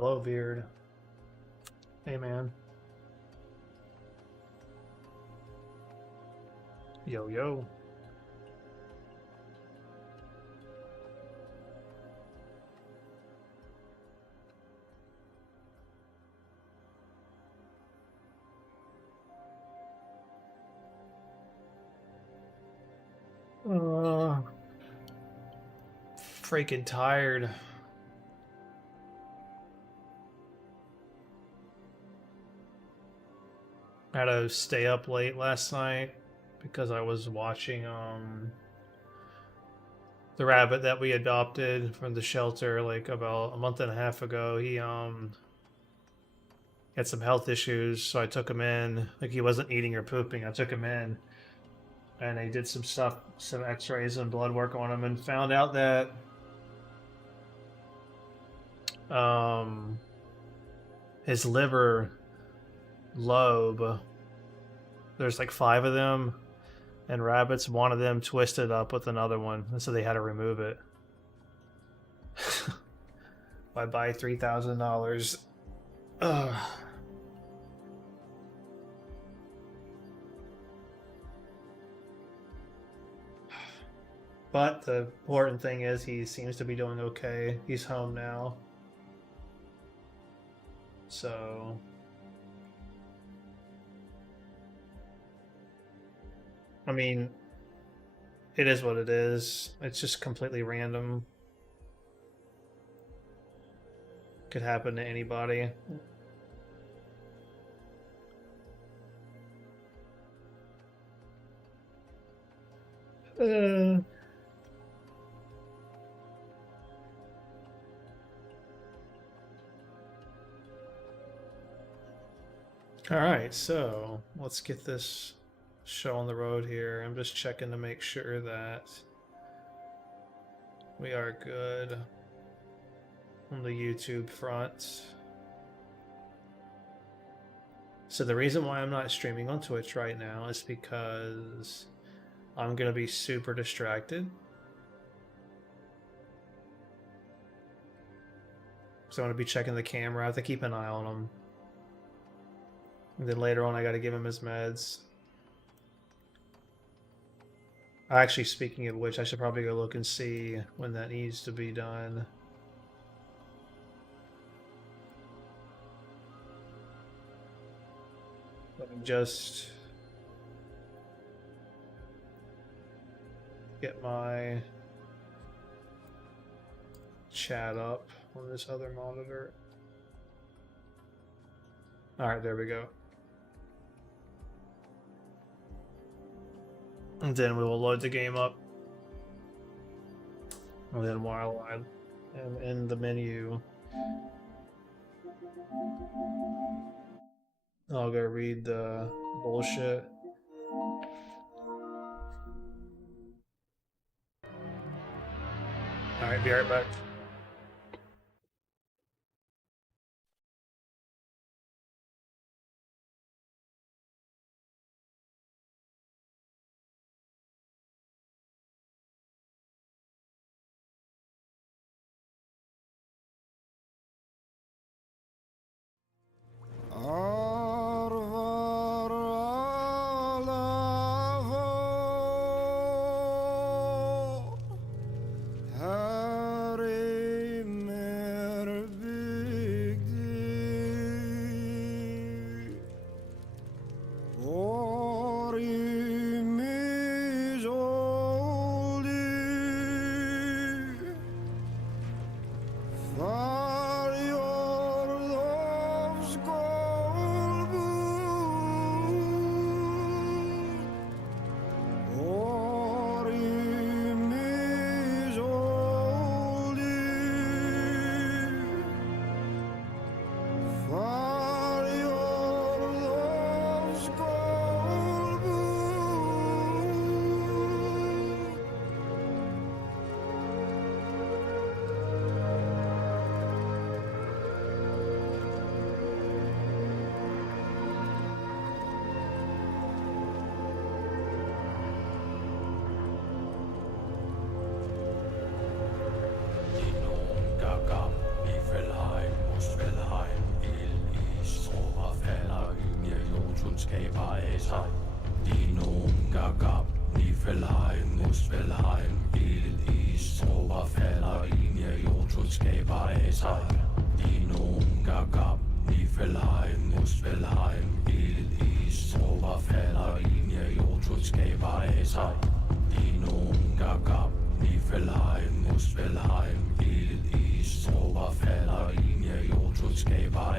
Hello, Beard. Hey, man. Yo, yo. Freaking tired. I had to stay up late last night because I was watching the rabbit that we adopted from the shelter like about a month and a half ago. He had some health issues, so I took him in. Like he wasn't eating or pooping. I took him in and they did some stuff, some x-rays and blood work on him, and found out that his liver lobe, there's like 5 of them, and rabbits, one of them twisted up with another one, and so they had to remove it. I buy $3,000. But the important thing is he seems to be doing okay. He's home now. So I mean, it is what it is. It's just completely random. Could happen to anybody. Uh, all right, so let's get this show on the road here. I'm just checking to make sure that we are good on the YouTube front. So the reason why I'm not streaming on Twitch right now is because I'm going to be super distracted. So I'm going to be checking the camera. I have to keep an eye on him. And then later on, I got to give him his meds. Actually, speaking of which, I should probably go look and see when that needs to be done. Let me just get my chat up on this other monitor. All right, there we go. And then we will load the game up. And then while I am in the menu, I'll go read the bullshit. Alright, be right back. Skæber de nogen gab, Nifelheim, Muspelheim, Ild, Is, Trober, falder ind i Jotun skæber de nogen gab, Nifelheim, Muspelheim, Ild, Is, Trober, falder ind i Jotun skæber de nogen gab, Nifelheim, Muspelheim, Ild, Is, Trober, falder ind i Jotun skæber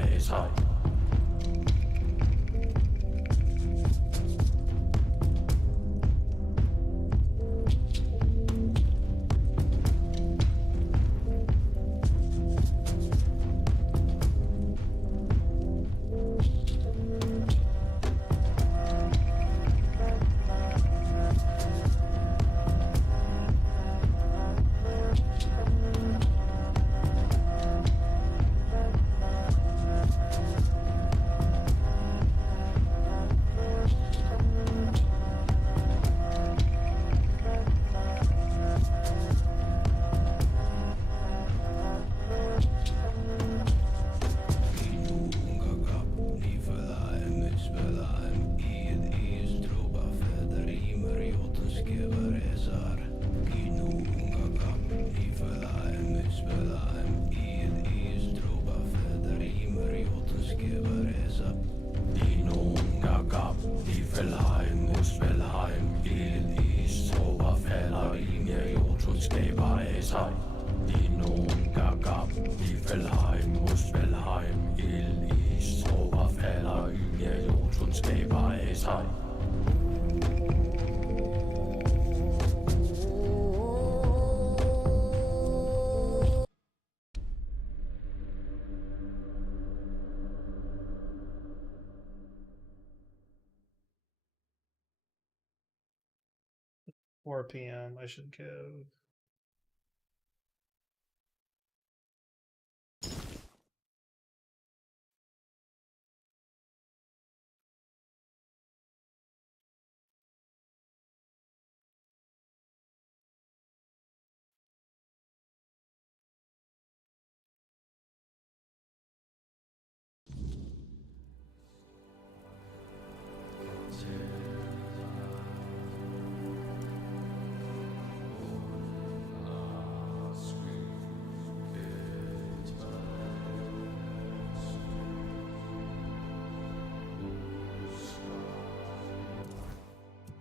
Four p.m. I should go.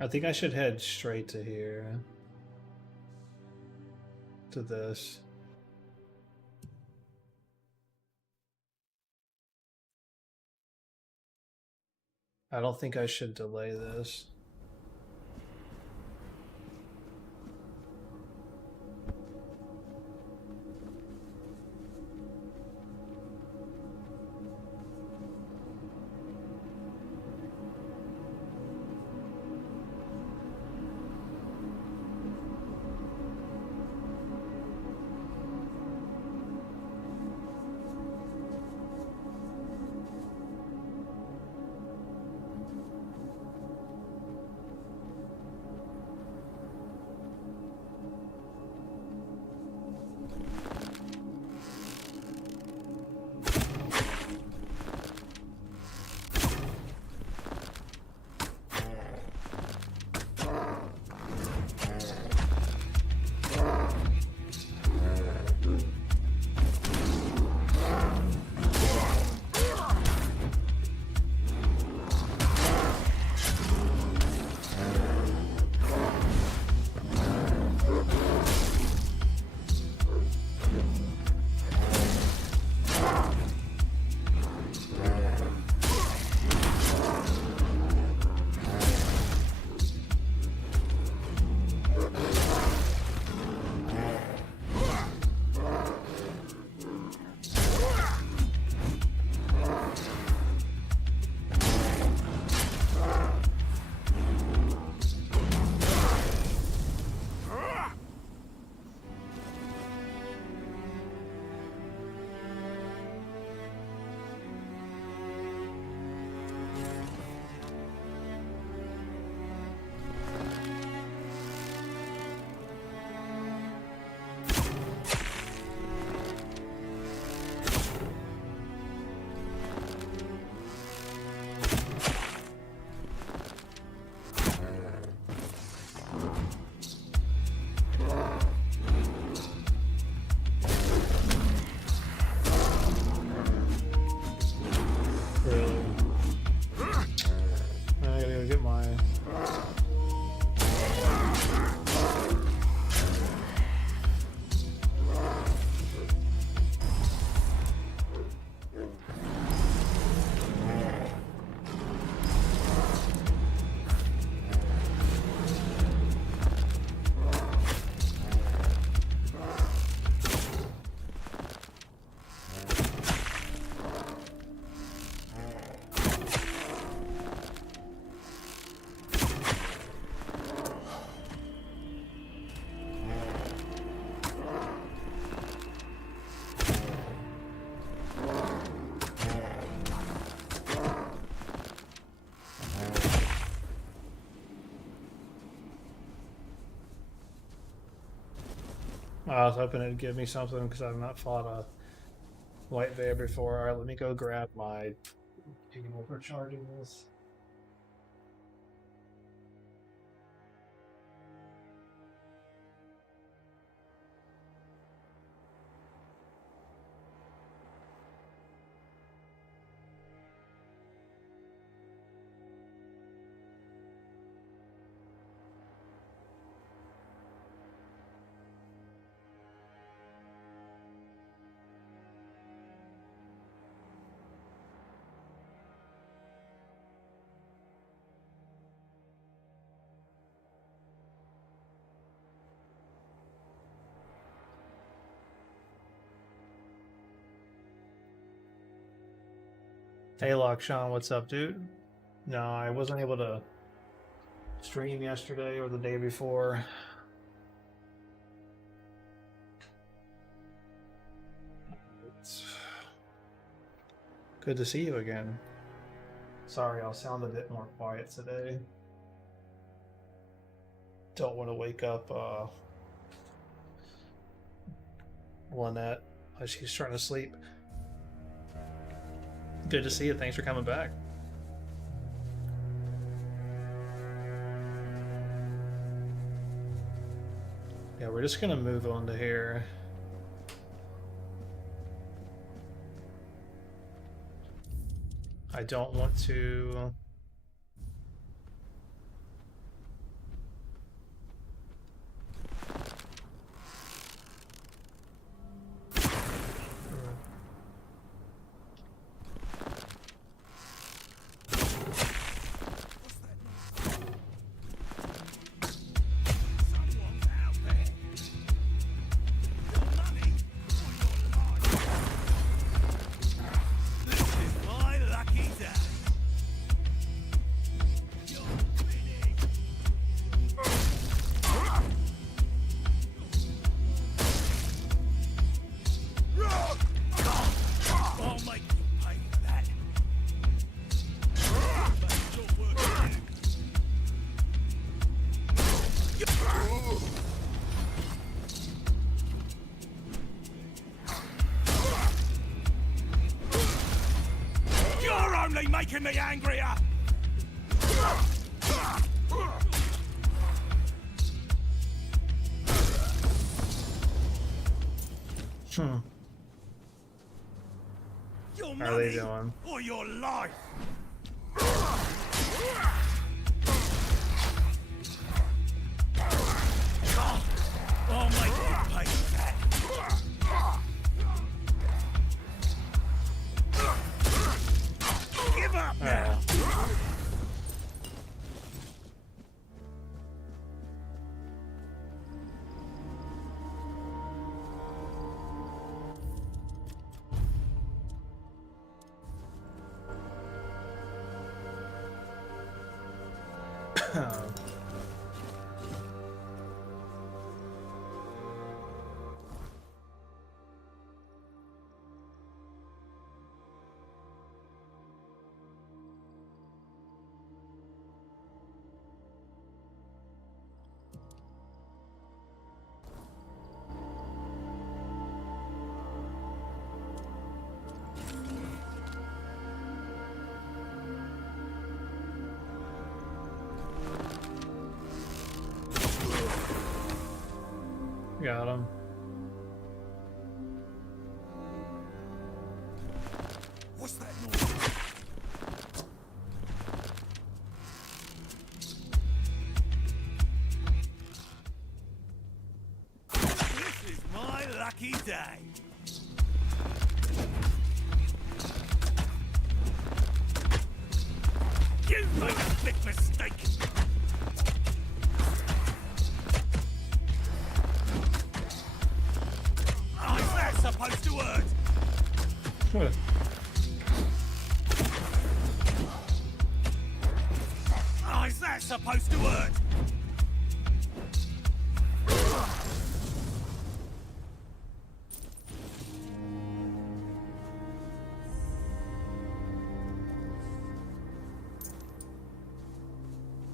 I think I should head straight to here. To this. I don't think I should delay this. I was hoping it'd give me something because I've not fought a white bear before. All right, let me go grab my cable for charging this. Hey, Sean, what's up, dude? No, I wasn't able to stream yesterday or the day before. It's good to see you again. Sorry, I'll sound a bit more quiet today. Don't want to wake up Lynette as she's trying to sleep. Good to see you. Thanks for coming back. Yeah, we're just gonna move on to here. I don't want to. Making me angrier! Your How are they money doing? or your life! I'll make you pay for that! Give up now! Got him. What's that noise? This is my lucky day. You made a big mistake. How's that supposed to hurt? How's that supposed to hurt?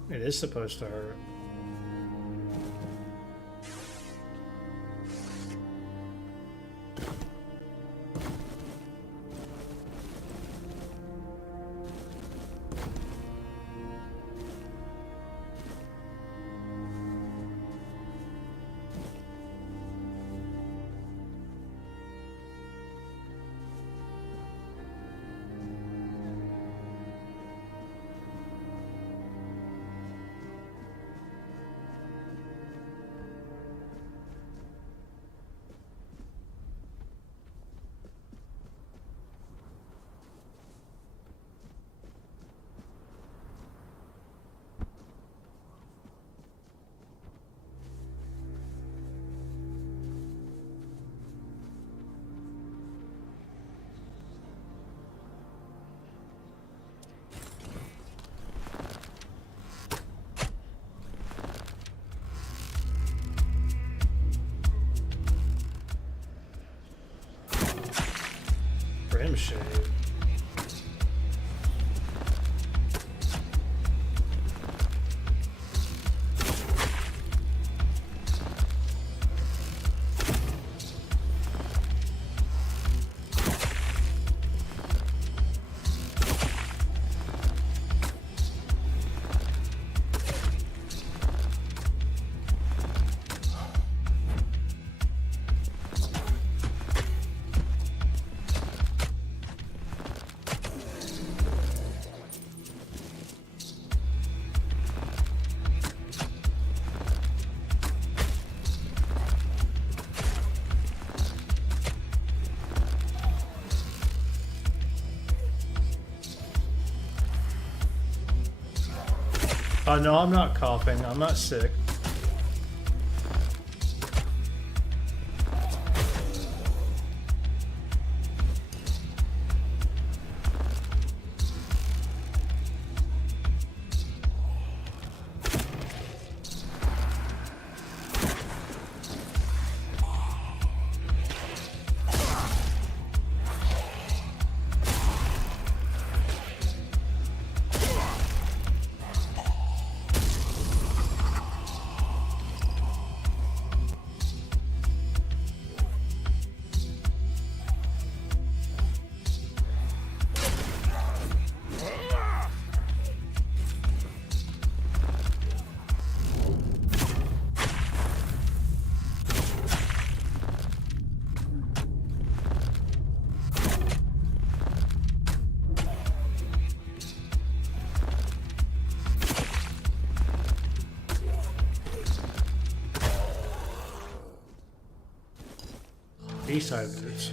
It is supposed to hurt. some shade. Oh no, I'm not coughing. I'm not sick. B-side bitch.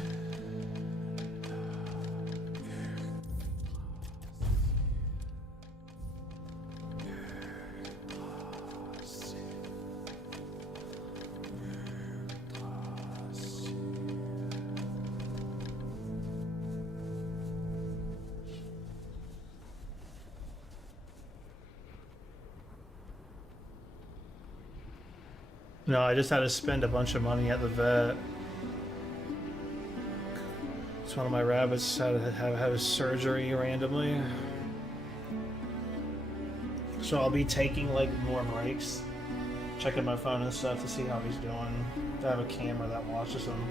No, I just had to spend a bunch of money at the vet. It's one of my rabbits had to have surgery randomly. So I'll be taking like more breaks, checking my phone and stuff to see how he's doing. I have a camera that watches him.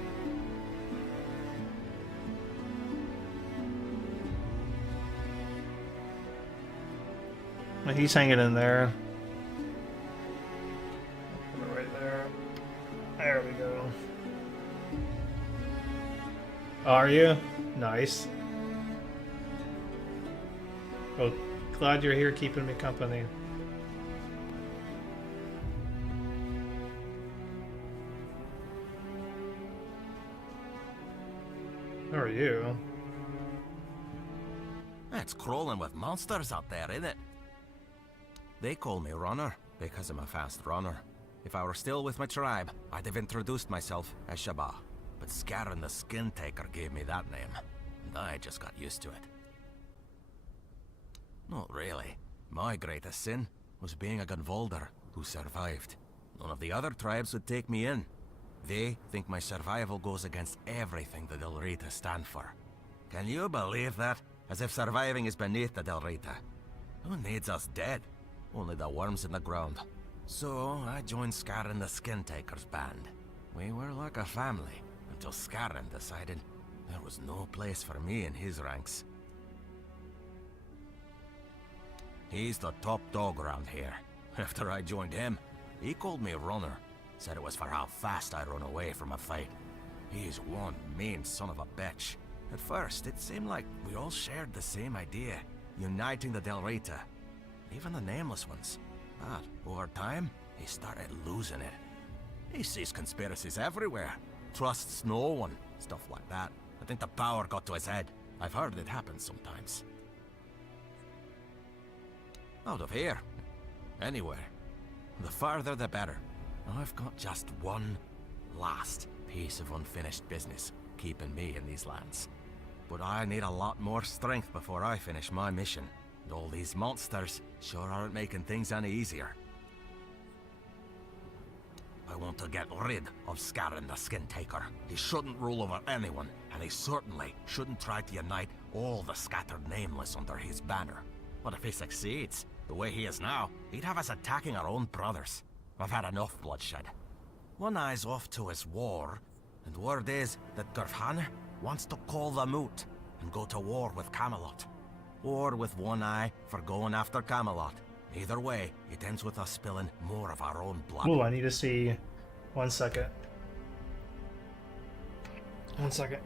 But he's hanging in there. Put it right there. There we go. Are you? Nice. Well, glad you're here keeping me company. How are you? It's crawling with monsters up there, isn't it? They call me Runner because I'm a fast runner. If I were still with my tribe, I'd have introduced myself as Shabba. But Scarron the Skin Taker gave me that name, and I just got used to it. Not really. My greatest sin was being a Gunvolder who survived. None of the other tribes would take me in. They think my survival goes against everything the Delrita stand for. Can you believe that? As if surviving is beneath the Delrita. Who needs us dead? Only the worms in the ground. So I joined Scarron the Skin Taker's band. We were like a family. Until Scarron decided there was no place for me in his ranks. He's the top dog around here. After I joined him, he called me Runner. Said it was for how fast I run away from a fight. He's one mean son of a bitch. At first, it seemed like we all shared the same idea, uniting the Delrita, even the Nameless ones. But over time, he started losing it. He sees conspiracies everywhere. Trusts no one, stuff like that. I think the power got to his head. I've heard it happen sometimes. Out of here. Anywhere. The farther the better. I've got just one last piece of unfinished business keeping me in these lands. But I need a lot more strength before I finish my mission. And all these monsters sure aren't making things any easier. I want to get rid of Scarran the Skin Taker. He shouldn't rule over anyone, and he certainly shouldn't try to unite all the scattered nameless under his banner. But if he succeeds, the way he is now, he'd have us attacking our own brothers. I've had enough bloodshed. One Eye's off to his war, and word is that Gurfhanr wants to call the moot and go to war with Camelot. Or with One Eye for going after Camelot. Either way, it ends with us spilling more of our own blood. Oh, I need to see. 1 second. 1 second.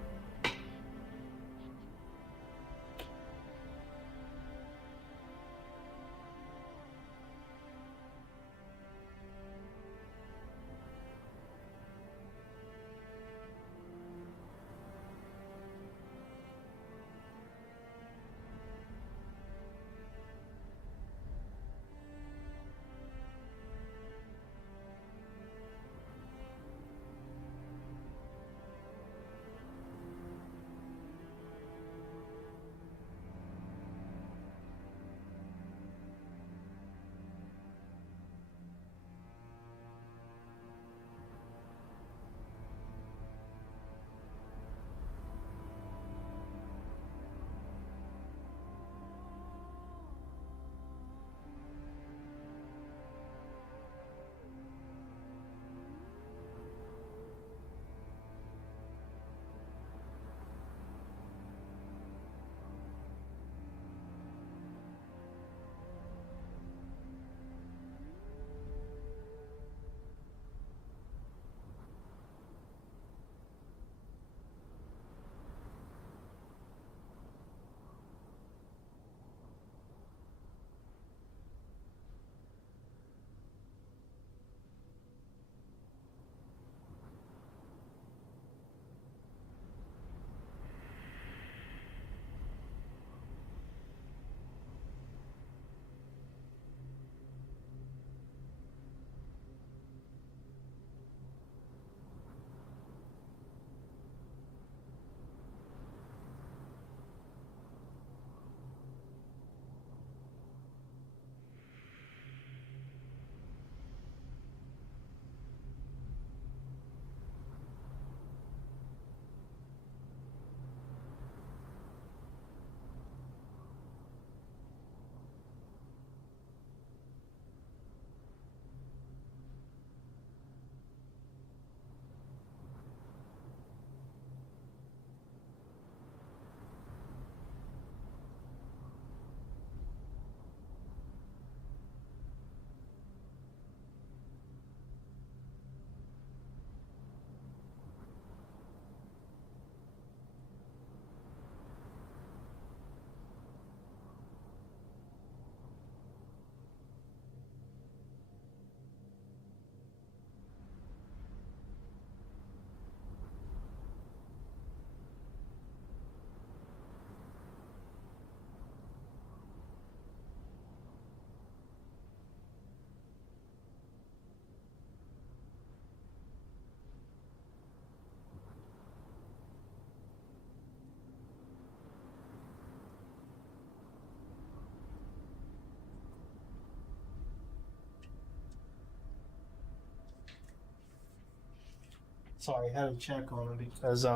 Sorry, I had to check on him because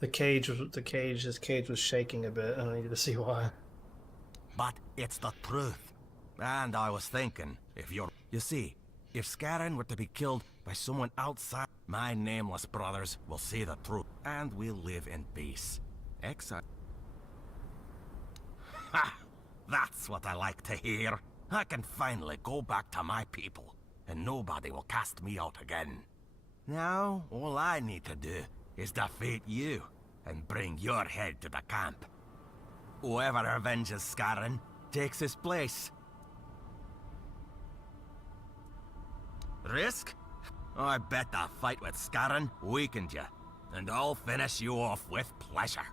his cage was shaking a bit, and I needed to see why. But it's the truth. And I was thinking, you see, if Scarran were to be killed by someone outside, my nameless brothers will see the truth, and we'll live in peace. Exile. Ha! That's what I like to hear. I can finally go back to my people, and nobody will cast me out again. Now, all I need to do is defeat you, and bring your head to the camp. Whoever avenges Scarran takes his place. Risk? I bet the fight with Scarran weakened you, and I'll finish you off with pleasure.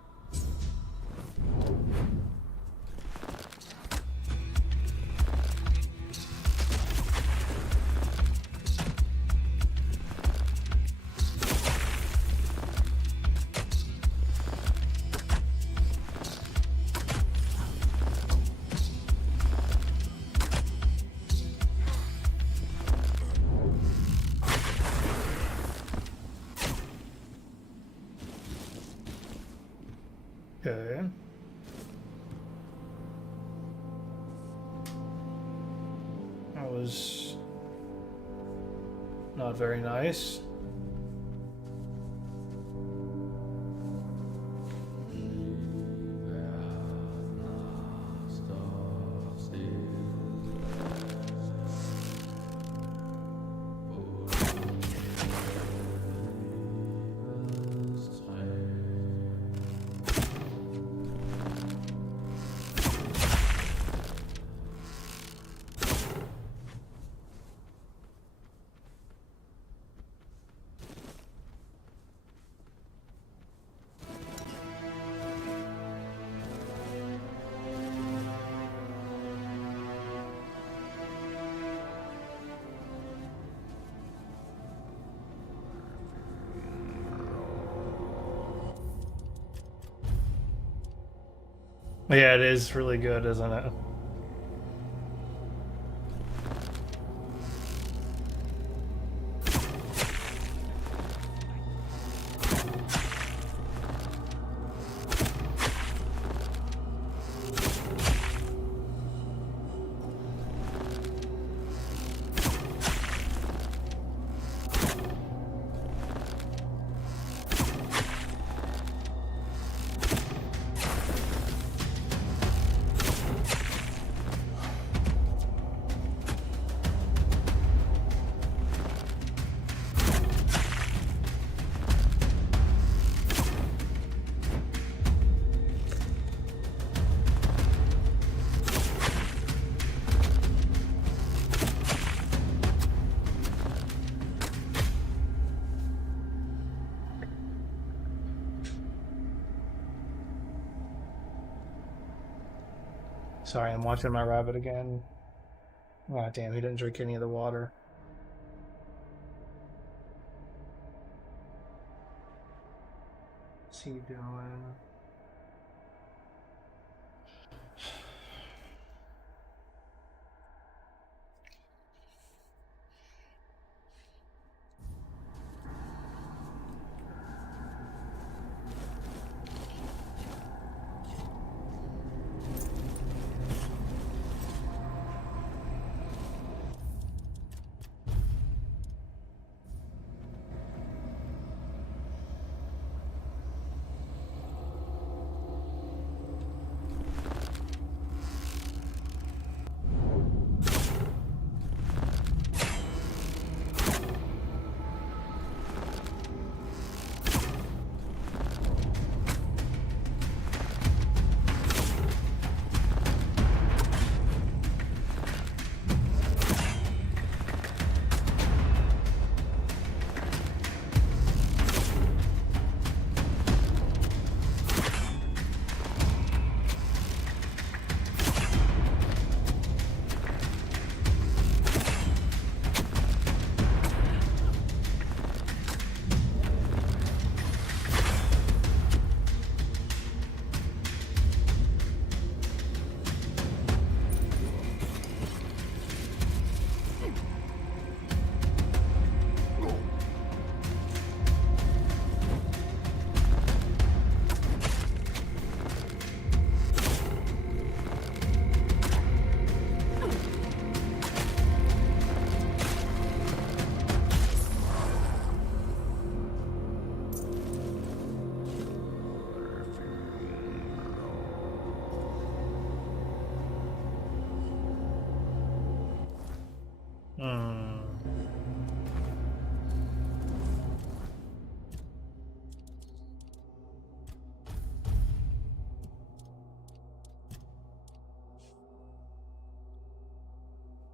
was not very nice. Yeah, it is really good, isn't it? Sorry, I'm watching my rabbit again. Oh, damn, he didn't drink any of the water. What's he doing?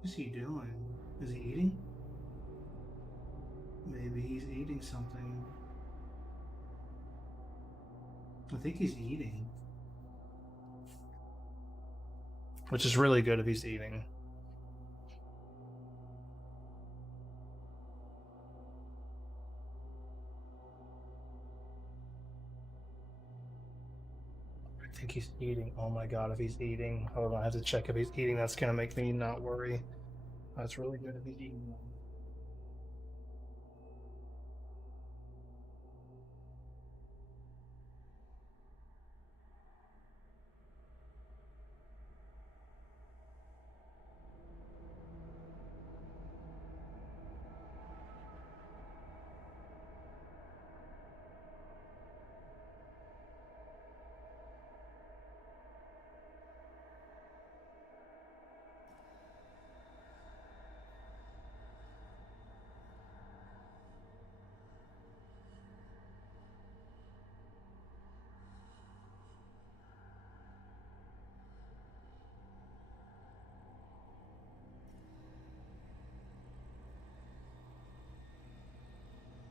What's he doing? Is he eating? Maybe he's eating something. I think he's eating. Which is really good if he's eating. I think he's eating. Oh my god, if he's eating. Hold on, I have to check if he's eating. That's gonna make me not worry. That's really good if he's eating.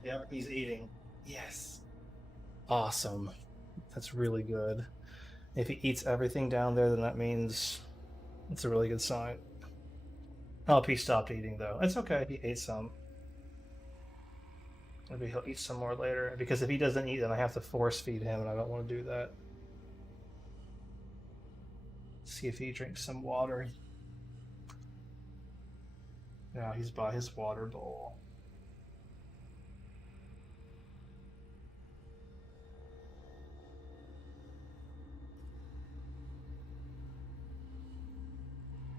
Yep, he's eating. Yes. Awesome. That's really good. If he eats everything down there, then that means it's a really good sign. Oh, if he stopped eating, though. It's okay. He ate some. Maybe he'll eat some more later. Because if he doesn't eat, then I have to force feed him, and I don't want to do that. See if he drinks some water. Now he's by his water bowl.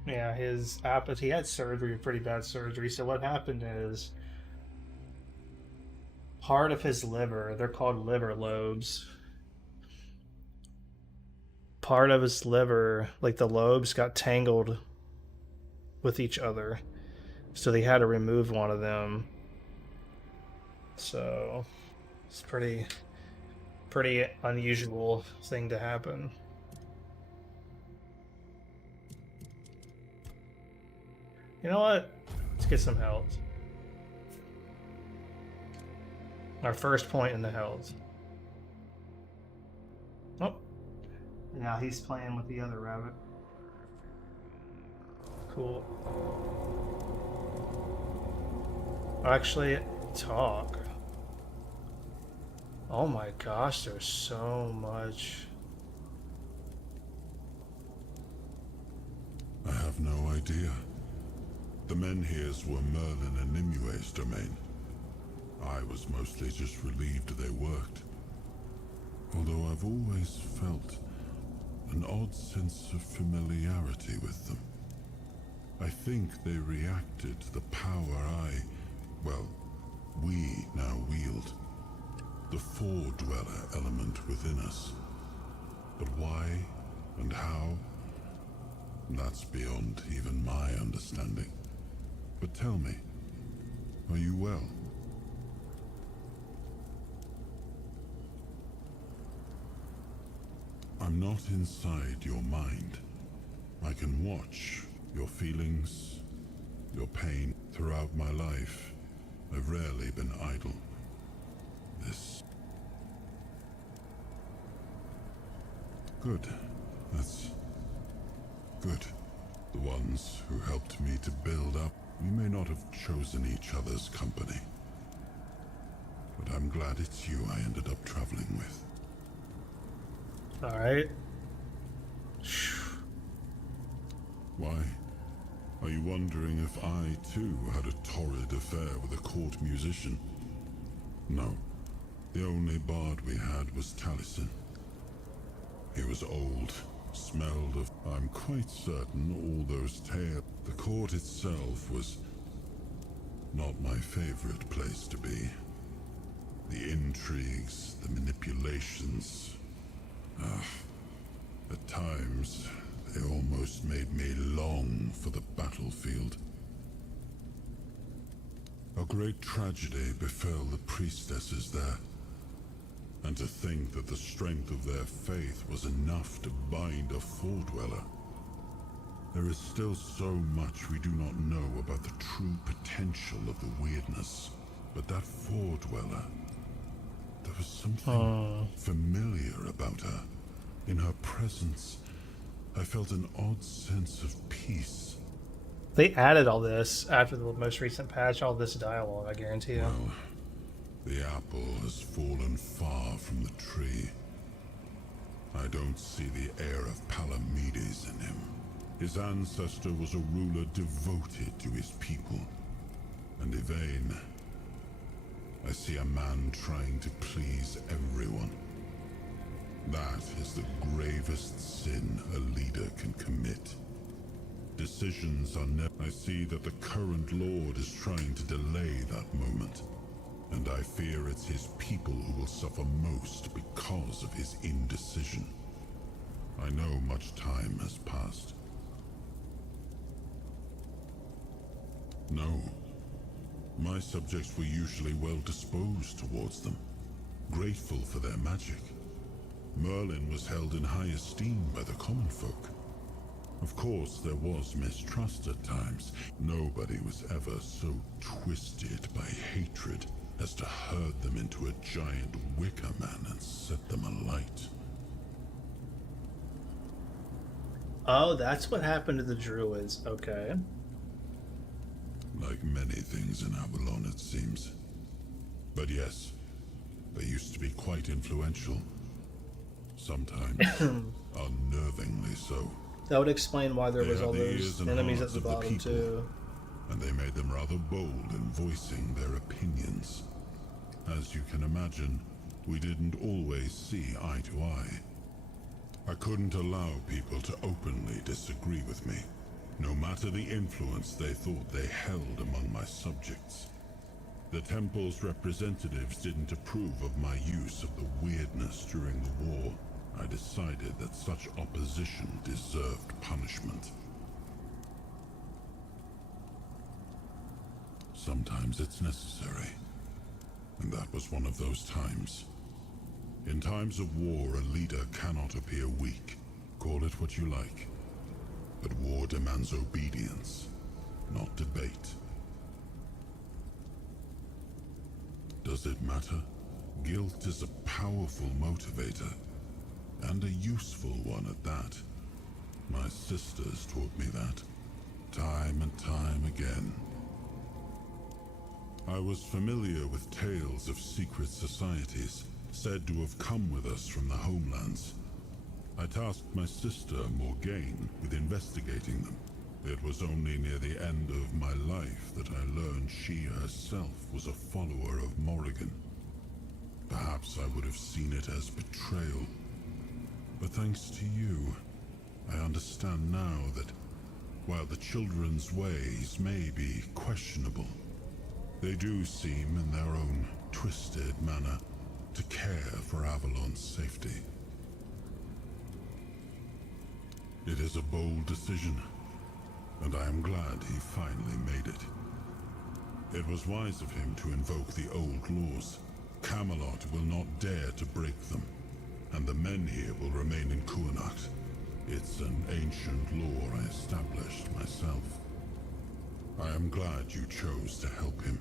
Yeah, his appetite. He had surgery, pretty bad surgery. So what happened is part of his liver, they're called liver lobes. Part of his liver, like the lobes, got tangled with each other. So they had to remove one of them. So it's pretty unusual thing to happen. You know what? Let's get some health. Our first point in the health. Oh. Now he's playing with the other rabbit. Cool. Actually, talk. Oh my gosh, there's so much. I have no idea. The Menhirs were Merlin and Nimue's domain. I was mostly just relieved they worked. Although I've always felt an odd sense of familiarity with them. I think they reacted to the power we now wield. The Four-Dweller element within us. But why and how? That's beyond even my understanding. But tell me, are you well? I'm not inside your mind. I can watch your feelings, your pain. Throughout my life, I've rarely been idle. This... Good. That's... good. The ones who helped me to build up. We may not have chosen each other's company. But I'm glad it's you I ended up traveling with. Alright. Why? Are you wondering if I, too, had a torrid affair with a court musician? No. The only bard we had was Taliesin. He was old, smelled of... I'm quite certain all those tales... The court itself was not my favorite place to be. The intrigues, the manipulations... at times, they almost made me long for the battlefield. A great tragedy befell the priestesses there. And to think that the strength of their faith was enough to bind a Four-Dweller. There is still so much we do not know about the true potential of the weirdness. But that Four-Dweller, there was something familiar about her. In her presence, I felt an odd sense of peace. They added all this after the most recent patch, all this dialogue, I guarantee you. Well, the apple has fallen far from the tree. I don't see the air of Palamedes in him. His ancestor was a ruler devoted to his people. And Yvain, I see a man trying to please everyone. That is the gravest sin a leader can commit. Decisions are never... I see that the current lord is trying to delay that moment. And I fear it's his people who will suffer most because of his indecision. I know much time has passed. No. My subjects were usually well disposed towards them, grateful for their magic. Merlin was held in high esteem by the common folk. Of course, there was mistrust at times. Nobody was ever so twisted by hatred as to herd them into a giant wicker man and set them alight. Oh, that's what happened to the druids. Okay. Like many things in Avalon, it seems. But yes, they used to be quite influential. Sometimes unnervingly so. That would explain why there They was had all the those ears and enemies at hearts the of the bottom people. too. And they made them rather bold in voicing their opinions. As you can imagine, we didn't always see eye to eye. I couldn't allow people to openly disagree with me, no matter the influence they thought they held among my subjects. The temple's representatives didn't approve of my use of the weirdness during the war. I decided that such opposition deserved punishment. Sometimes it's necessary, and that was one of those times. In times of war, a leader cannot appear weak. Call it what you like. But war demands obedience, not debate. Does it matter? Guilt is a powerful motivator, and a useful one at that. My sisters taught me that, time and time again. I was familiar with tales of secret societies, said to have come with us from the homelands. I tasked my sister, Morgaine, with investigating them. It was only near the end of my life that I learned she herself was a follower of Morrigan. Perhaps I would have seen it as betrayal. But thanks to you, I understand now that while the children's ways may be questionable, they do seem, in their own twisted manner, to care for Avalon's safety. It is a bold decision, and I am glad he finally made it. It was wise of him to invoke the old laws. Camelot will not dare to break them, and the men here will remain in Kuanat. It's an ancient law I established myself. I am glad you chose to help him.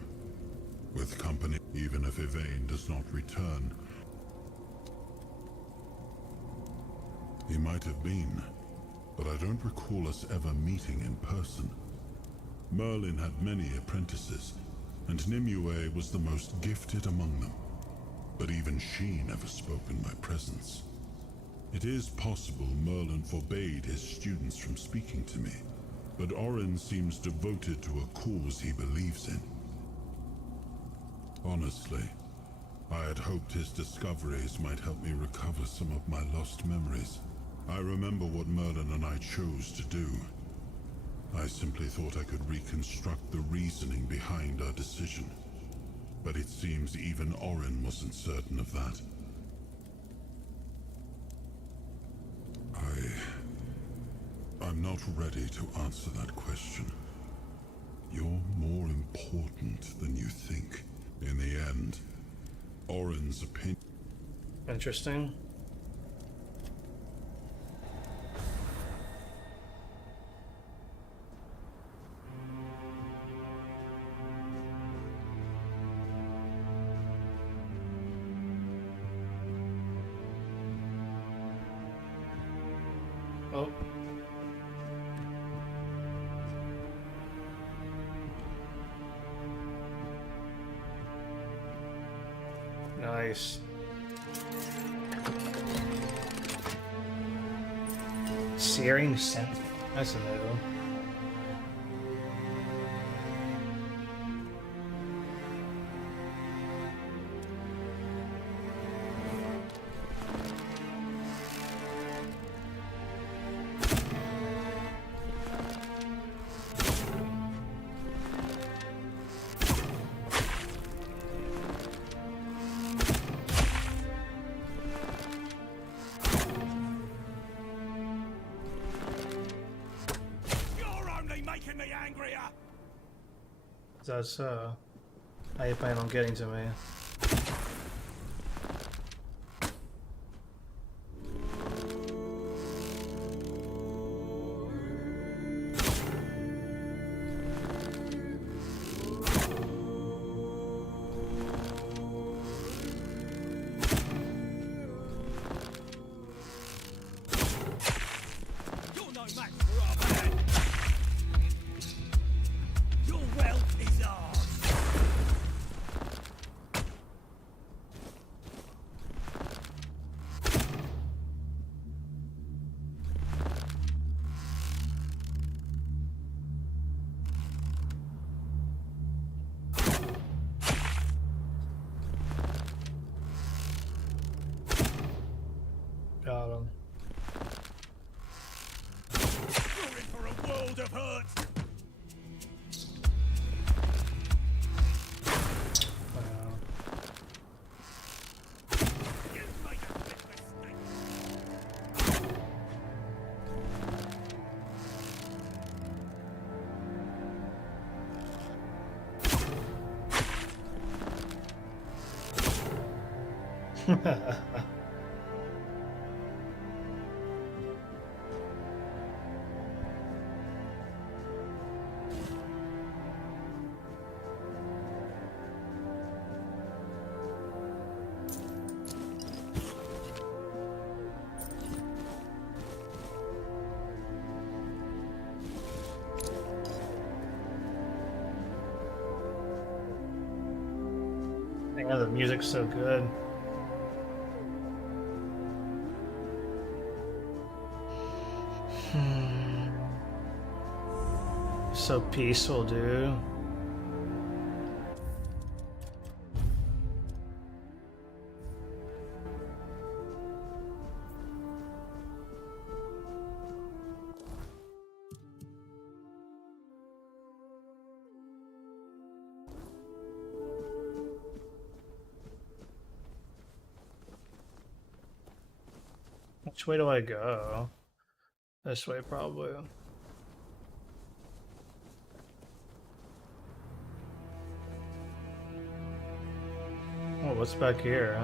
With company, even if Yvain does not return. He might have been, but I don't recall us ever meeting in person. Merlin had many apprentices, and Nimue was the most gifted among them. But even she never spoke in my presence. It is possible Merlin forbade his students from speaking to me, but Orin seems devoted to a cause he believes in. Honestly, I had hoped his discoveries might help me recover some of my lost memories. I remember what Merlin and I chose to do. I simply thought I could reconstruct the reasoning behind our decision. But it seems even Orin wasn't certain of that. I'm not ready to answer that question. You're more important than you think. In the end, Orin's opinion... Interesting. Oh. Nice. Searing scent. That's a new. Making me angrier. That's how you plan on getting to me? Man, the music's so good. So peaceful, dude. Which way do I go? This way, probably. Oh, what's back here?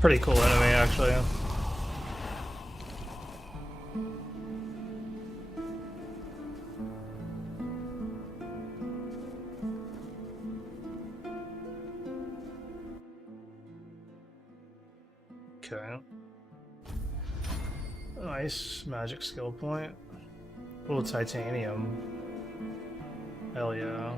Pretty cool enemy, actually. Okay. Nice magic skill point. Oh, titanium. Hell yeah.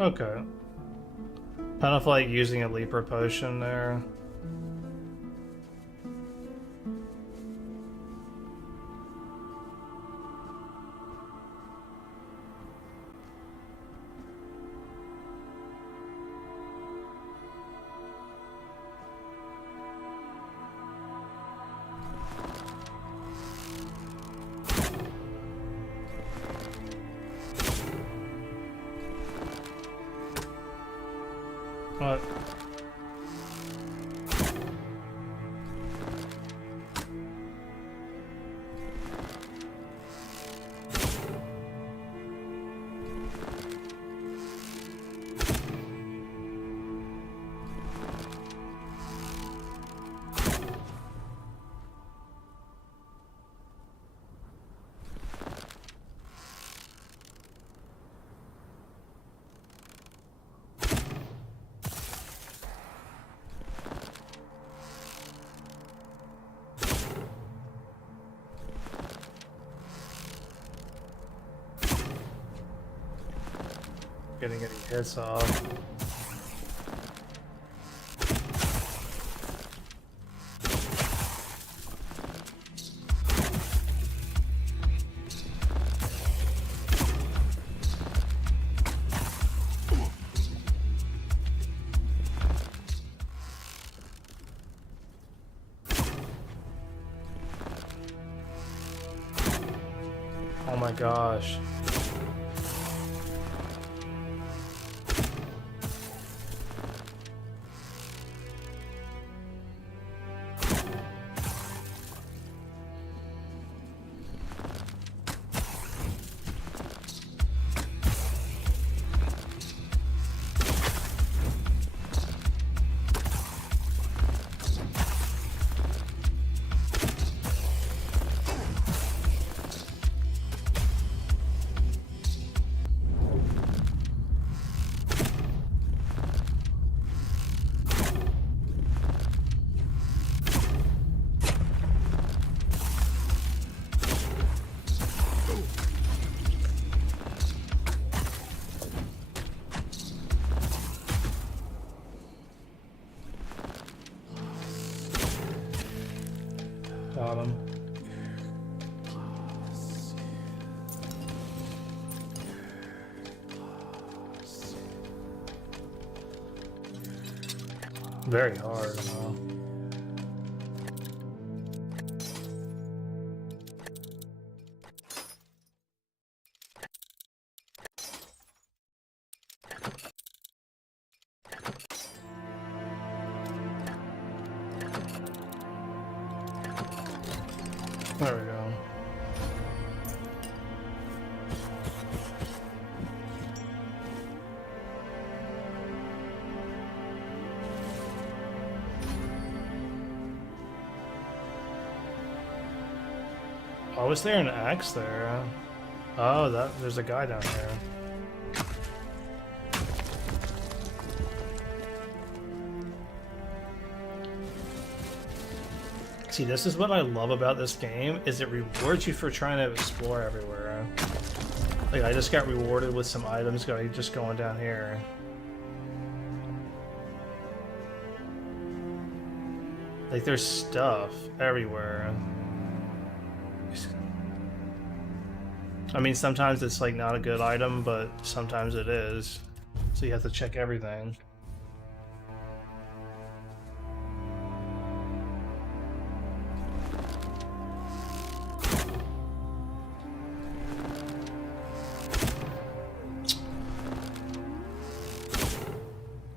Okay. Kind of like using a leaper potion there. What? Getting any hits off. Oh my my gosh. Got him. Very hard, huh? There we go. Oh, is there an axe there? Oh, there's a guy down there. See, this is what I love about this game, is it rewards you for trying to explore everywhere. Like, I just got rewarded with some items just going down here. Like, there's stuff everywhere. I mean, sometimes it's like not a good item, but sometimes it is. So you have to check everything.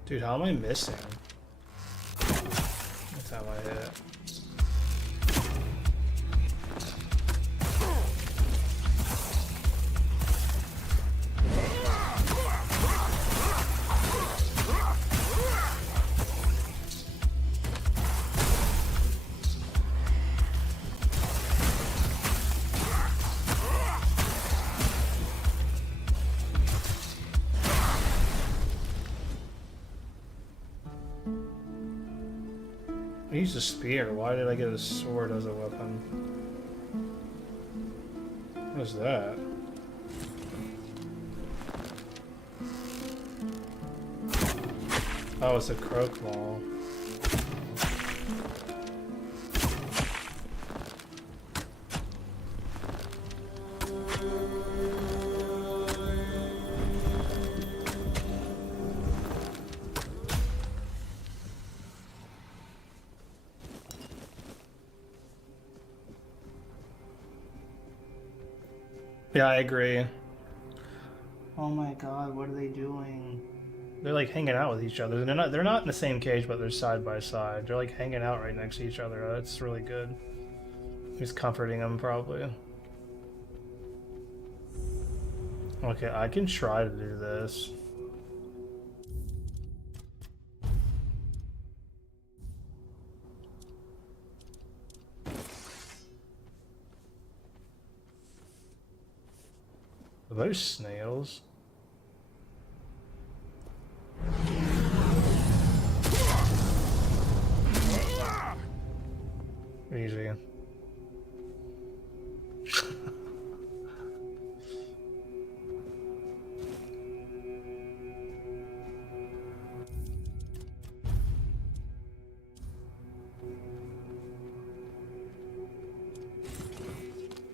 Dude, how am I missing? That's how I hit. I used a spear. Why did I get a sword as a weapon? What is that? Oh, it's a croak ball. Yeah, I agree. Oh my god, what are they doing? They're like hanging out with each other. They're not in the same cage, but they're side by side. They're like hanging out right next to each other. That's really good. He's comforting them probably. Okay, I can try to do this. Are those snails? Easy.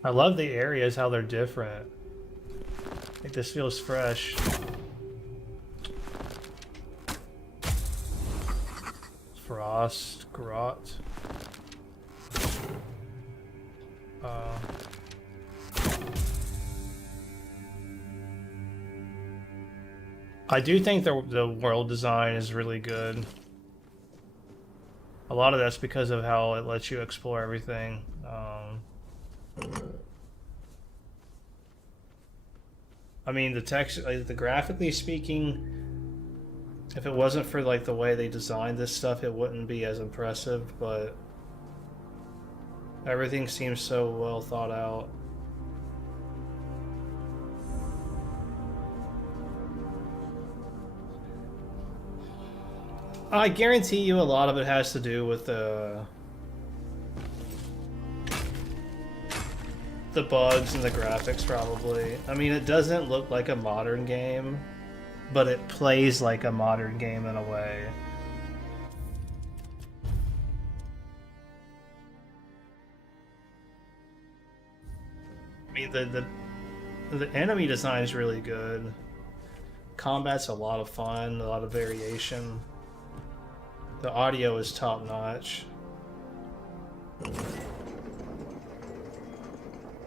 I love the areas, how they're different. Like, this feels fresh. Frost Grot. I do think the world design is really good. A lot of that's because of how it lets you explore everything. I mean, the text, like, the graphically speaking, if it wasn't for like the way they designed this stuff, it wouldn't be as impressive. But everything seems so well thought out. I guarantee you, a lot of it has to do with the bugs and the graphics, probably. I mean, it doesn't look like a modern game, but it plays like a modern game in a way. I mean, the enemy design is really good. Combat's a lot of fun, a lot of variation. The audio is top notch.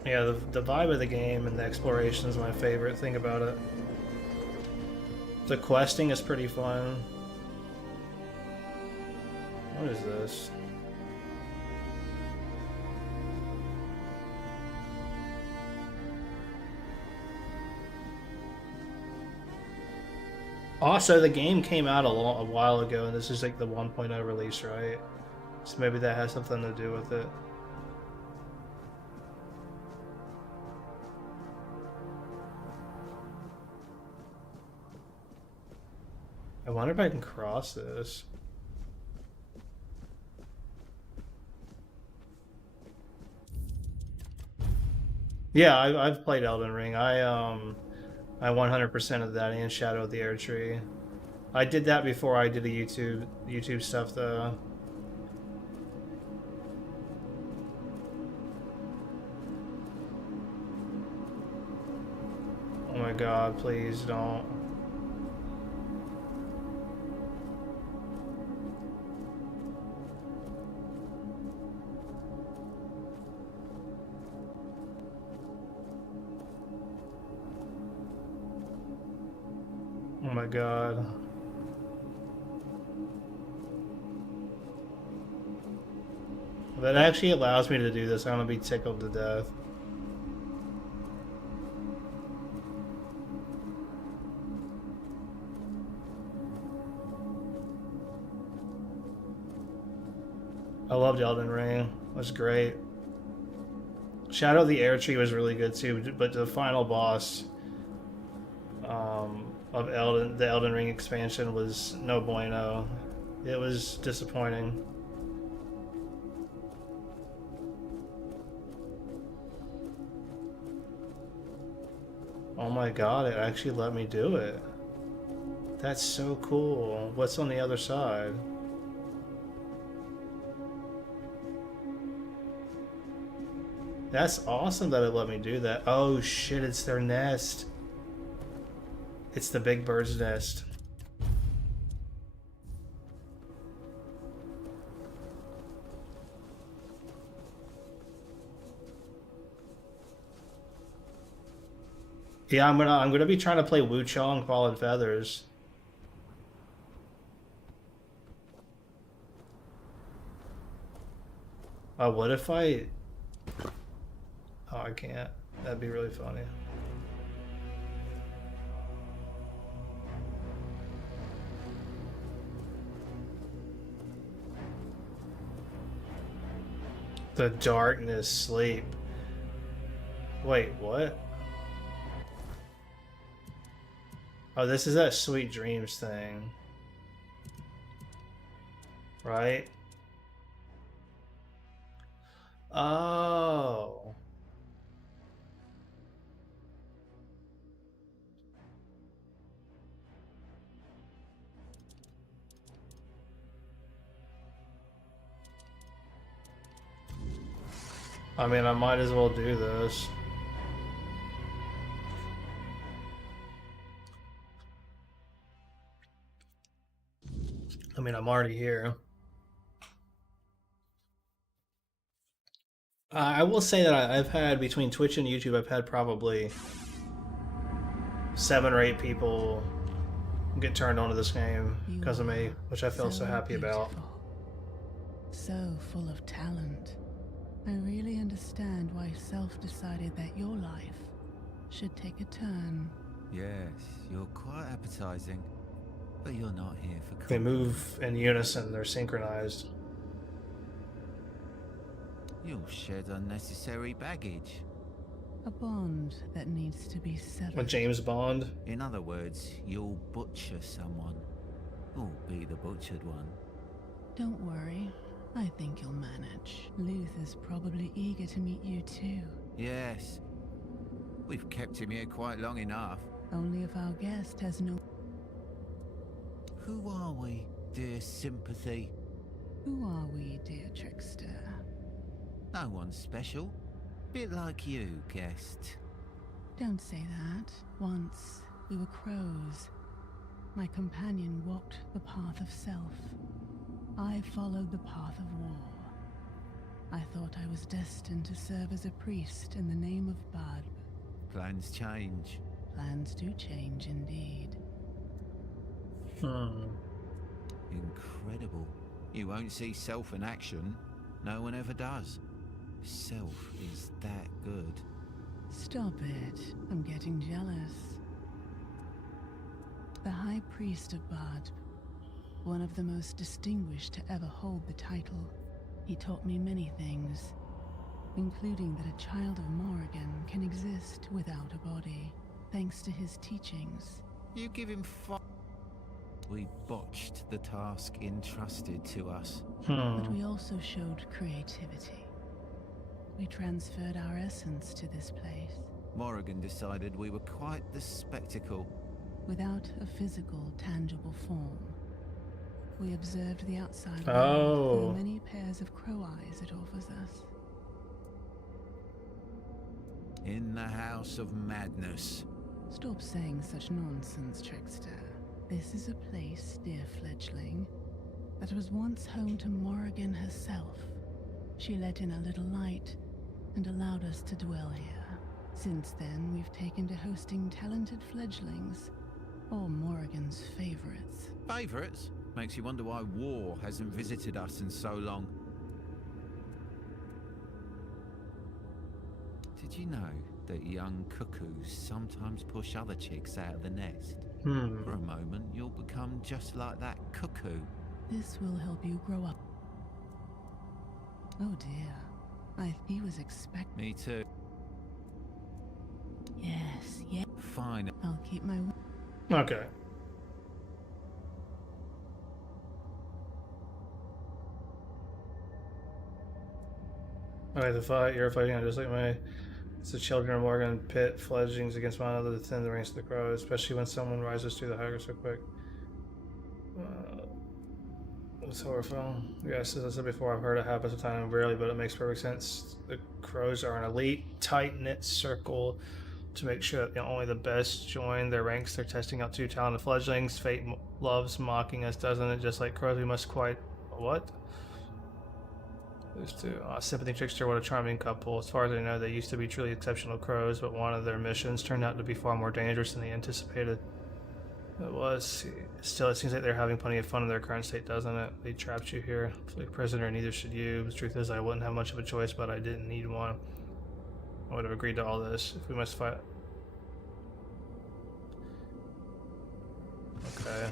Yeah, the vibe of the game and the exploration is my favorite thing about it. The questing is pretty fun. What is this? Also, the game came out a while ago, and this is like the 1.0 release, right? So maybe that has something to do with it. I wonder if I can cross this. Yeah, I've played Elden Ring. I 100% of that and Shadow of the Air Tree. I did that before I did the YouTube stuff though. Oh my god, please don't. Oh my god. If that actually allows me to do this, I'm gonna be tickled to death. I loved Elden Ring. It was great. Shadow of the Air Tree was really good too, but the final boss of the Elden Ring expansion was no bueno. It was disappointing. Oh my god, it actually let me do it. That's so cool. What's on the other side? That's awesome that it let me do that. Oh shit, it's their nest. It's the big bird's nest. Yeah, I'm gonna be trying to play Wu Chong Fallen Feathers. What if I... Oh, I can't. That'd be really funny. The darkness sleep. Wait, what? Oh, this is that Sweet Dreams thing. Right? Oh. I mean, I might as well do this. I mean, I'm already here. I will say that I've had, between Twitch and YouTube, I've had probably 7 or 8 people get turned on to this game You because of me, are which I feel so happy about. beautiful, so full of talent. I really understand why Self decided that your life should take a turn. Yes, you're quite appetizing. But you're not here for They comfort. move in unison, they're synchronized. You'll shed unnecessary baggage. A bond that needs to be severed. With James Bond. In other words, you'll butcher someone. Or be the butchered one. Don't worry, I think you'll manage. Luth is probably eager to meet you too. Yes. We've kept him here quite long enough. Only if our guest has no... Who are we, dear sympathy? Who are we, dear trickster? No one special. Bit like you, guest. Don't say that. Once, we were crows. My companion walked the path of self. I followed the path of war. I thought I was destined to serve as a priest in the name of Bad. Plans change. Plans do change indeed. Incredible. You won't see Self in action. No one ever does. Self is that good. Stop it. I'm getting jealous. The High Priest of Bad, one of the most distinguished to ever hold the title. He taught me many things, including that a child of Morrigan can exist without a body, thanks to his teachings. You give him We botched the task entrusted to us. But we also showed creativity. We transferred our essence to this place, Morrigan decided we were quite the spectacle. without a physical, tangible form. We observed the outside Oh. world through many pairs of crow eyes it offers us. In the House of Madness. Stop saying such nonsense, trickster. This is a place, dear fledgling, that was once home to Morrigan herself. She let in a little light and allowed us to dwell here. Since then, we've taken to hosting talented fledglings, all Morrigan's favorites. Favourites? Makes you wonder why war hasn't visited us in so long. Did you know that young cuckoos sometimes push other chicks out of the nest? For a moment, you'll become just like that cuckoo. This will help you grow up. Oh dear. He was expecting. Me too. Yes, yes. Fine. I'll keep my... Okay. Alright, the fight, you're fighting on just like my... It's the children of Morgan pit fledglings against one another to thin the ranks of the crows, especially when someone rises through the higher so quick. It's horrifying. Yes, as I said before, I've heard it happen sometimes rarely, but it makes perfect sense. The crows are an elite, tight-knit circle to make sure that only the best join their ranks. They're testing out two talented fledglings. Fate loves mocking us, doesn't it? Just like crows, we must quite... What? Those two. Sympathy Trickster, what a charming couple. As far as I know, they used to be truly exceptional crows, but one of their missions turned out to be far more dangerous than they anticipated. It was. Still, it seems like they're having plenty of fun in their current state, doesn't it? They trapped you here. Fully prisoner, neither should you. The truth is, I wouldn't have much of a choice, but I didn't need one. I would have agreed to all this if we must fight. Okay.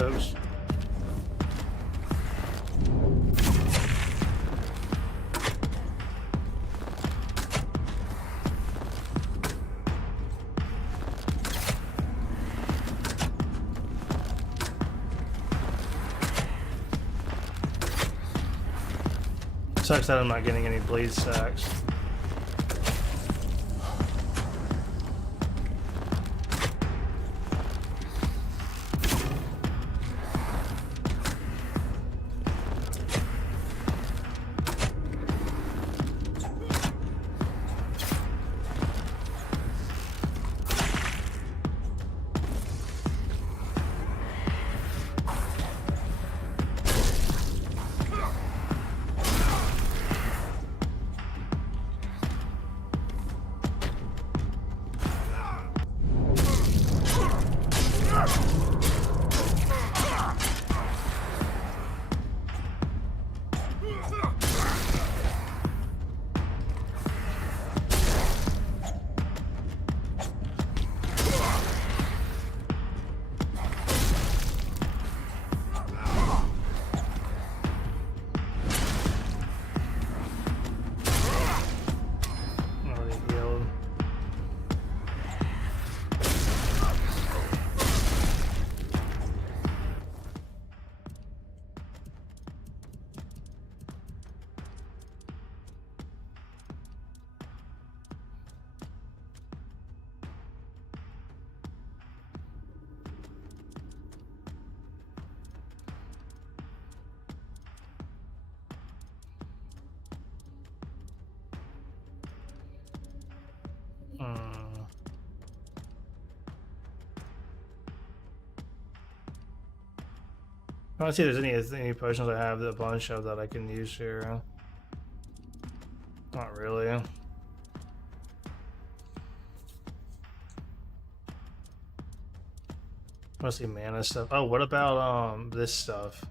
Oops. Sucks that I'm not getting any bleed stacks. Hmm. I want to see if there's any potions I have a bunch of that I can use here. Not really. Mostly mana stuff. Oh, what about this stuff?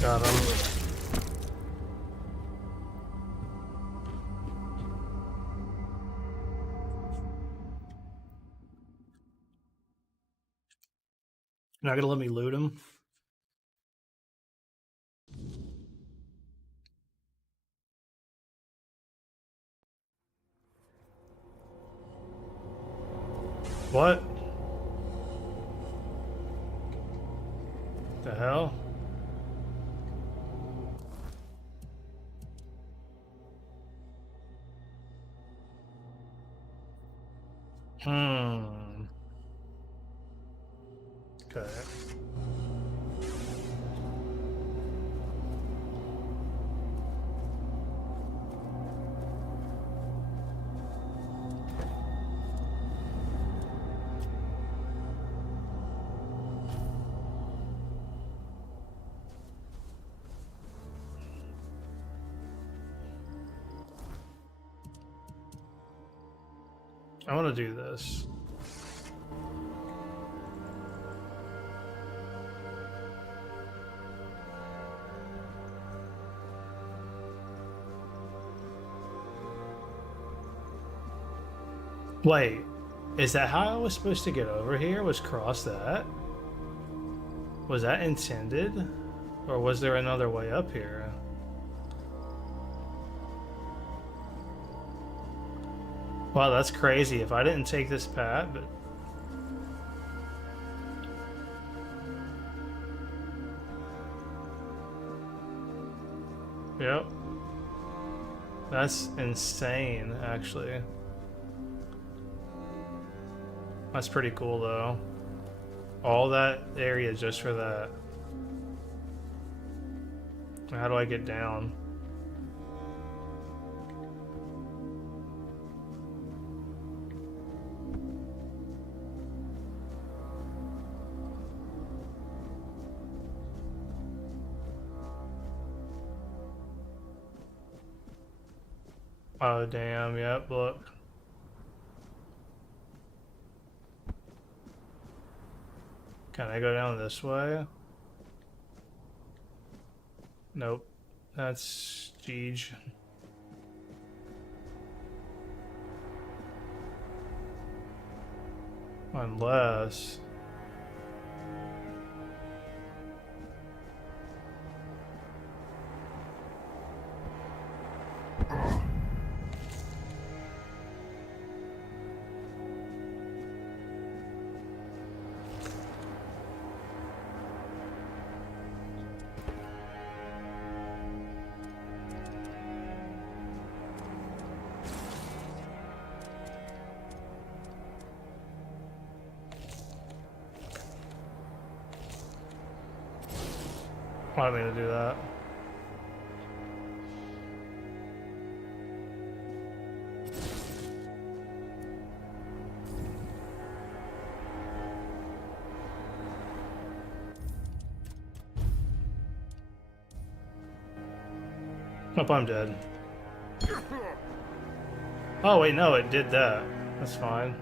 Got him. You're not gonna let me loot him? What? The hell? Hmm. Okay. I want to do this. Wait, is that how I was supposed to get over here? Was cross that? Was that intended? Or was there another way up here? Wow, that's crazy. If I didn't take this path, but... Yep. That's insane, actually. That's pretty cool, though. All that area just for that. How do I get down? Oh, damn. Yep, look. Can I go down this way? Nope. That's Jeej. Unless... I didn't mean to do that. Nope, I'm dead. Oh, wait, no, it did that. That's fine.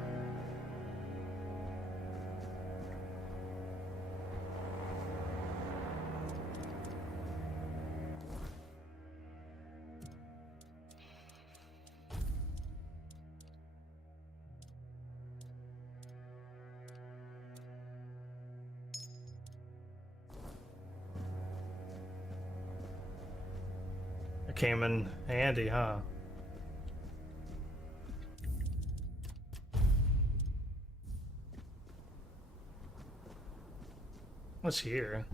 It came in handy, huh? What's here?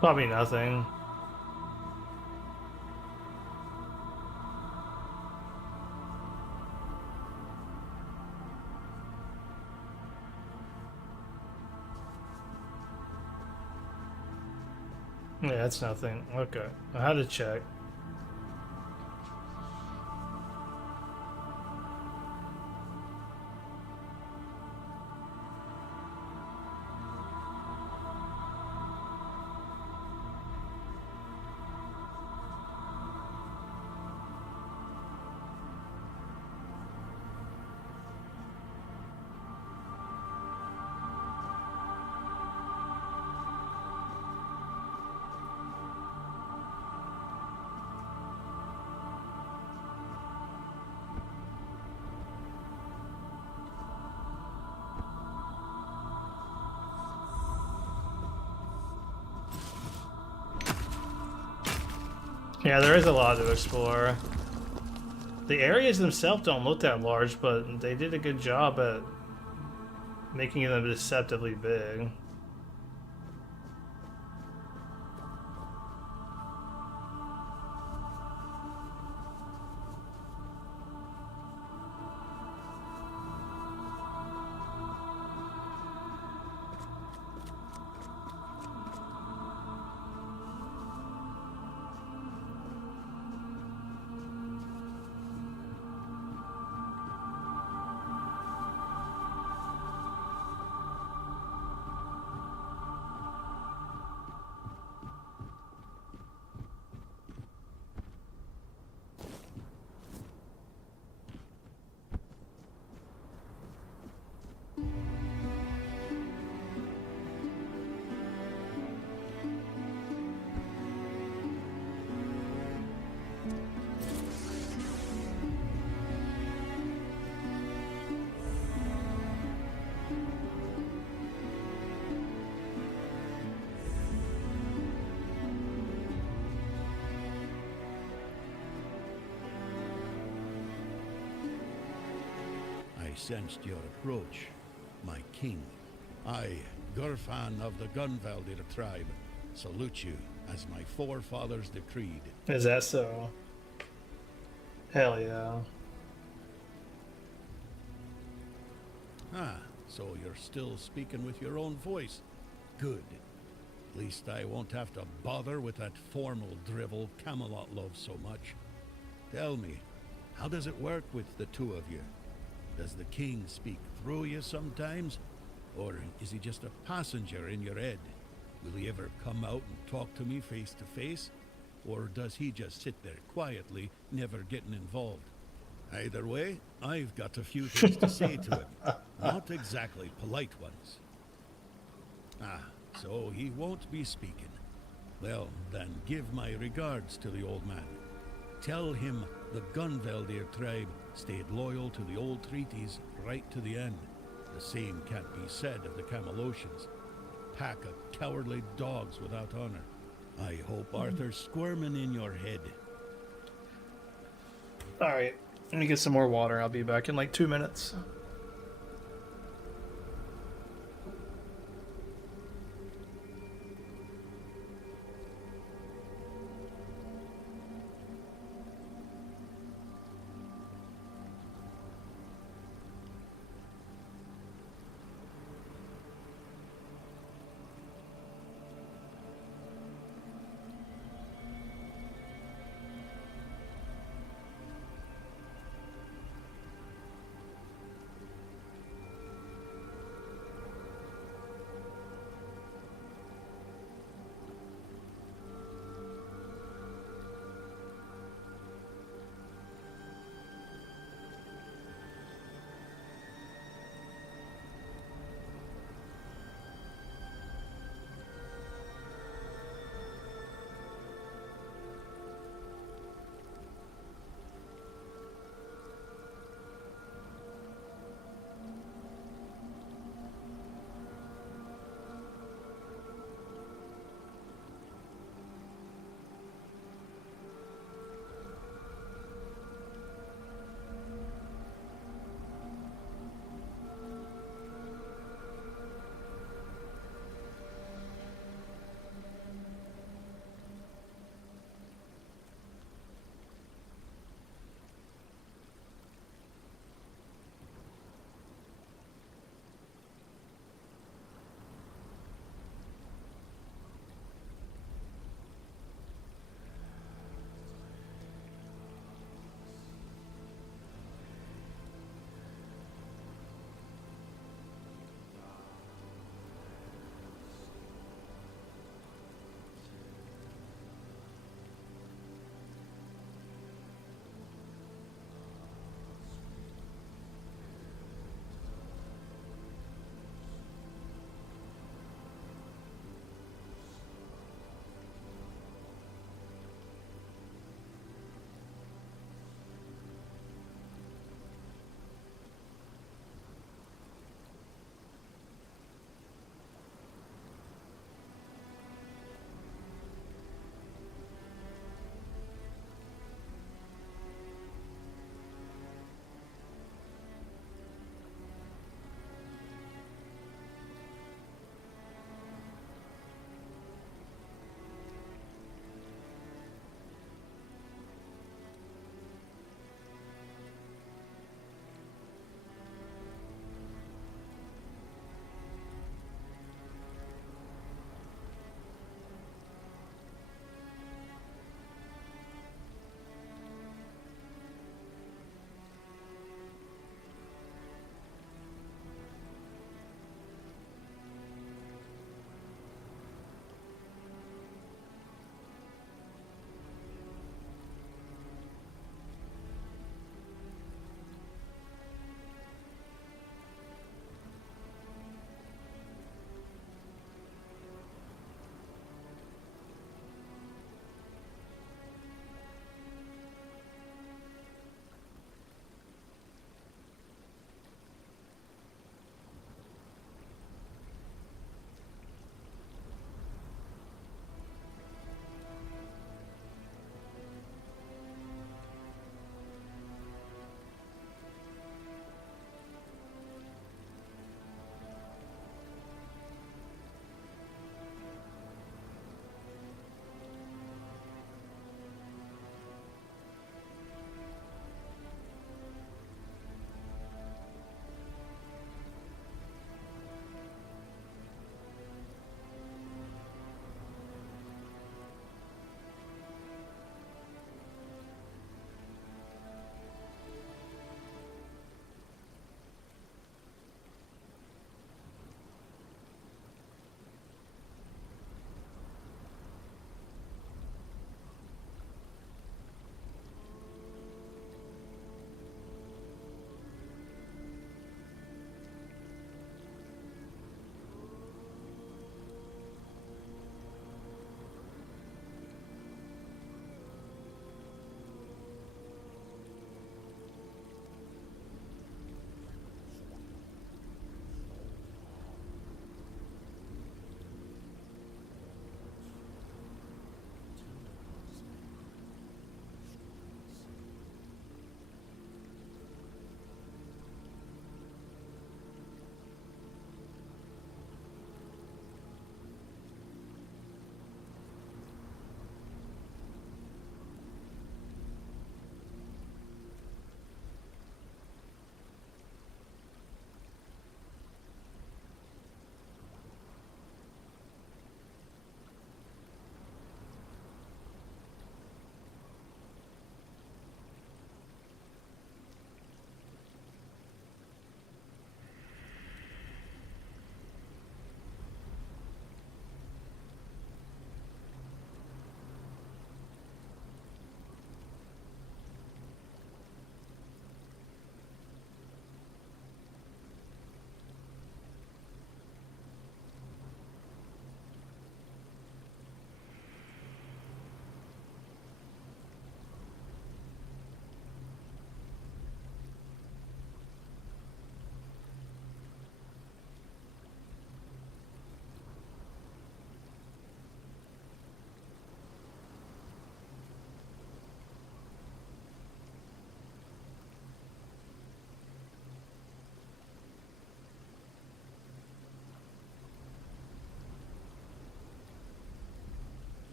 Probably nothing. Yeah, that's nothing. Okay. I had to check. Yeah, there is a lot to explore. The areas themselves don't look that large, but they did a good job at making them deceptively big. I sensed your approach, my king. I, Gurfan of the Gunvaldir tribe, salute you as my forefathers decreed. Is that so? Hell yeah. Ah, so you're still speaking with your own voice. Good. At least I won't have to bother with that formal drivel Camelot loves so much. Tell me, how does it work with the two of you? Does the king speak through you sometimes? Or is he just a passenger in your head? Will he ever come out and talk to me face to face? Or does he just sit there quietly, never getting involved? Either way, I've got a few things to say to him. Not exactly polite ones. Ah, so he won't be speaking. Well, then give my regards to the old man. Tell him the Gunvaldir tribe stayed loyal to the old treaties right to the end. The same can't be said of the Camelosians. Pack of cowardly dogs without honor. I hope Arthur's squirming in your head. Alright, let me get some more water. I'll be back in like 2 minutes.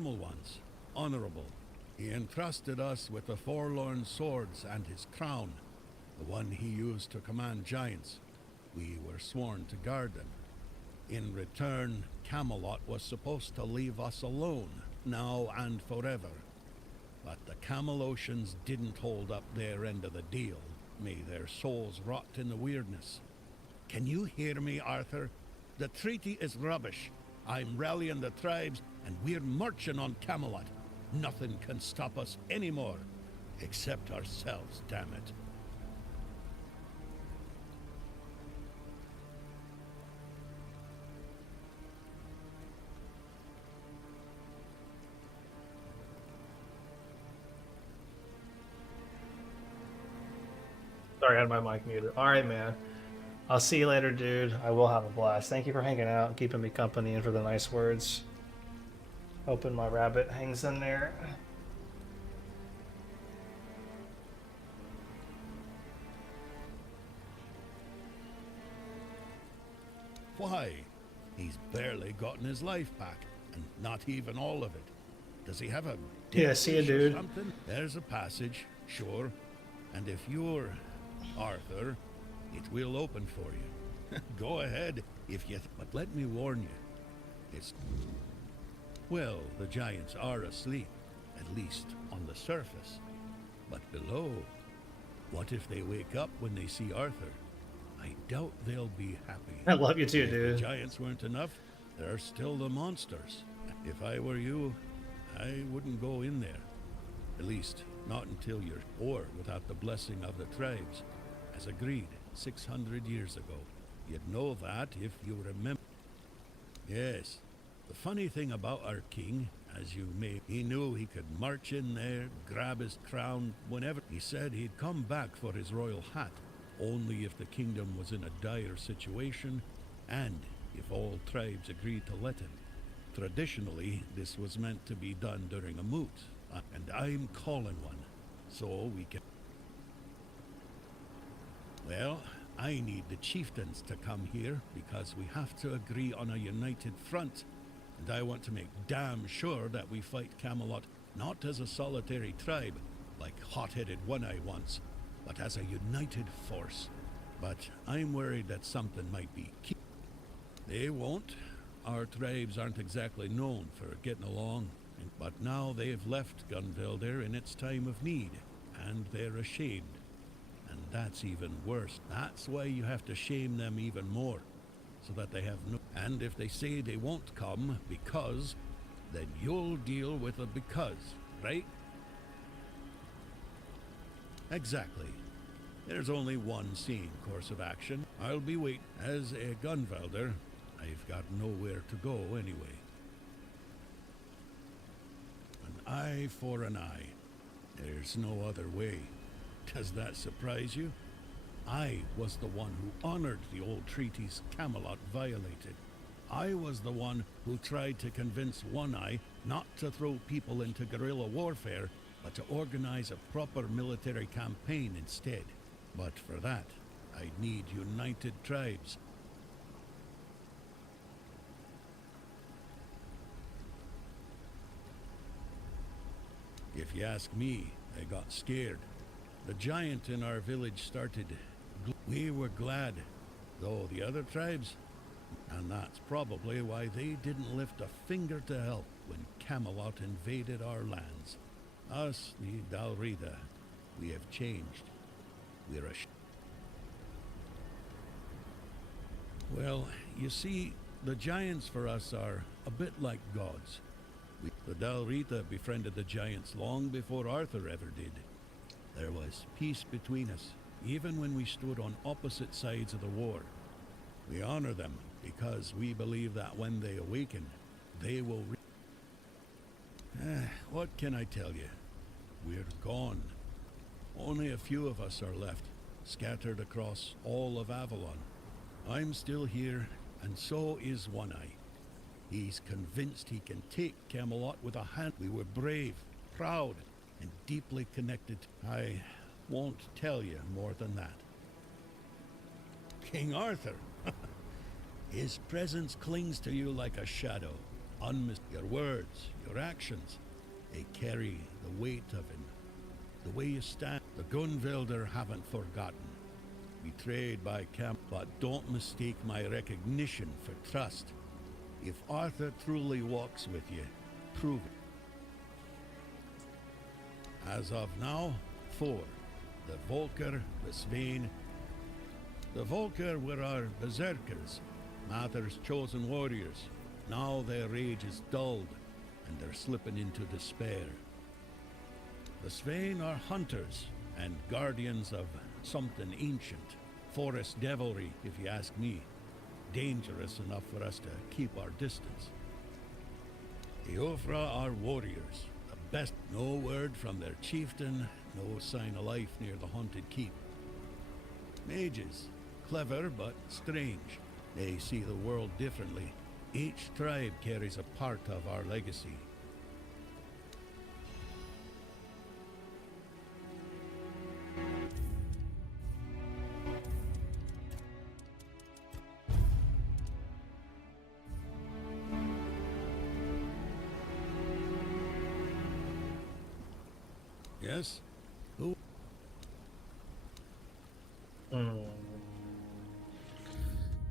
normal ones, honorable. He entrusted us with the forlorn swords and his crown, the one he used to command giants. We were sworn to guard them. In return, Camelot was supposed to leave us alone, now and forever. But the Camelocians didn't hold up their end of the deal. May their souls rot in the weirdness. Can you hear me, Arthur? The treaty is rubbish. I'm rallying the tribes, and we're marching on Camelot. Nothing can stop us anymore, except ourselves, damn it. Sorry, I had my mic muted. All right, man. I'll see you later, dude. I will have a blast. Thank you for hanging out and keeping me company and for the nice words. Hoping my rabbit hangs in there. Why? He's barely gotten his life back, and not even all of it. Does he have a Yeah, see you, dude. something? There's a passage, sure. And if you're Arthur, it will open for you. Go ahead if you... But let me warn you. It's... Well, the giants are asleep, at least on the surface. But below, what if they wake up when they see Arthur? I doubt they'll be happy. I love you too, If dude. the giants weren't enough, there are still the monsters. If I were you, I wouldn't go in there. At least, not until you're or without the blessing of the tribes, as agreed 600 years ago. You'd know that if you remember. Yes, the funny thing about our king, as you may, he knew he could march in there, grab his crown whenever. He said he'd come back for his royal hat, only if the kingdom was in a dire situation, and if all tribes agreed to let him. Traditionally, this was meant to be done during a moot, and I'm calling one, so we can... Well, I need the chieftains to come here, because we have to agree on a united front, and I want to make damn sure that we fight Camelot not as a solitary tribe, like hot-headed One-Eye once, but as a united force. But I'm worried that something might be key. They won't. Our tribes aren't exactly known for getting along, but now they've left Gunvelder in its time of need, and they're ashamed. And that's even worse. That's why you have to shame them even more, so that they have no... And if they say they won't come because, then you'll deal with a because, right? Exactly. There's only one sane course of action. I'll be waiting. As a Gunvelder, I've got nowhere to go anyway. An eye for an eye. There's no other way. Does that surprise you? I was the one who honored the old treaties Camelot violated. I was the one who tried to convince One-Eye not to throw people into guerrilla warfare, but to organize a proper military campaign instead. But for that, I'd need united tribes. If you ask me, I got scared. The giant in our village started. We were glad, though the other tribes, and that's probably why they didn't lift a finger to help when Camelot invaded our lands. Us, the Dalrida, we have changed. We're a... Well, you see, the giants for us are a bit like gods. The Dalrita befriended the giants long before Arthur ever did. There was peace between us, even when we stood on opposite sides of the war. We honor them because we believe that when they awaken, they will... What can I tell you? We're gone. Only a few of us are left, scattered across all of Avalon. I'm still here, and so is One-Eye. He's convinced he can take Camelot with a hand. We were brave, proud, and deeply connected. I won't tell you more than that. King Arthur! His presence clings to you like a shadow. Your words, your actions, they carry the weight of him. The way you stand, the Gunvelder haven't forgotten. Betrayed by Camp, but don't mistake my recognition for trust. If Arthur truly walks with you, prove it. As of now, 4. The Volker, the Svein. The Volker were our berserkers, Mather's chosen warriors. Now their rage is dulled, and they're slipping into despair. The Svein are hunters, and guardians of something ancient. Forest devilry, if you ask me. Dangerous enough for us to keep our distance. The Ofra are warriors. The best. No word from their chieftain, no sign of life near the haunted keep. Mages. Clever, but strange. They see the world differently. Each tribe carries a part of our legacy. Yes? Who?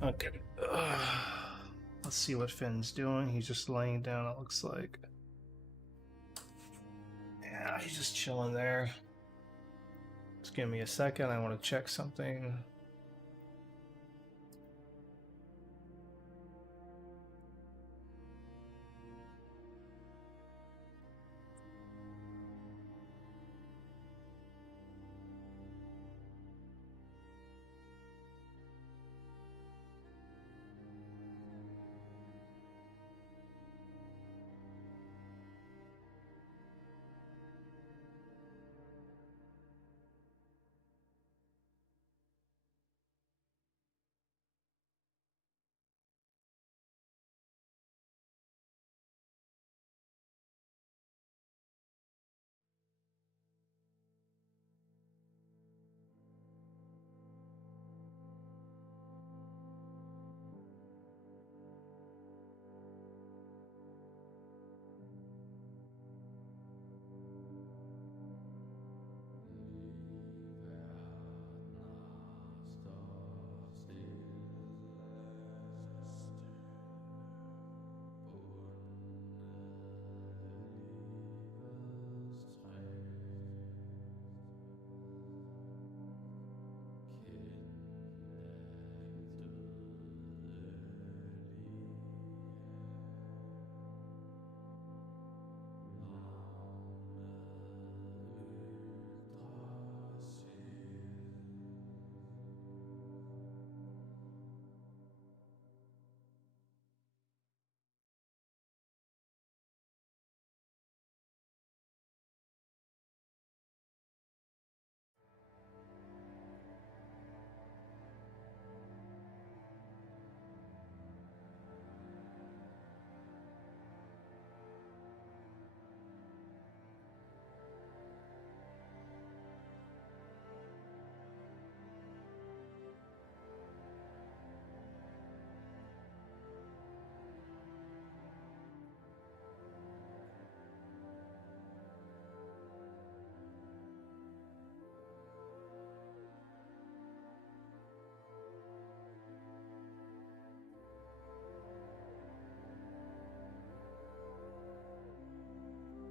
Okay. Let's see what Finn's doing. He's just laying down, it looks like. Yeah, he's just chilling there. Just give me a second. I want to check something.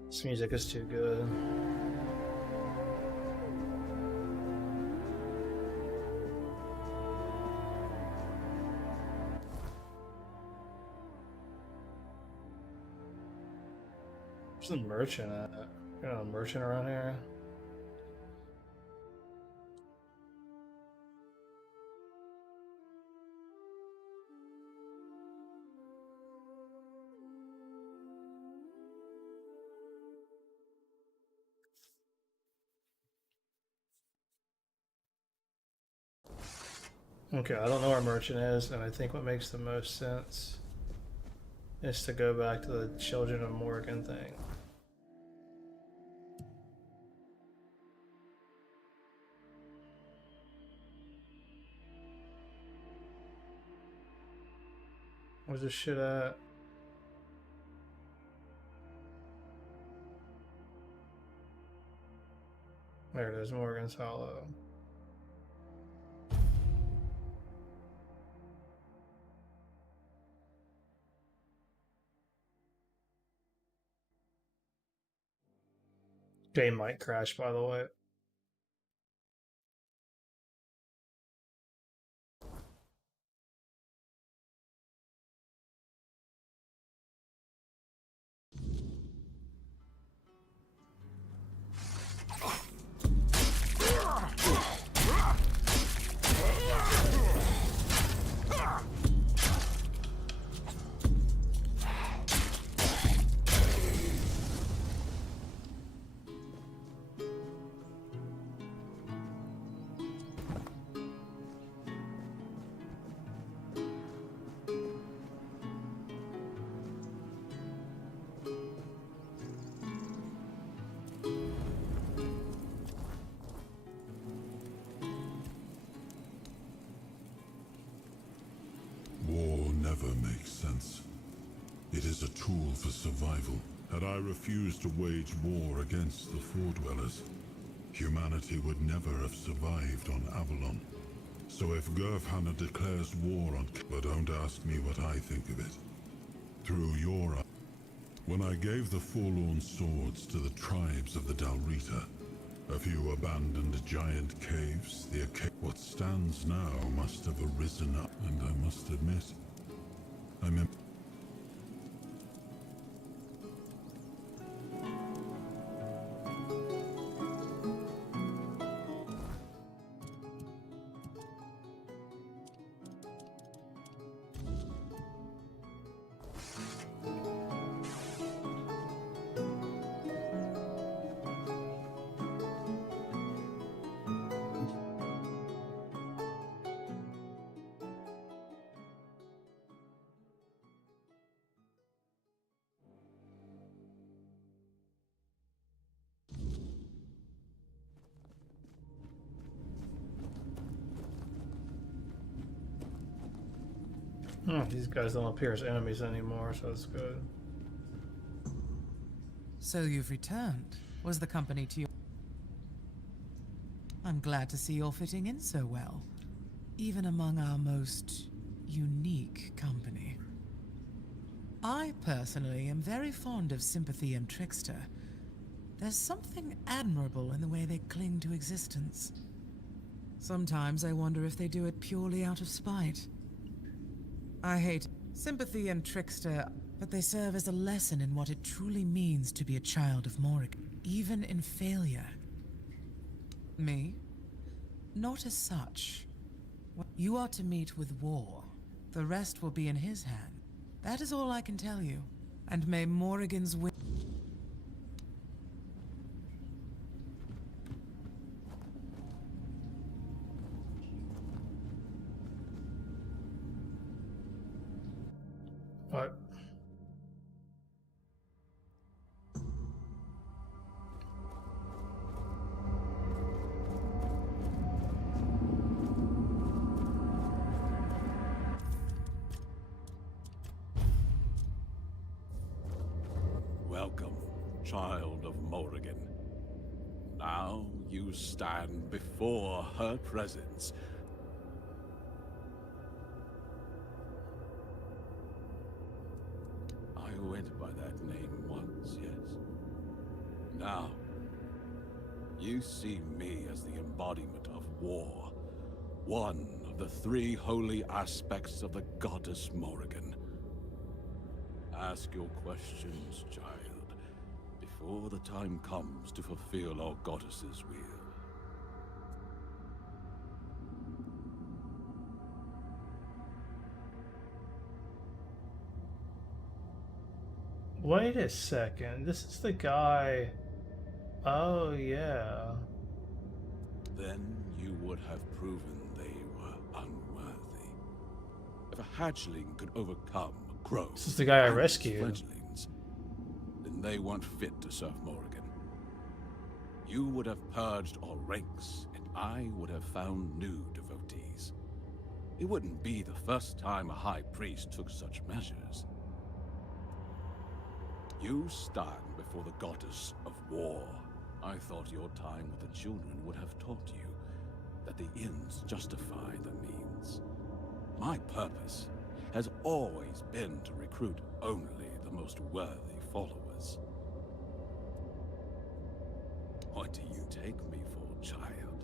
This music is too good. Where's the merchant at? Got a merchant around here? Okay, I don't know where merchant is, and I think what makes the most sense is to go back to the Children of Morgan thing. Where's this shit at? There it is, Morgan's Hollow. Game might crash, by the way. War never makes sense. It is a tool for survival. Had I refused to wage war against the Foredwellers, humanity would never have survived on Avalon. So if Gurfhanna declares war on... But don't ask me what I think of it. Through your... When I gave the forlorn swords to the tribes of the Dalrita, a few abandoned giant caves, what stands now must have arisen up, and I must admit, I'm in... These guys don't appear as enemies anymore, so that's good. So you've returned. Was the company to your... I'm glad to see you're fitting in so well, even among our most unique company. I personally am very fond of Sympathy and Trickster. There's something admirable in the way they cling to existence. Sometimes I wonder if they do it purely out of spite. I hate Sympathy and Trickster, but they serve as a lesson in what it truly means to be a child of Morrigan, even in failure. Me? Not as such. You are to meet with War. The rest will be in his hand. That is all I can tell you. And may Morrigan's win... What? Welcome, child of Morrigan. Now you stand before her presence. I went by that name once, yes. Now, you see me as the embodiment of war. One of the three holy aspects of the goddess Morrigan. Ask your questions, child, before the time comes to fulfill our goddess's will. Wait a second. This is the guy. Oh, yeah. Then you would have proven they were unworthy. If a hatchling could overcome a crow, This is the guy I and his rescued. fledglings, then they weren't fit to serve Morrigan. You would have purged our ranks, and I would have found new devotees. It wouldn't be the first time a high priest took such measures. You stand before the goddess of war, I thought your time with the children would have taught you that the ends justify the means. My purpose has always been to recruit only the most worthy followers. What do you take me for, child?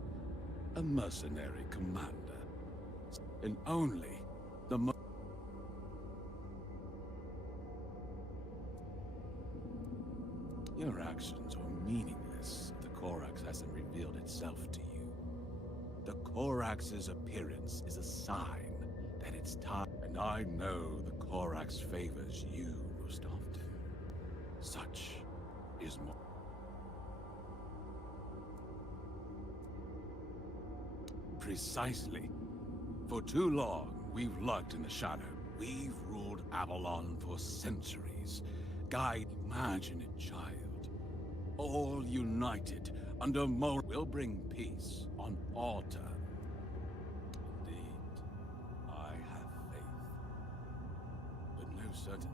A mercenary commander. And only the Your actions are meaningless if the Corax hasn't revealed itself to you. The Corax's appearance is a sign that it's time, and I know the Corax favors you most often. Such is more. Precisely. For too long, we've lurked in the shadow. We've ruled Avalon for centuries. Guide, imagine it, child. All united under will bring peace on our terms. Indeed, I have faith, but no certainty.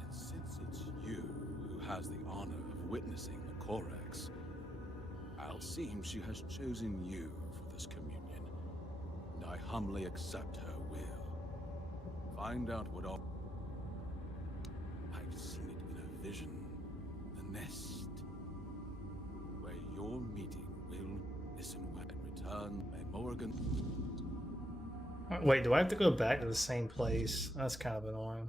And since it's you who has the honor of witnessing the Corax, I'll seem she has chosen you for this communion, and I humbly accept her will. Find out what all... I've seen it in a vision. The nest, where your meeting will listen well and return by Morrigan. Wait, do I have to go back to the same place? That's kind of annoying.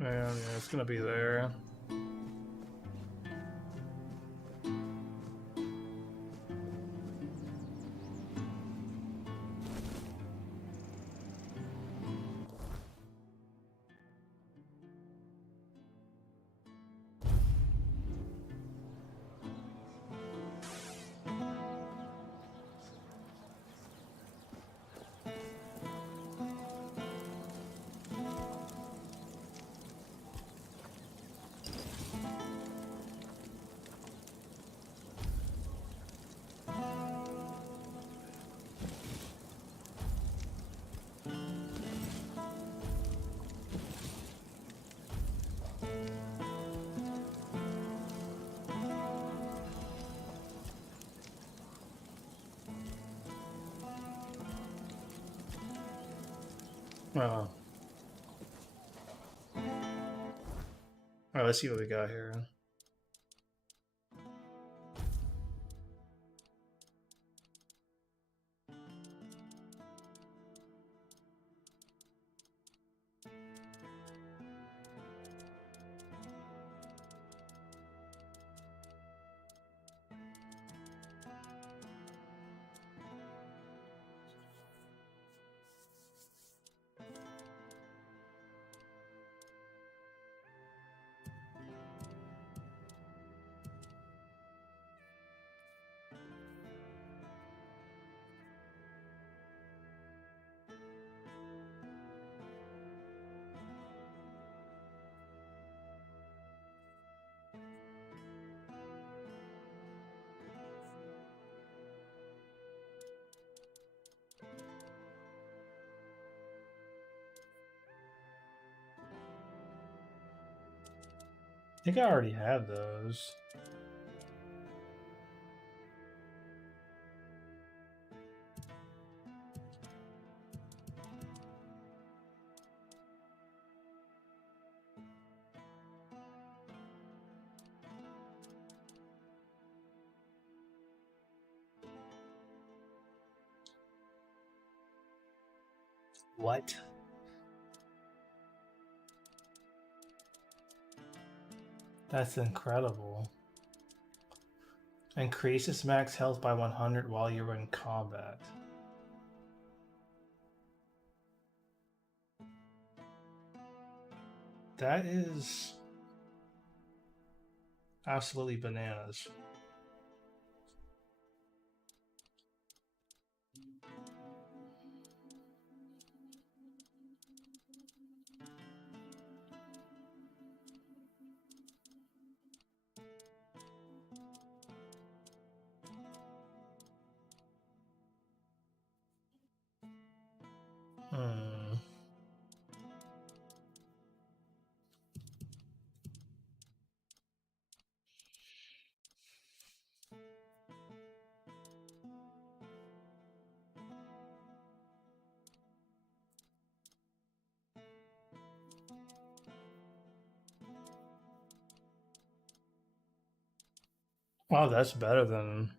Yeah, it's gonna be there. Oh. Alright, let's see what we got here. I think I already have those. What? That's incredible. Increases max health by 100 while you're in combat. That is absolutely bananas. Hmm. Wow, that's better than...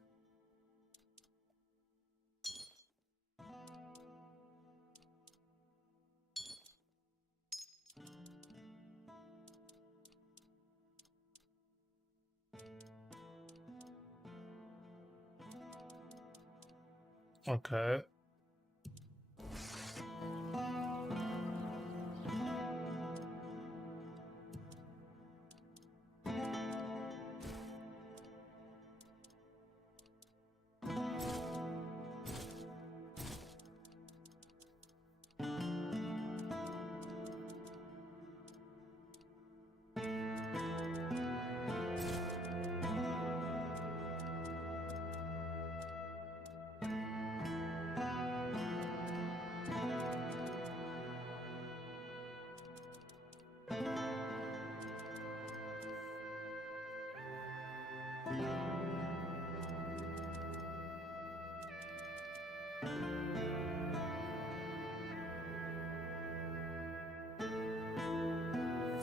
Okay.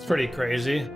It's pretty crazy.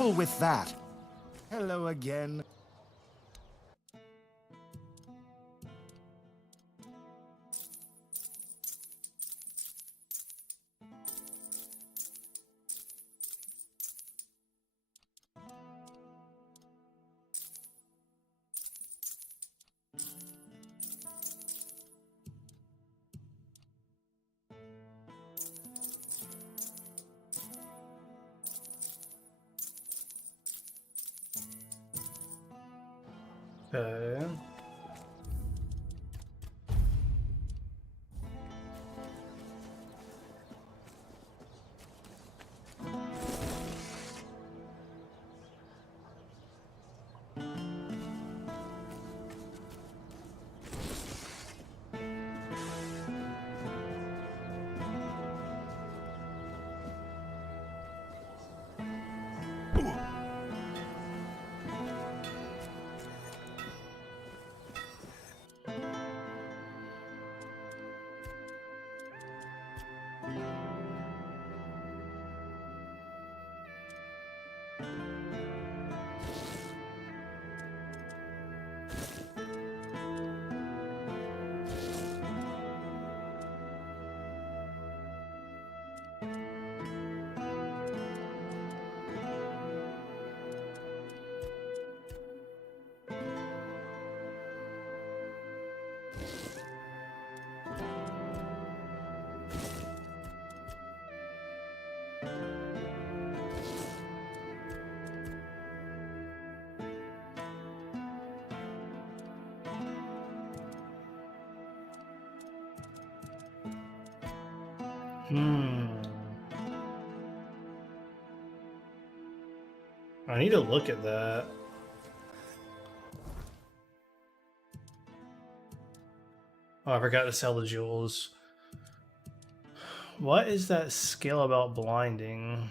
Careful with that. Hello again. Okay. Hmm. I need to look at that. Oh, I forgot to sell the jewels. What is that skill about blinding?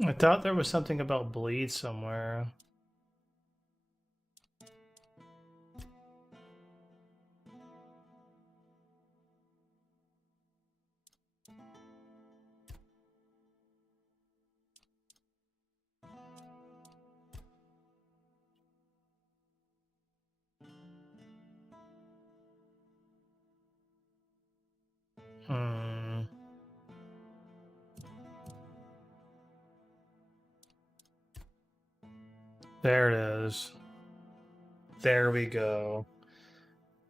I thought there was something about bleed somewhere. Hmm. There it is. There we go.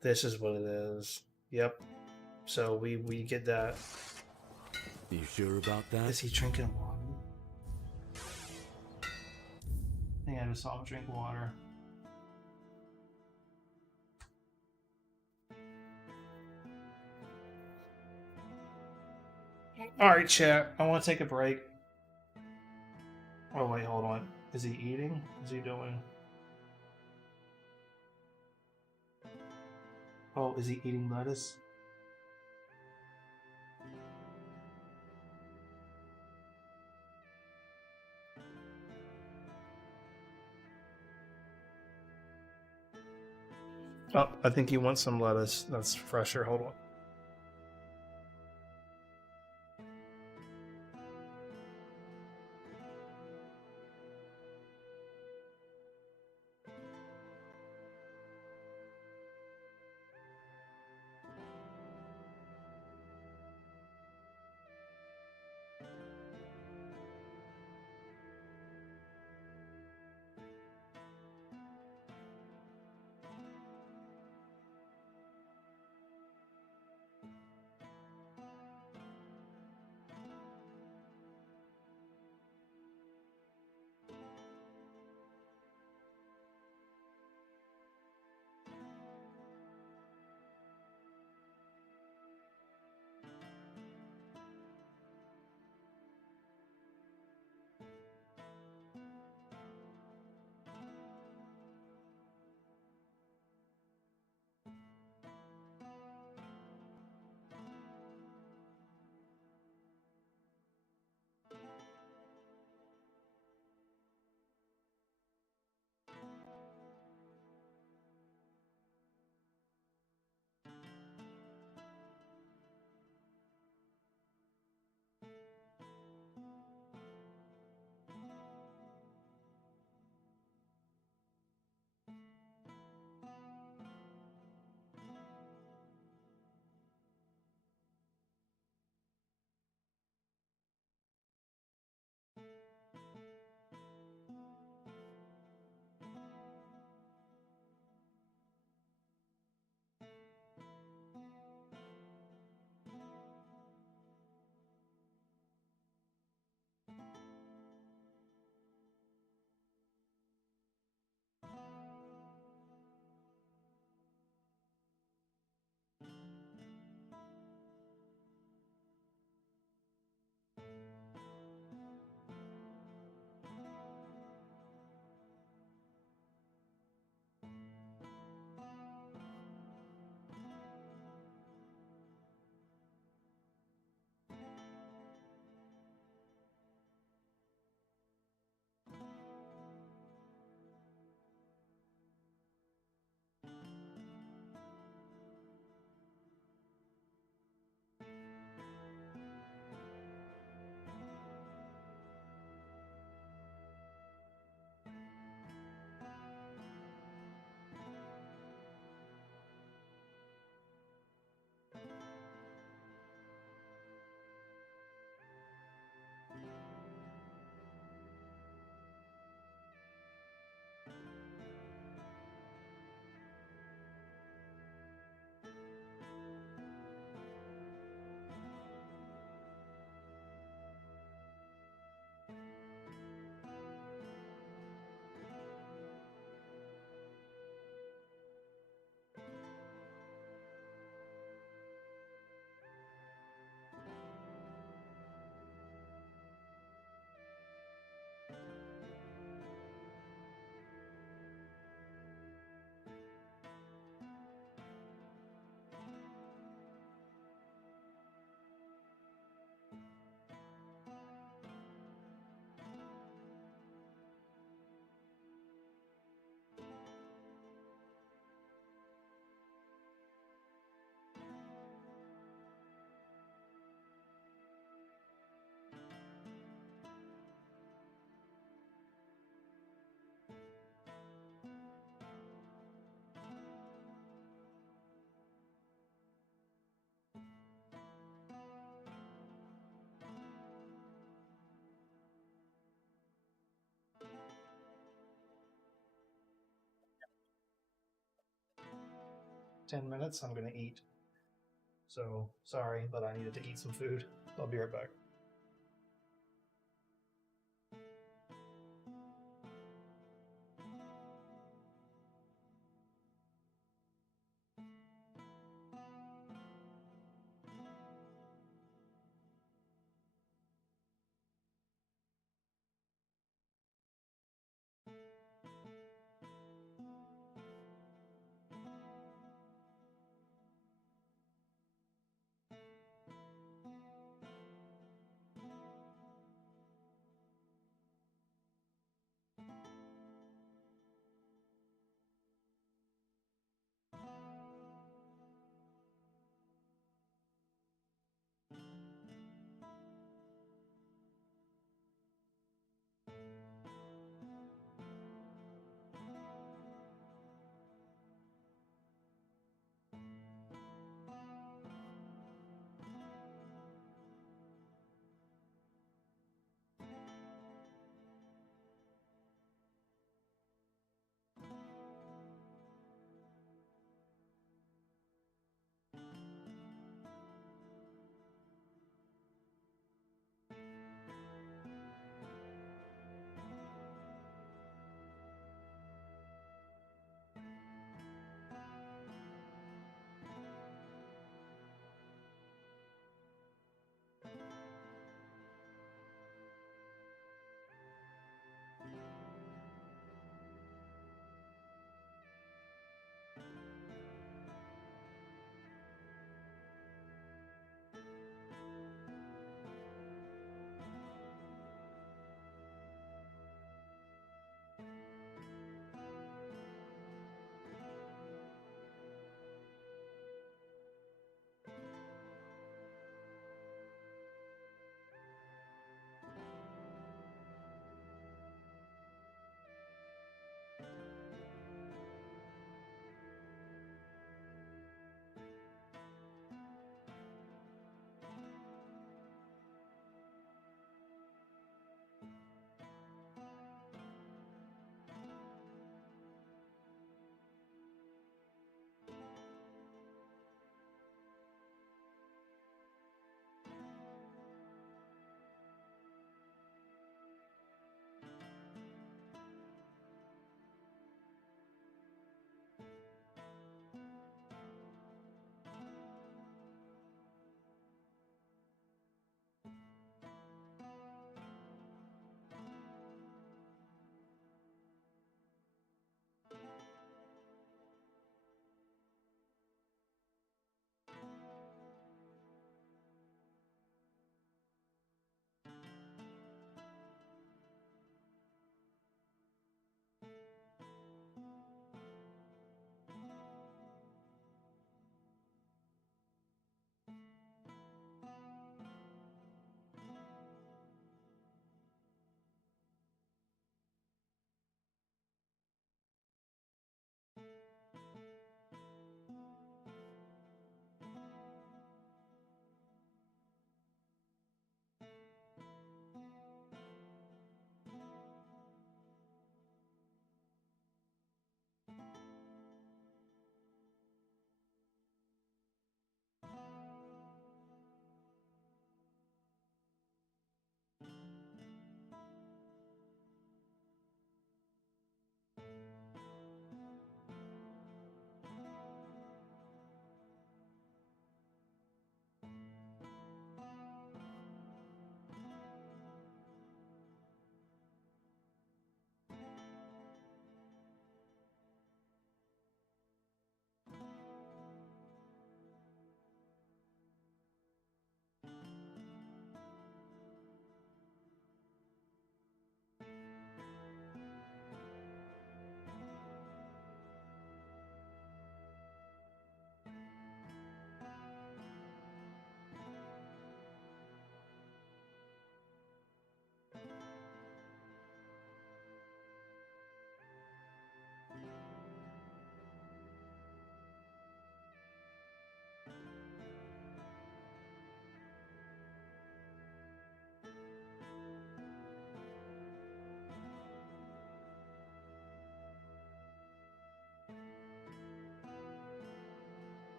This is what it is. Yep. So we get that. You sure about that? Is he drinking water? I think I just saw him drink water. All right, chat. I want to take a break. Oh wait, hold on. Is he eating? Is he doing? Oh, is he eating lettuce? Oh, I think he wants some lettuce. That's fresher. Hold on. 10 minutes, I'm gonna eat. So, sorry, but I needed to eat some food. I'll be right back.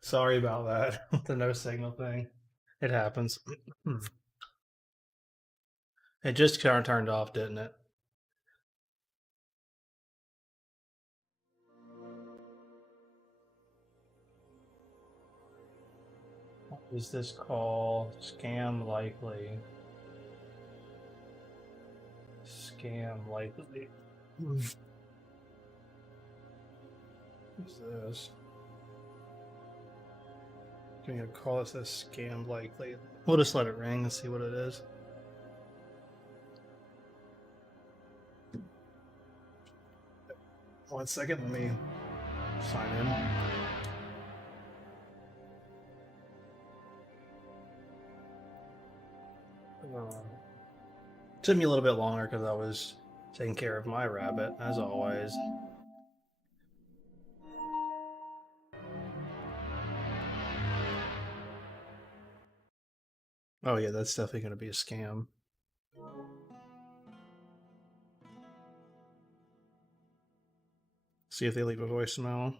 Sorry about that. The no signal thing. It happens. It just turned off, didn't it? What is this called? Scam likely. Scam likely. What's this? I'm gonna call this a scam likely. We'll just let it ring and see what it is. One second, let me sign in. Took me a little bit longer because I was taking care of my rabbit, as always. Oh yeah, that's definitely going to be a scam. See if they leave a voicemail.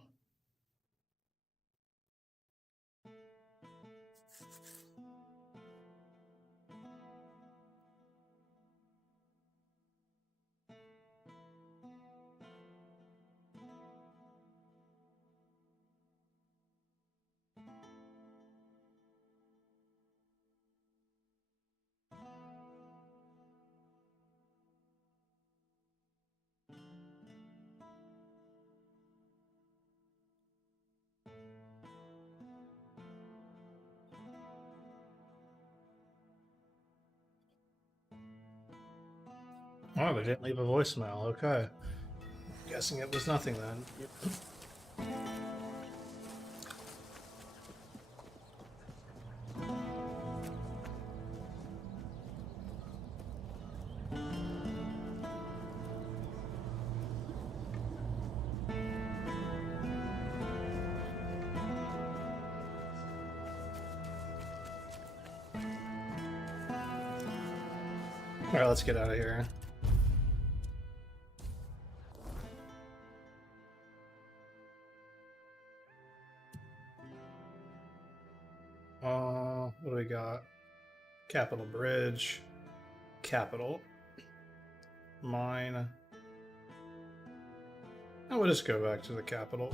Oh, they didn't leave a voicemail. Okay. Guessing it was nothing then. Alright, let's get out of here. What do we got? Capital Bridge. Capital. Mine. I will just go back to the capital.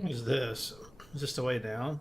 What is this? Is this the way down?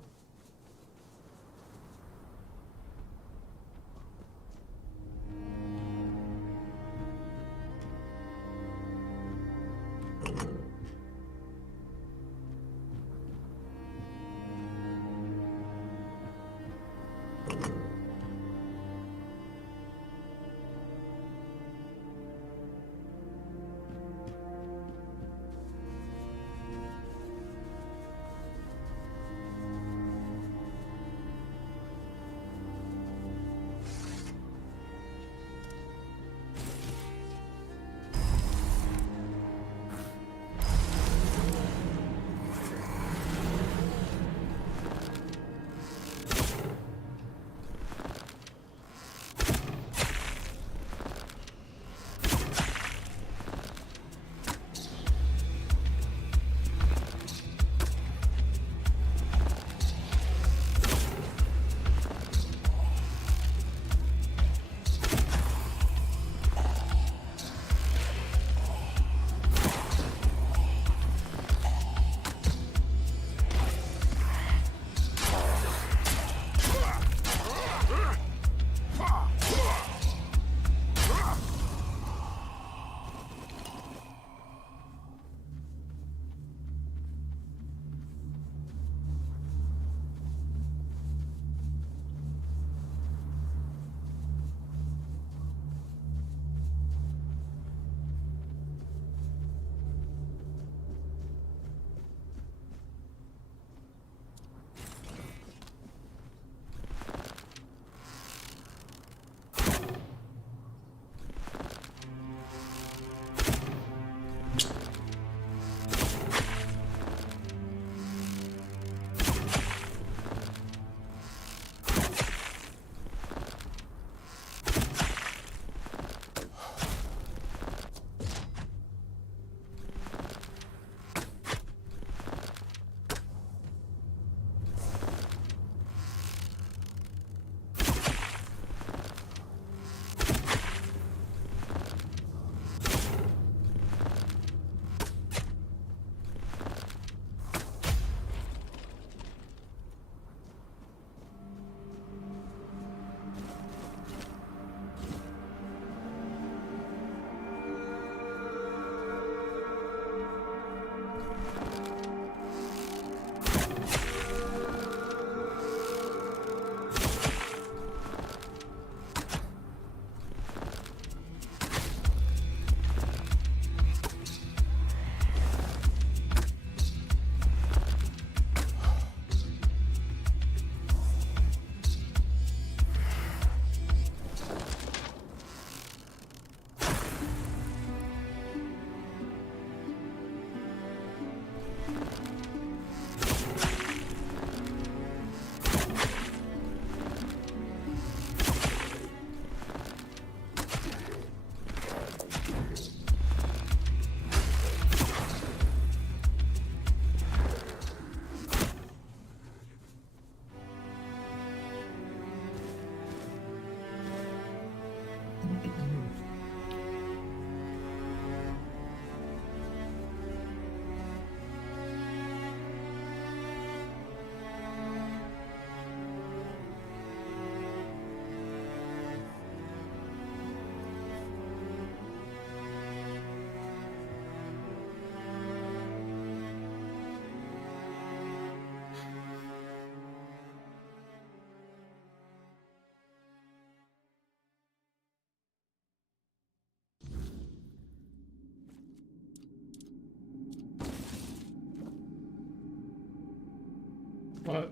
What?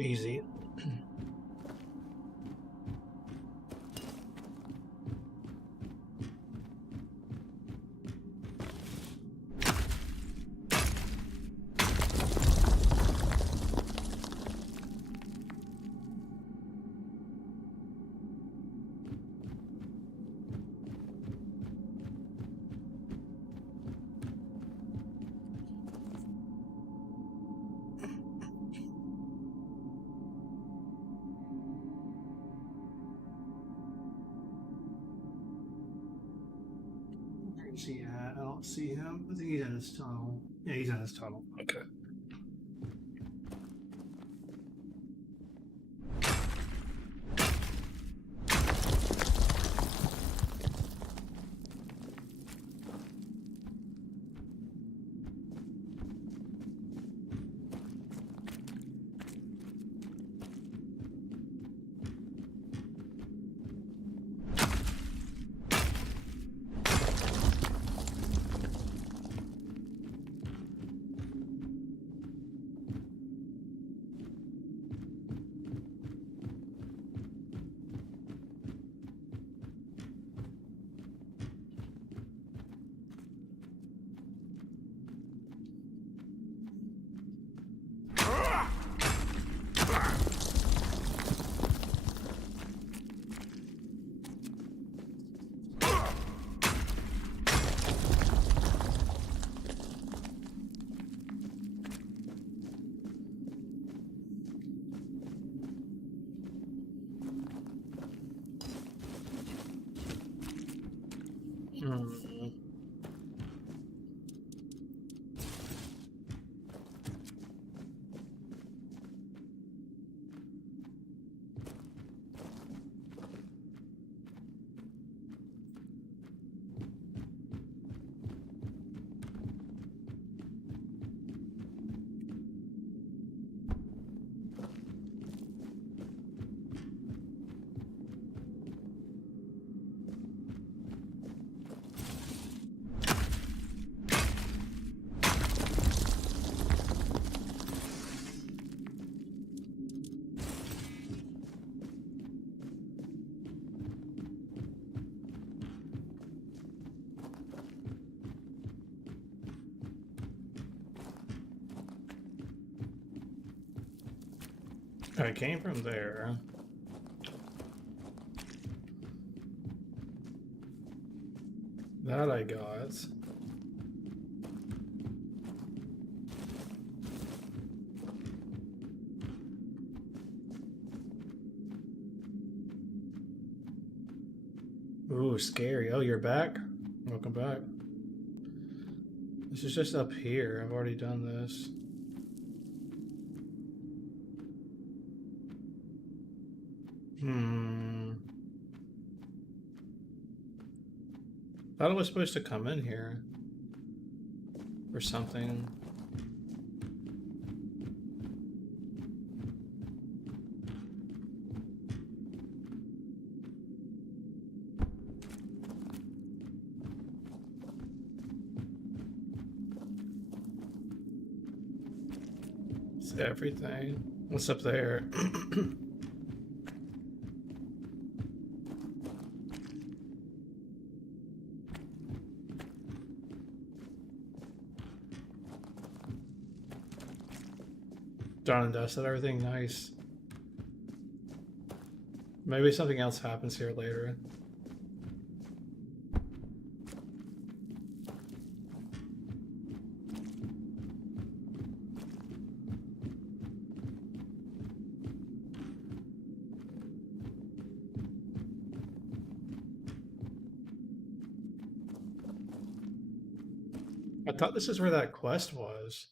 Easy. Where's he at? I don't see him. I think he's in his tunnel. Yeah, he's in his tunnel. Okay. I came from there. That I got. Ooh, scary. Oh, you're back? Welcome back. This is just up here. I've already done this. Thought it was supposed to come in here. Or something. It's everything. What's up there? Done and dusted everything. Nice. Maybe something else happens here later. I thought this is where that quest was.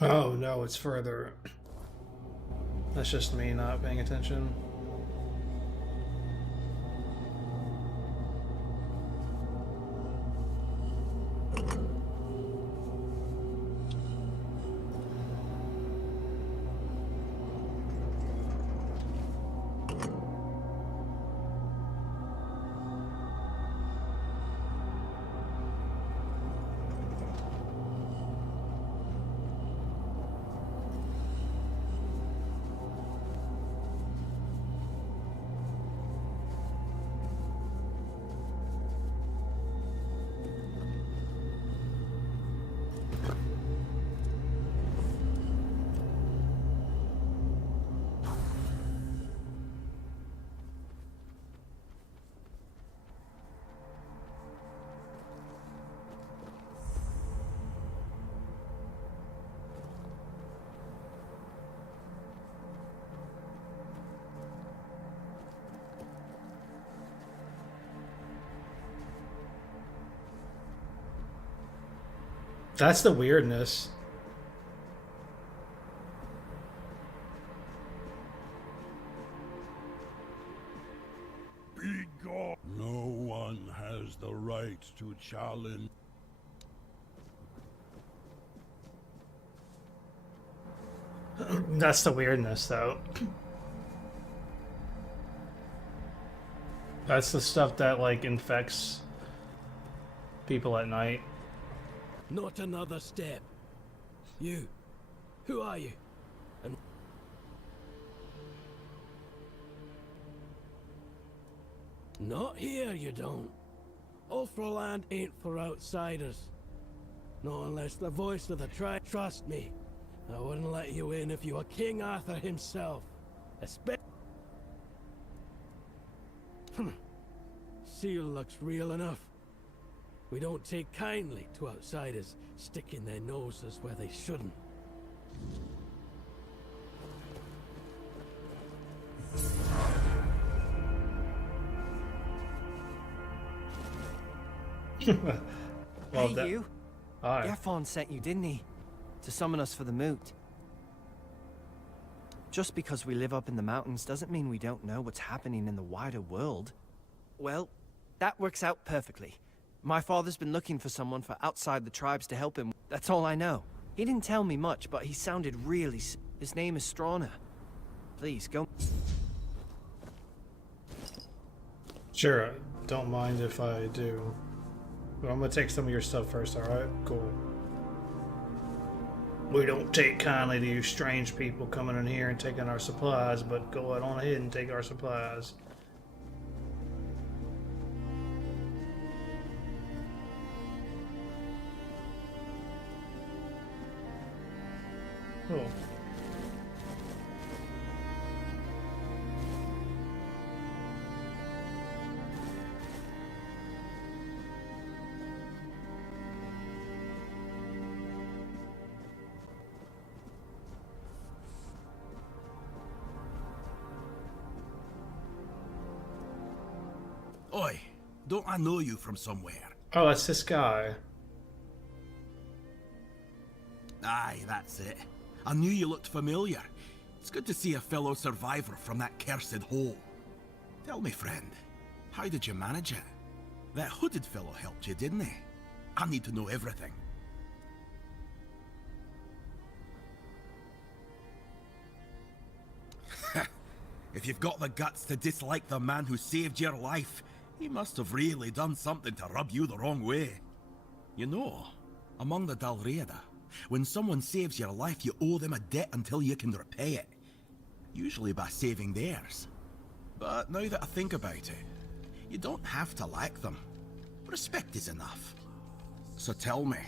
Oh no, it's further. That's just me not paying attention. That's the weirdness. Be gone. No one has the right to challenge. That's the weirdness, though. That's the stuff that, like, infects people at night. Not another step. You. Who are you? And not here, you don't. Ulfraland ain't for outsiders. Not unless the voice of the tribe. Trust me, I wouldn't let you in if you were King Arthur himself. Seal looks real enough. We don't take kindly to outsiders sticking their noses where they shouldn't. Well, hey, you. Hi. Gerfon sent you, didn't he? To summon us for the moot. Just because we live up in the mountains doesn't mean we don't know what's happening in the wider world. Well, that works out perfectly. My father's been looking for someone for outside the tribes to help him. That's all I know. He didn't tell me much, but he sounded really... His name is Strana. Please, go... Sure, don't mind if I do. But I'm gonna take some of your stuff first, alright? Cool. We don't take kindly to you strange people coming in here and taking our supplies, but go on ahead and take our supplies. Cool. Oi, don't I know you from somewhere? Oh, that's this guy. Aye, that's it. I knew you looked familiar. It's good to see a fellow survivor from that cursed hole. Tell me, friend, how did you manage it? That hooded fellow helped you, didn't he? I need to know everything. If you've got the guts to dislike the man who saved your life, he must have really done something to rub you the wrong way. You know, among the Dalriada, when someone saves your life, you owe them a debt until you can repay it. Usually by saving theirs. But now that I think about it, you don't have to like them. Respect is enough. So tell me.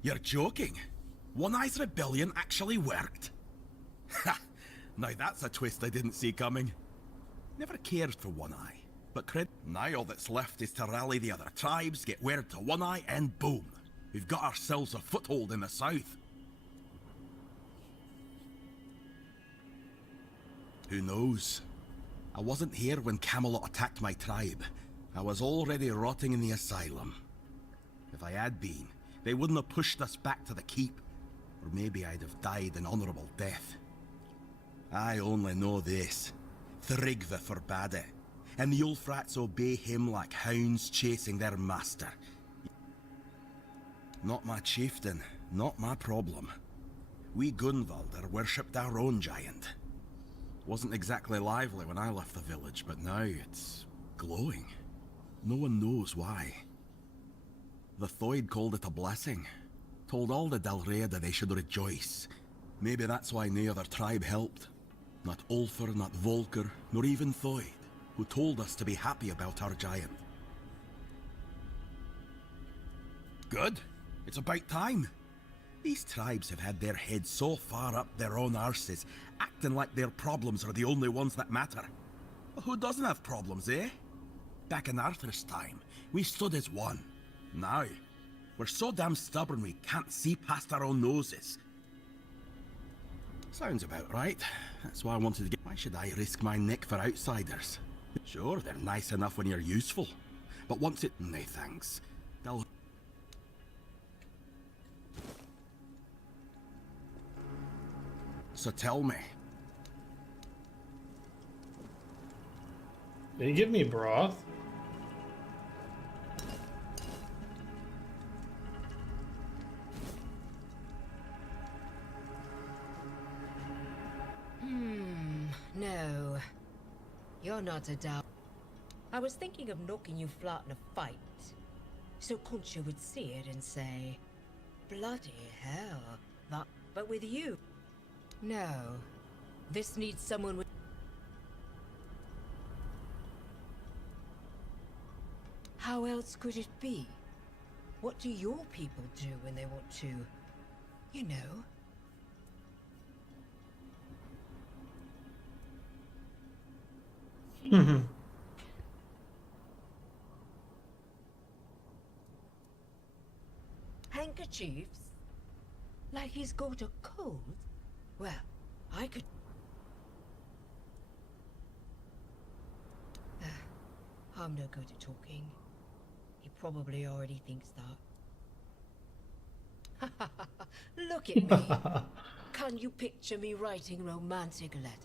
You're joking? One Eye's rebellion actually worked? Ha! Now that's a twist I didn't see coming. Never cared for One Eye, but now all that's left is to rally the other tribes, get word to One Eye, and boom! We've got ourselves a foothold in the south. Who knows? I wasn't here when Camelot attacked my tribe. I was already rotting in the asylum. If I had been, they wouldn't have pushed us back to the keep. Or maybe I'd have died an honourable death. I only know this. Thrigve forbade it, and the Ulfrats obey him like hounds chasing their master. Not my chieftain, not my problem. We Gunvalder worshipped our own giant. Wasn't exactly lively when I left the village, but now it's glowing. No one knows why. The Thoid called it a blessing. Told all the Dalriada they should rejoice. Maybe that's why no other tribe helped. Not Ulfr, not Volker, nor even Thoid, who told us to be happy about our giant. Good. It's about time. These tribes have had their heads so far up their own arses, acting like their problems are the only ones that matter. Well, who doesn't have problems, eh? Back in Arthur's time, we stood as one. Now, We're so damn stubborn we can't see past our own noses. Sounds about right. That's why I wanted to get... Why should I risk my neck for outsiders? Sure, they're nice enough when you're useful. But once it... Nay, thanks. They'll... So tell me. Did he give me broth? No. You're not a doubt. I was thinking of knocking you flat in a fight. So Concha would see it and say, bloody hell, that... But with you... No. This needs someone with... How else could it be? What do your people do when they want to... You know... Handkerchiefs? Like he's got a cold? Well, I could... I'm no good at talking. He probably already thinks that. Look at me. Can you picture me writing romantic letters?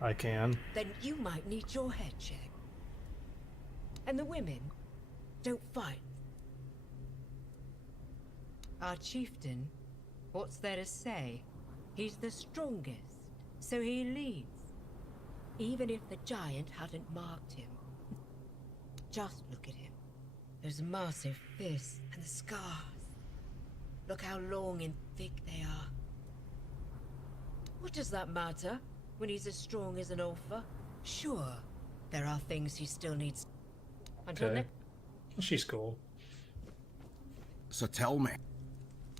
I can. Then you might need your head checked. And the women don't fight. Our chieftain, what's there to say? He's the strongest, so he leads. Even if the giant hadn't marked him. Just look at him. Those massive fists and the scars. Look how long and thick they are. What does that matter when he's as strong as an alpha? Sure, there are things he still needs. Until Okay. next. She's cool. So tell me.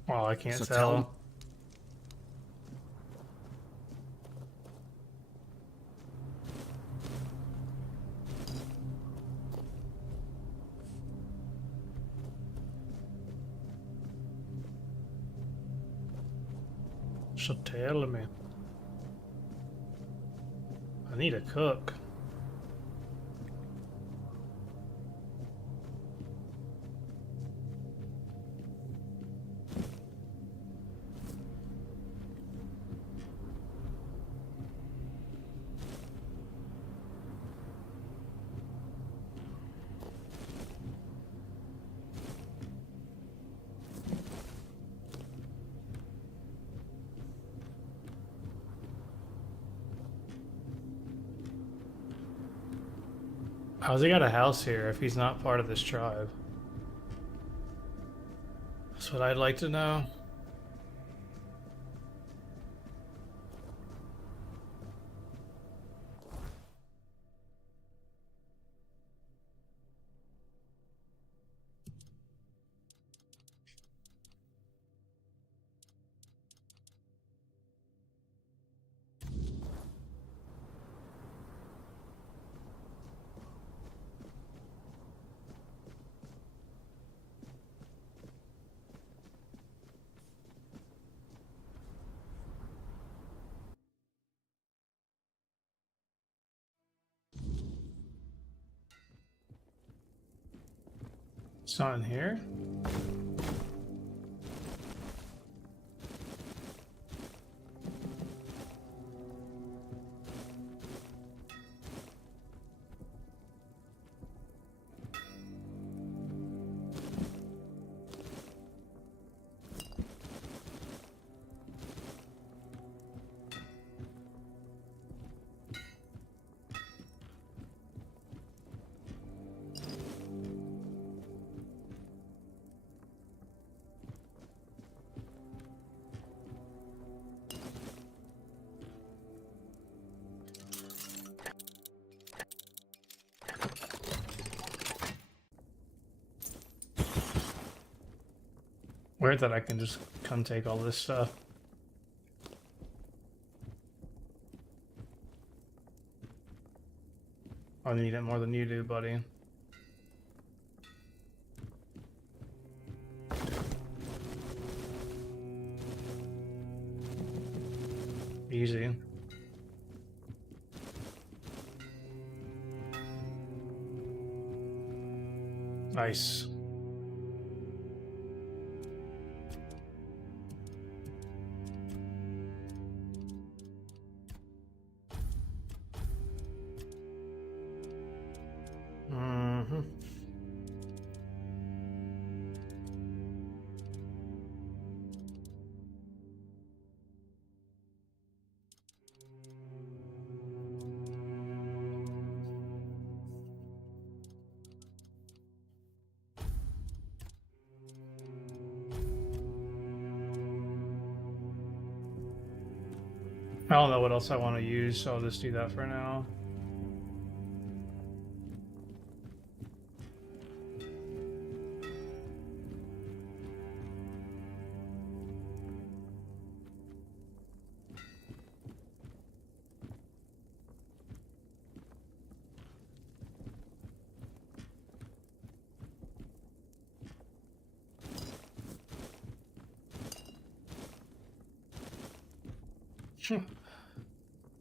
Well, I can't So tell. So tell me. I need a cook. How's he got a house here if he's not part of this tribe? That's what I'd like to know. It's not in here. Weird that I can just come take all this stuff. I need it more than you do, buddy. Easy. Nice. Mm-hmm. I don't know what else I want to use, so I'll just do that for now.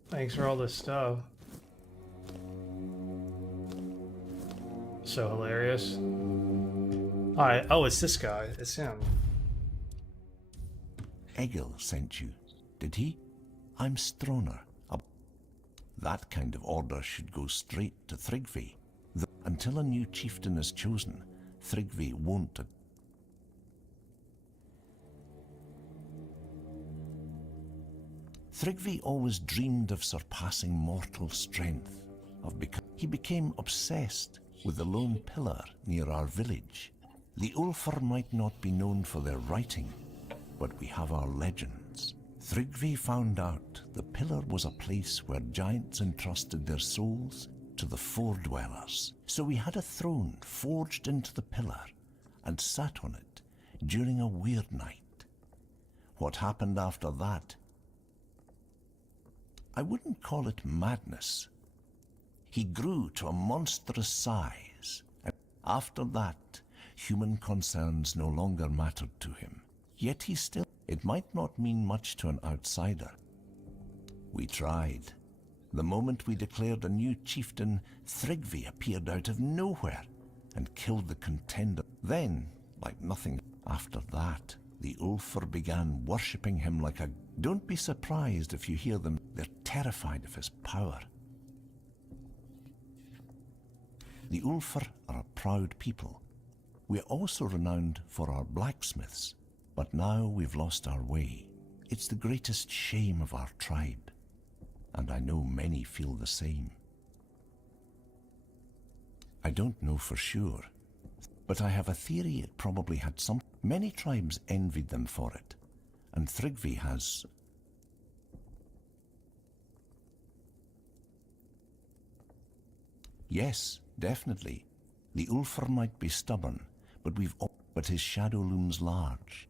Thanks for all this stuff. So hilarious. Alright, oh, it's this guy. It's him. Egil sent you, did he? I'm Stroner. That kind of order should go straight to Thrigvi. Until a new chieftain is chosen, Thrigvi won't. Thrigvi always dreamed of surpassing mortal strength. He became obsessed with the lone pillar near our village. The Ulfar might not be known for their writing, but we have our legends. Thrigvi found out the pillar was a place where giants entrusted their souls to the Fore-dwellers. So we had a throne forged into the pillar and sat on it during a weird night. What happened after that? I wouldn't call it madness. He grew to a monstrous size, and after that, human concerns no longer mattered to him. Yet he still... It might not mean much to an outsider. We tried. The moment we declared a new chieftain, Thrigvi appeared out of nowhere and killed the contender. Then, like nothing after that, the Ulfar began worshipping him like a... Don't be surprised if you hear them. They're terrified of his power. The Ulfar are a proud people. We're also renowned for our blacksmiths, but now we've lost our way. It's the greatest shame of our tribe, and I know many feel the same. I don't know for sure, but I have a theory it probably had some... Many tribes envied them for it, and Thrigvi has... Yes, definitely. The Ulfar might be stubborn, but his shadow looms large.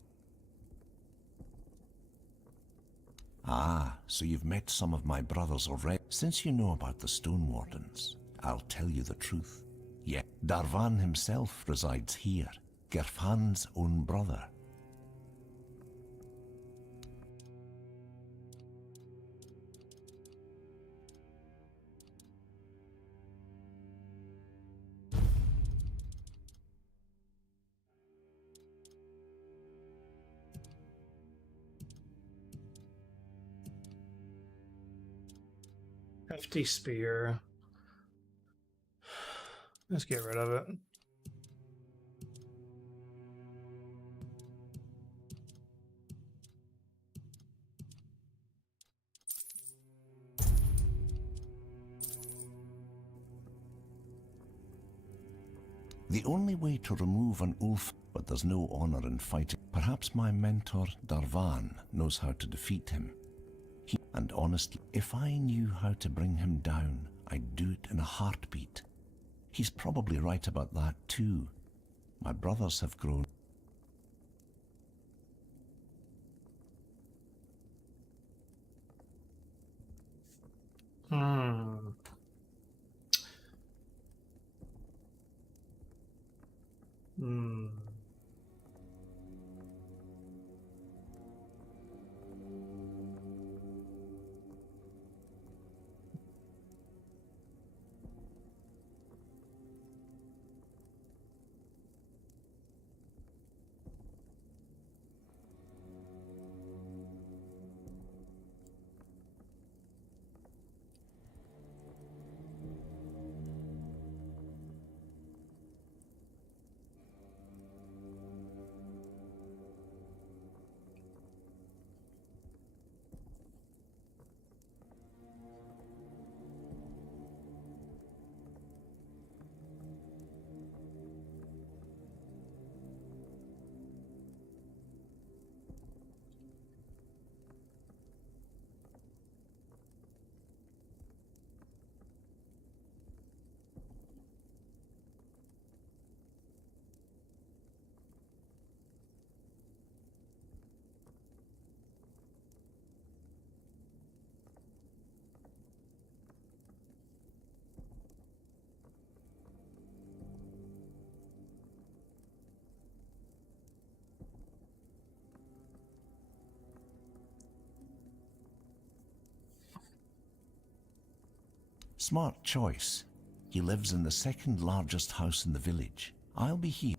Ah, so you've met some of my brothers already. Since you know about the Stone Wardens, I'll tell you the truth. Yeah, Darvan himself resides here, Gerfan's own brother. Hefty spear. Let's get rid of it. The only way to remove an Ulf, but there's no honor in fighting. Perhaps my mentor, Darvan, knows how to defeat him. And honestly, if I knew how to bring him down, I'd do it in a heartbeat. He's probably right about that too. My brothers have grown. Smart choice. He lives in the second largest house in the village. I'll be here.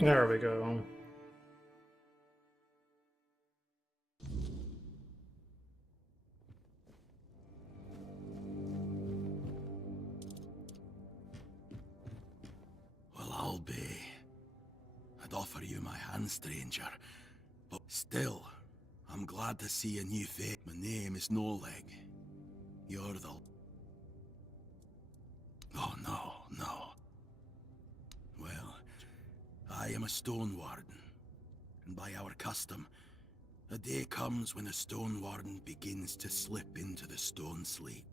There we go. Well, I'll be. I'd offer you my hand, stranger. But still, I'm glad to see a new face. My name is No Leg. You're the... Oh, no. Well, I am a stone warden. And by our custom, a day comes when a stone warden begins to slip into the stone sleep.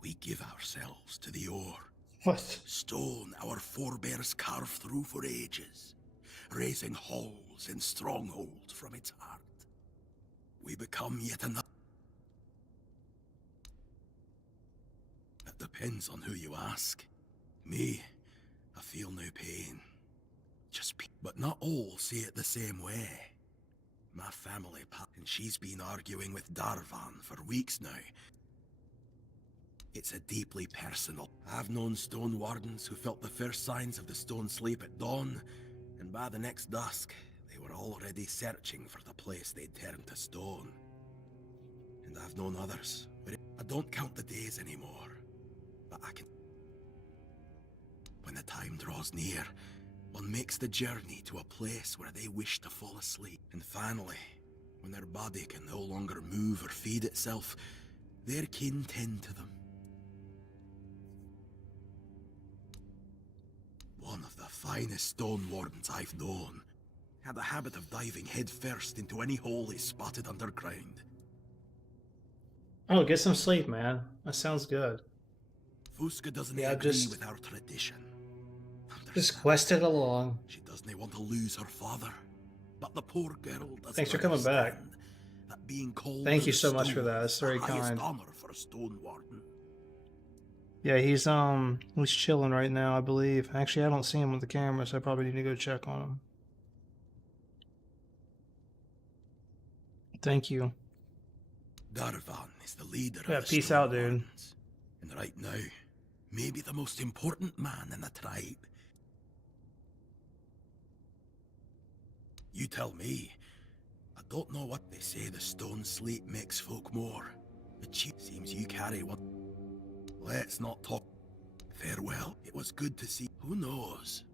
We give ourselves to the ore. What? Stone our forebears carved through for ages, raising halls and strongholds from its heart. We become yet another. That depends on who you ask. Me, I feel no pain. But not all see it the same way. My family, and she's been arguing with Darvan for weeks now. It's a deeply personal. I've known stone wardens who felt the first signs of the stone sleep at dawn, and by the next dusk, they were already searching for the place they'd turned to stone. And I've known others. I don't count the days anymore, but I can... When the time draws near, one makes the journey to a place where they wish to fall asleep. And finally, when their body can no longer move or feed itself, their kin tend to them. One of the finest stone wardens I've known had a habit of diving headfirst into any hole he spotted underground. Oh, get some sleep, man. That sounds good. Fusca doesn't agree agree with our tradition. Just quested along. She doesn't want to lose her father, but the poor girl doesn't. Thanks for coming back. That being called Thank you so much for that. That's very kind. Honor for a stone warden. Yeah, he's chilling right now, I believe. Actually, I don't see him with the camera, so I probably need to go check on him. Thank you. Darvan is the leader Yeah, of the peace stone out, dude. wardens. And right now, maybe the most important man in the tribe. You tell me. I don't know what they say the stone sleep makes folk more. The chief seems you carry one. Let's not talk. Farewell. It was good to see. Who knows?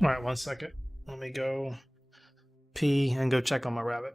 All right, 1 second. Let me go pee and go check on my rabbit.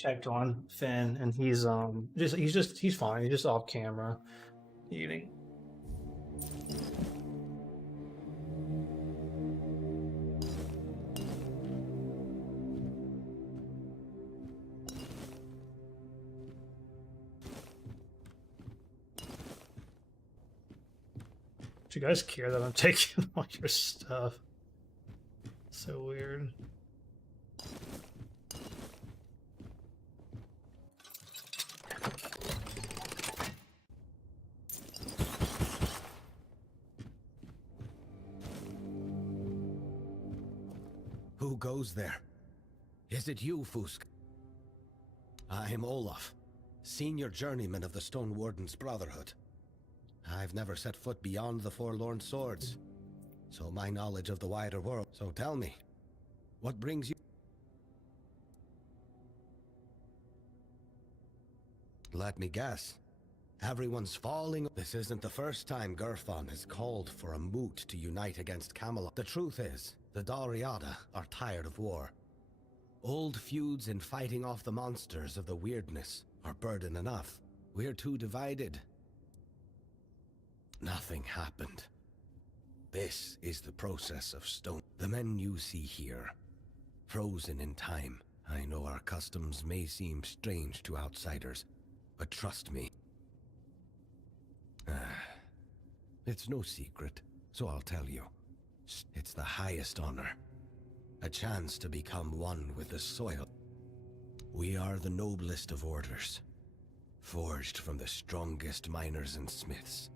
checked on Finn, and he's fine. He's just off camera eating. Do you guys care that I'm taking all your stuff? So weird. Who goes there? Is it you, Fusk? I'm Olaf, senior journeyman of the Stone Warden's Brotherhood. I've never set foot beyond the Forlorn Swords, so my knowledge of the wider world. So tell me, what brings you? Let me guess. Everyone's falling. This isn't the first time Gerfon has called for a moot to unite against Camelot. The truth is, the Dariada are tired of war. Old feuds and fighting off the monsters of the weirdness are burden enough. We're too divided. Nothing happened. This is the process of stone. The men you see here, frozen in time. I know our customs may seem strange to outsiders, but trust me. It's no secret, so I'll tell you. It's the highest honor. A chance to become one with the soil. We are the noblest of orders, forged from the strongest miners and smiths.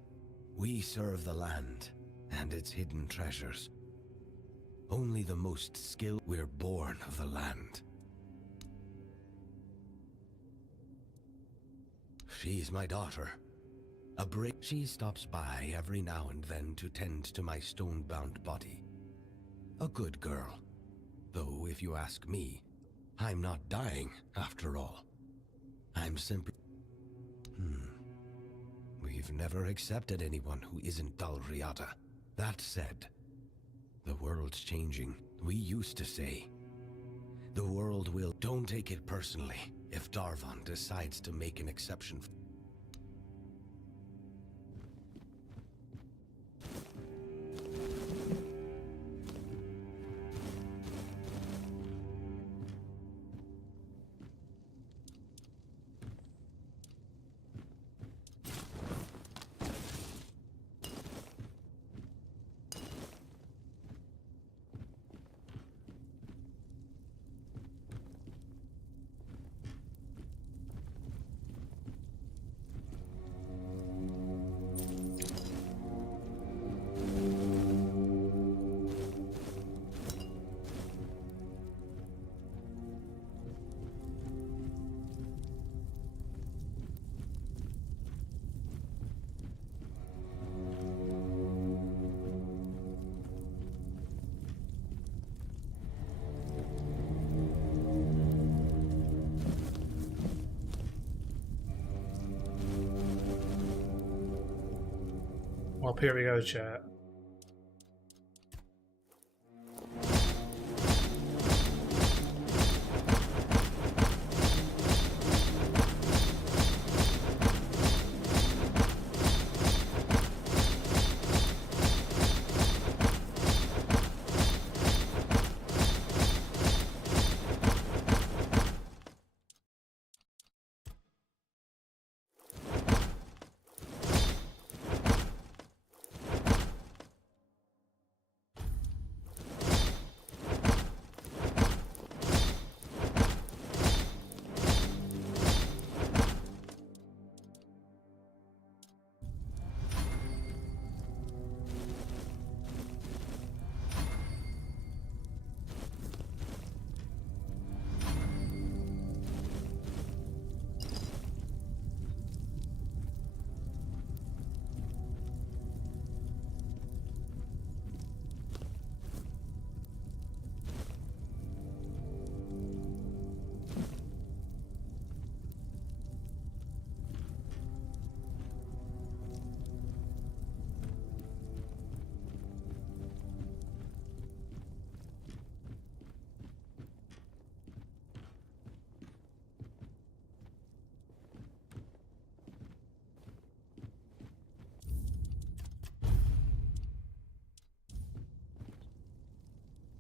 We serve the land and its hidden treasures. Only the most skilled. We're born of the land. She's my daughter. She stops by every now and then to tend to my stone-bound body. A good girl. Though, if you ask me, I'm not dying, after all. I'm simply... We've never accepted anyone who isn't Dalriada. That said, the world's changing. We used to say, the world will... Don't take it personally if Darvon decides to make an exception. Well, here we go, chat.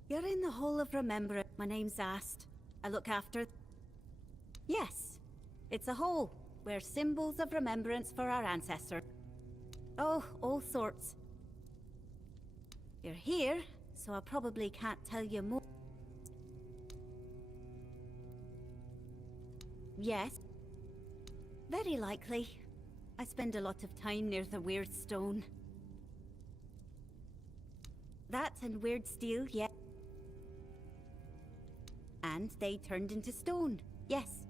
You're in the Hall of Remembrance. My name's Ast. I look after... Yes. It's a hole where symbols of remembrance for our ancestors. Oh, all sorts. You're here, so I probably can't tell you more. Yes. Very likely. I spend a lot of time near the weird stone. That and weird steel, yeah. And they turned into stone, yes.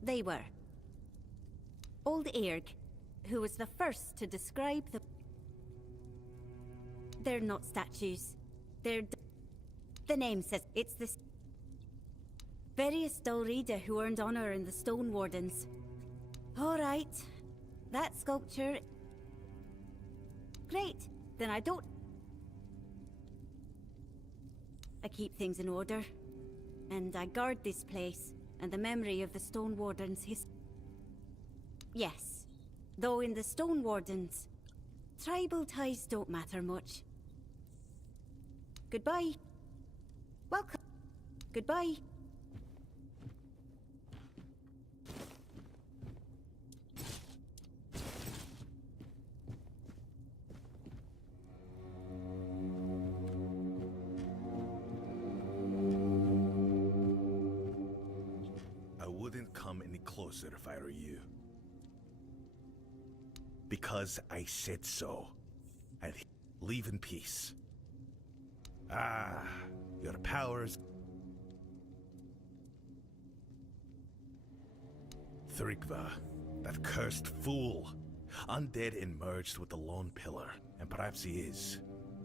They were. Old Eirg, who was the first to describe the... They're not statues. They're... The name says it's the... Various Dulrida who earned honor in the Stone Wardens. Alright. That sculpture... Great. Then I don't... I keep things in order. And I guard this place, and the memory of the Stone Wardens' Yes. Though in the Stone Wardens, tribal ties don't matter much. Goodbye. Welcome. Goodbye. I wouldn't come any closer if I were you. Because I said so. And leave in peace. Ah, your powers. Thrigva, that cursed fool. Undead and merged with the Lone Pillar. And perhaps he is.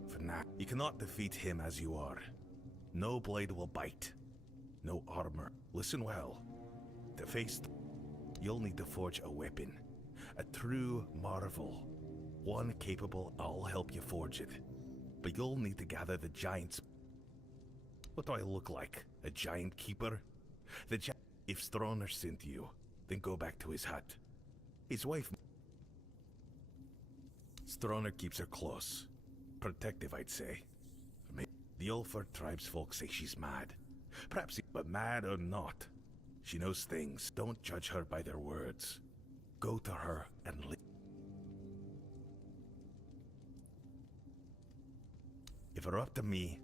For now, you cannot defeat him as you are. No blade will bite. No armor. Listen well. To face, you'll need to forge a weapon. A true marvel. One capable, I'll help you forge it. But you'll need to gather the giants. What do I look like? A giant keeper? If Stroner sent you, then go back to his hut. His wife... Stroner keeps her close. Protective, I'd say. The Ulford tribesfolk say she's mad. Perhaps, but mad or not, she knows things. Don't judge her by their words. Go to her and live. If it were up to me,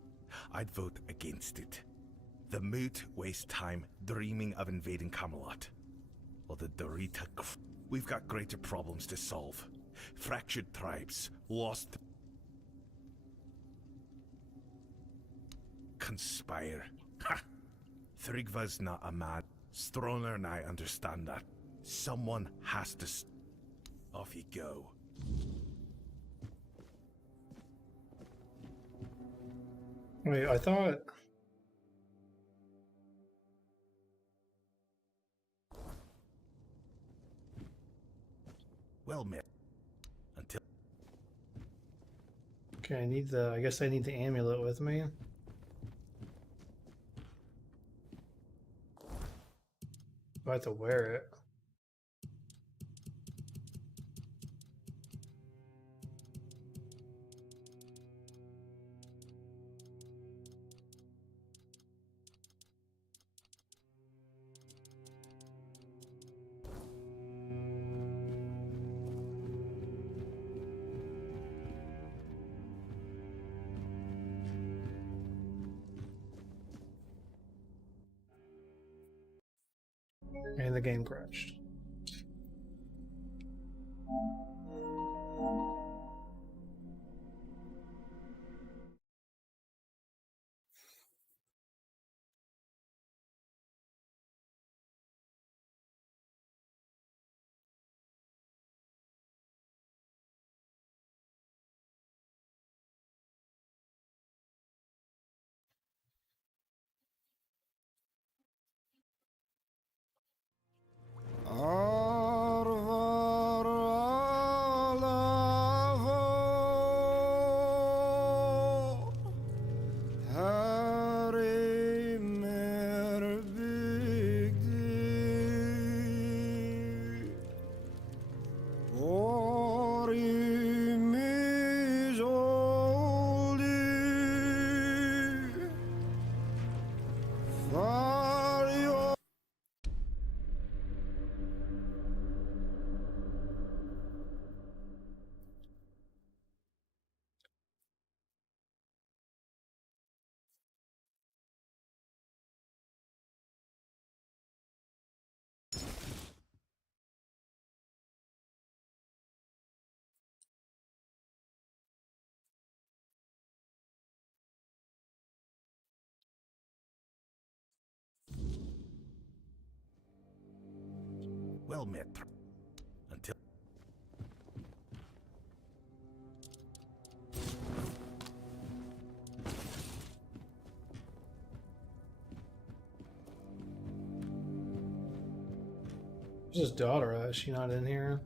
I'd vote against it. The moot waste time dreaming of invading Camelot. Or the Dorita... We've got greater problems to solve. Fractured tribes, lost... Conspire. Ha! Thrigva's not a man. Stroner and I understand that. Someone has to... Off you go. Wait, I thought... Well met. Until... Okay, I need the... I guess I need the amulet with me. I have to wear it. And the game crashed. Well met. Until... Where's his daughter at? Is she not in here?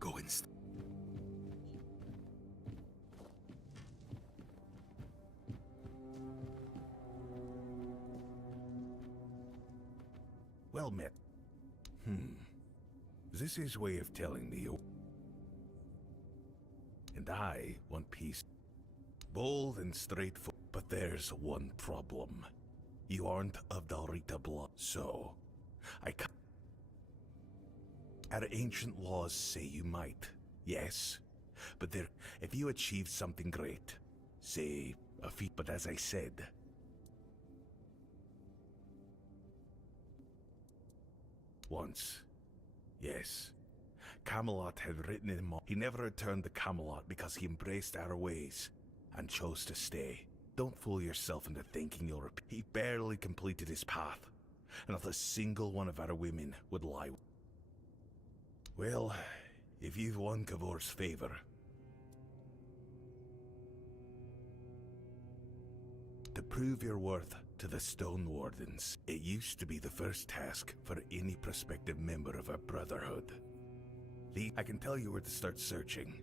Go and well met. This is his way of telling me you. And I want peace. Bold and straightforward. But there's one problem. You aren't of Dalrita blood, so I can't. Our ancient laws say you might, yes. But there, if you achieve something great, say a feat, but as I said, once, yes, Camelot had written him off. He never returned to Camelot because he embraced our ways and chose to stay. Don't fool yourself into thinking you'll repeat. He barely completed his path, and not a single one of our women would lie. Well, if you've won Kavor's favor, to prove your worth to the Stone Wardens, it used to be the first task for any prospective member of our Brotherhood. I can tell you where to start searching.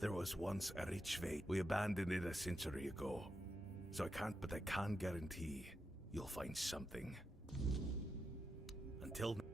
There was once a rich vein. We abandoned it a century ago. So I can guarantee you'll find something. Until then.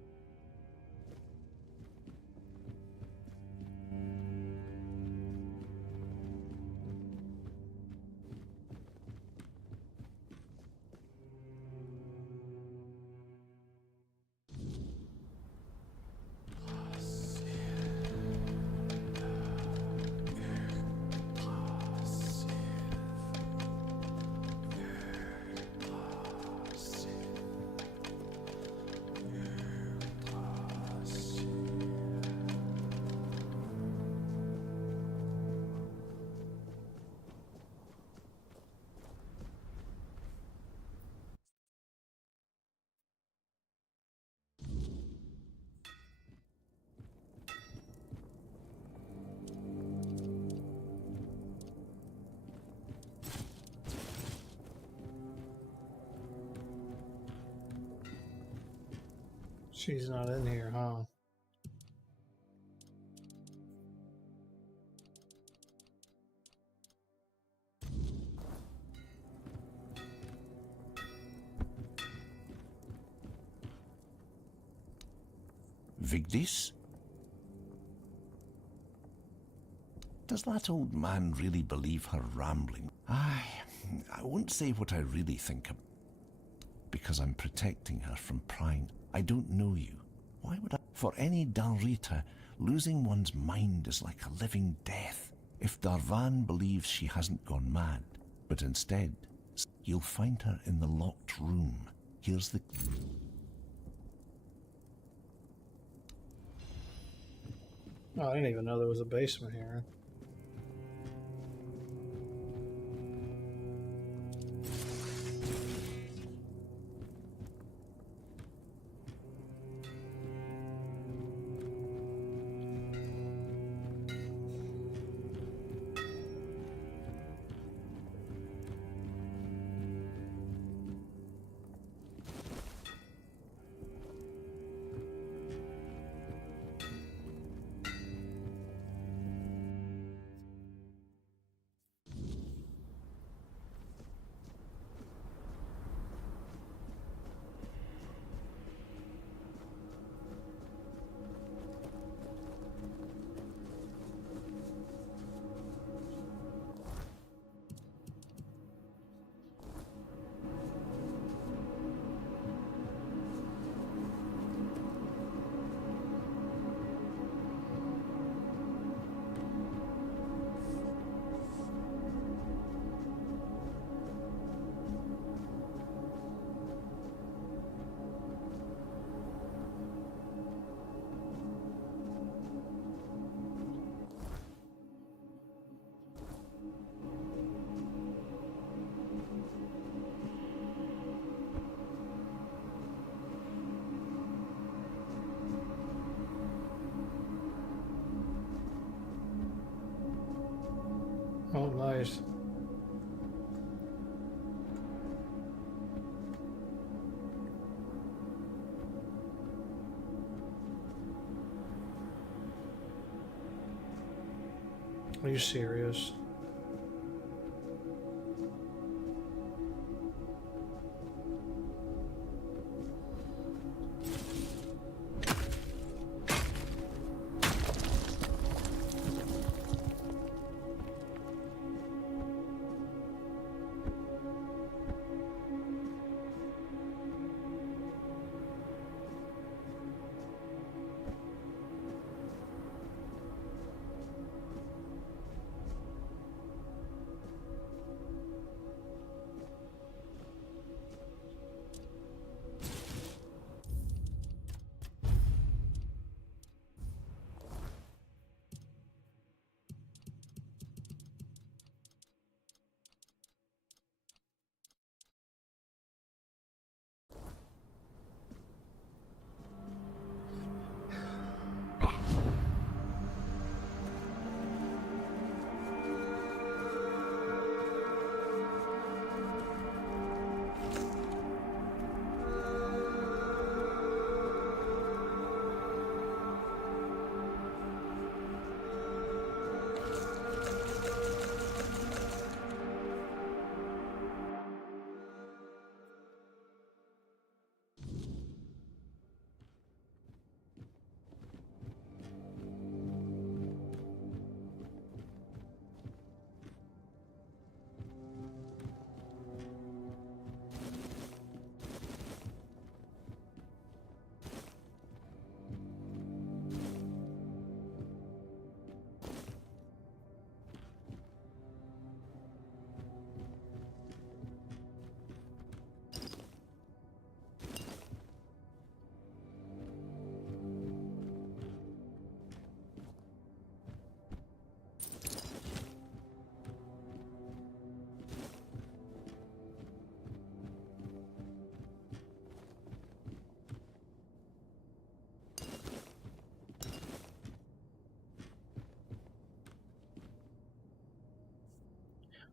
She's not in here, huh? Vigdis? Does that old man really believe her rambling? I won't say what I really think of, because I'm protecting her from prying. I don't know you. Why would I? For any Dalrita, losing one's mind is like a living death. If Darvan believes she hasn't gone mad, but instead, you'll find her in the locked room. Here's the... Oh, I didn't even know there was a basement here. Oh, nice. Are you serious?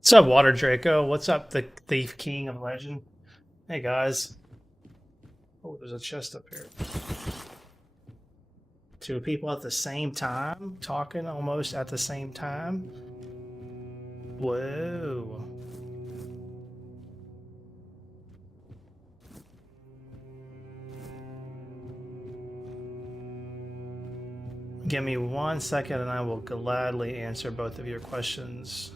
What's up, Water Draco? What's up, the Thief King of Legend? Hey, guys. Oh, there's a chest up here. Two people at the same time? Talking almost at the same time? Whoa. Give me 1 second and I will gladly answer both of your questions.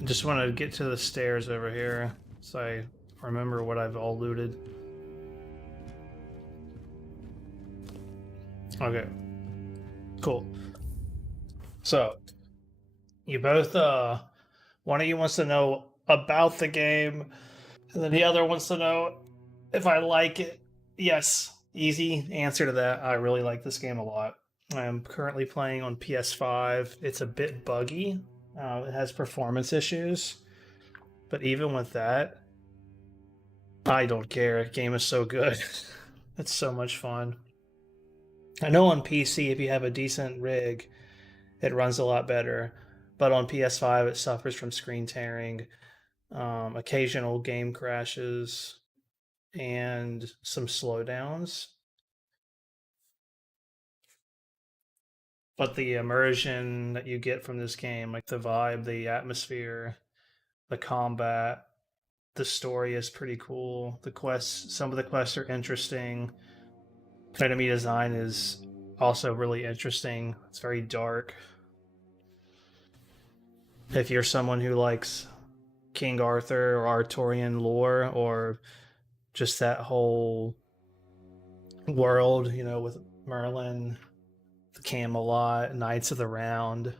I just want to get to the stairs over here so I remember what I've all looted. Okay. Cool. So, you both, one of you wants to know about the game, and then the other wants to know if I like it. Yes, easy answer to that. I really like this game a lot. I'm currently playing on PS5. It's a bit buggy. It has performance issues, but even with that, I don't care. The game is so good. It's so much fun. I know on PC, if you have a decent rig, it runs a lot better. But on PS5, it suffers from screen tearing, occasional game crashes, and some slowdowns. But the immersion that you get from this game, like the vibe, the atmosphere, the combat, the story is pretty cool. The quests, some of the quests are interesting. Enemy design is also really interesting. It's very dark. If you're someone who likes King Arthur or Arthurian lore, or just that whole world, you know, with Merlin, the Camelot, Knights of the Round.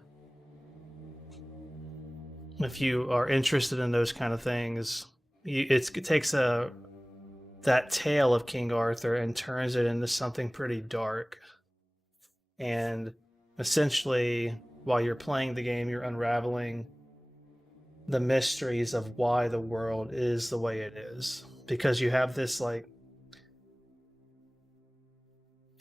If you are interested in those kind of things, it takes that tale of King Arthur and turns it into something pretty dark. And essentially, while you're playing the game, you're unraveling the mysteries of why the world is the way it is. Because you have this, like,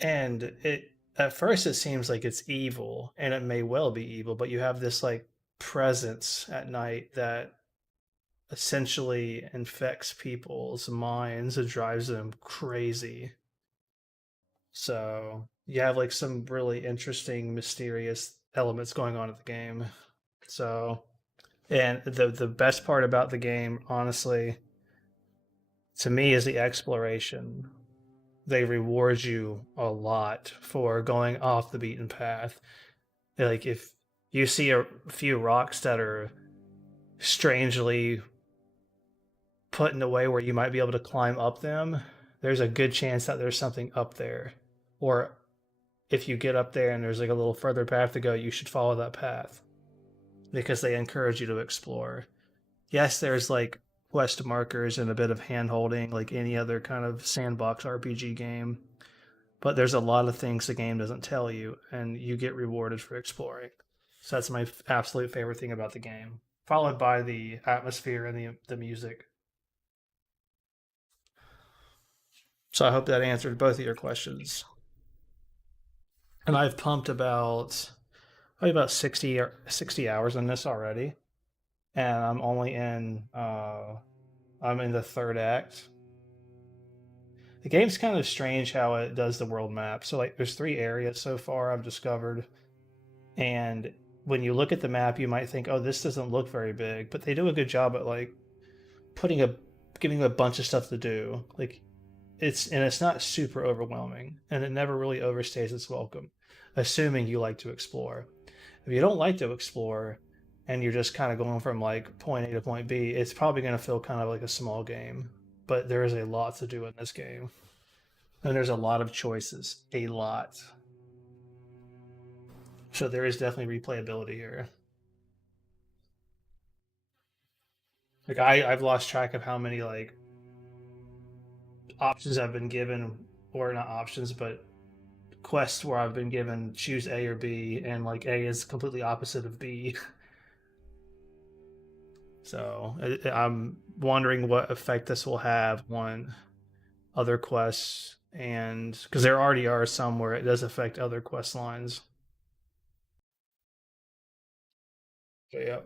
and it at first it seems like it's evil, and it may well be evil, but you have this like presence at night that essentially infects people's minds and drives them crazy. So you have like some really interesting, mysterious elements going on in the game. So, and the best part about the game, honestly, to me, is the exploration. They reward you a lot for going off the beaten path. Like if you see a few rocks that are strangely put in a way where you might be able to climb up them, there's a good chance that there's something up there. Or if you get up there and there's like a little further path to go, you should follow that path because they encourage you to explore. Yes, there's like quest markers and a bit of hand holding like any other kind of sandbox RPG game, but there's a lot of things the game doesn't tell you, and you get rewarded for exploring. So that's my absolute favorite thing about the game, followed by the atmosphere and the music. So I hope that answered both of your questions. And I've pumped probably about 60 hours in this already, and I'm only in I'm in the third act. The game's kind of strange how it does the world map. So like there's 3 areas so far I've discovered, and when you look at the map you might think, oh, this doesn't look very big, but they do a good job at like giving you a bunch of stuff to do. Like it's not super overwhelming, and it never really overstays its welcome, assuming you like to explore. If you don't like to explore and you're just kind of going from like point A to point B, it's probably going to feel kind of like a small game. But there is a lot to do in this game. And there's a lot of choices. A lot. So there is definitely replayability here. Like I've lost track of how many like options I've been given, or not options, but quests where I've been given choose A or B, and like A is completely opposite of B. So I'm wondering what effect this will have on other quests, and because there already are some where it does affect other quest lines. So yeah,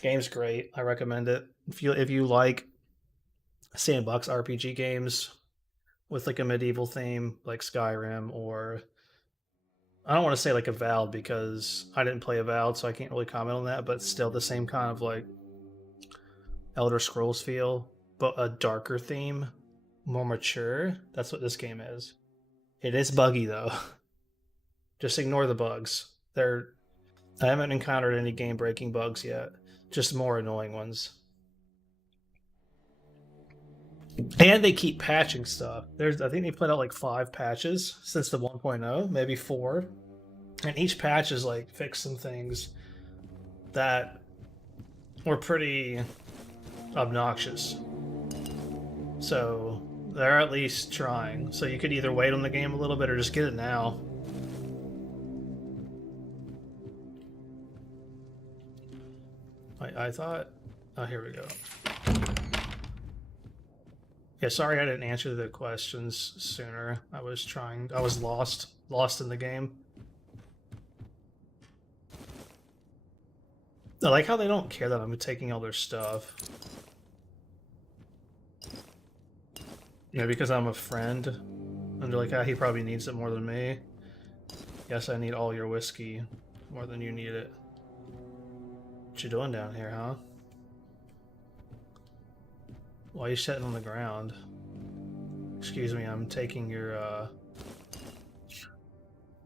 game's great. I recommend it. If you like sandbox RPG games with like a medieval theme, like Skyrim, or I don't want to say like Avowed because I didn't play Avowed, so I can't really comment on that. But still, the same kind of like Elder Scrolls feel, but a darker theme, more mature. That's what this game is. It is buggy though. Just ignore the bugs. I haven't encountered any game-breaking bugs yet. Just more annoying ones. And they keep patching stuff. I think they put out like 5 patches since the 1.0, maybe 4. And each patch is like fixed some things that were pretty obnoxious. So they're at least trying. So you could either wait on the game a little bit or just get it now. I thought... Oh, here we go. Yeah, sorry I didn't answer the questions sooner. I was lost in the game. I like how they don't care that I'm taking all their stuff. You know, because I'm a friend. And they're like, ah, he probably needs it more than me. Yes, I need all your whiskey more than you need it. What you doing down here, huh? Why are you sitting on the ground? Excuse me, I'm taking your,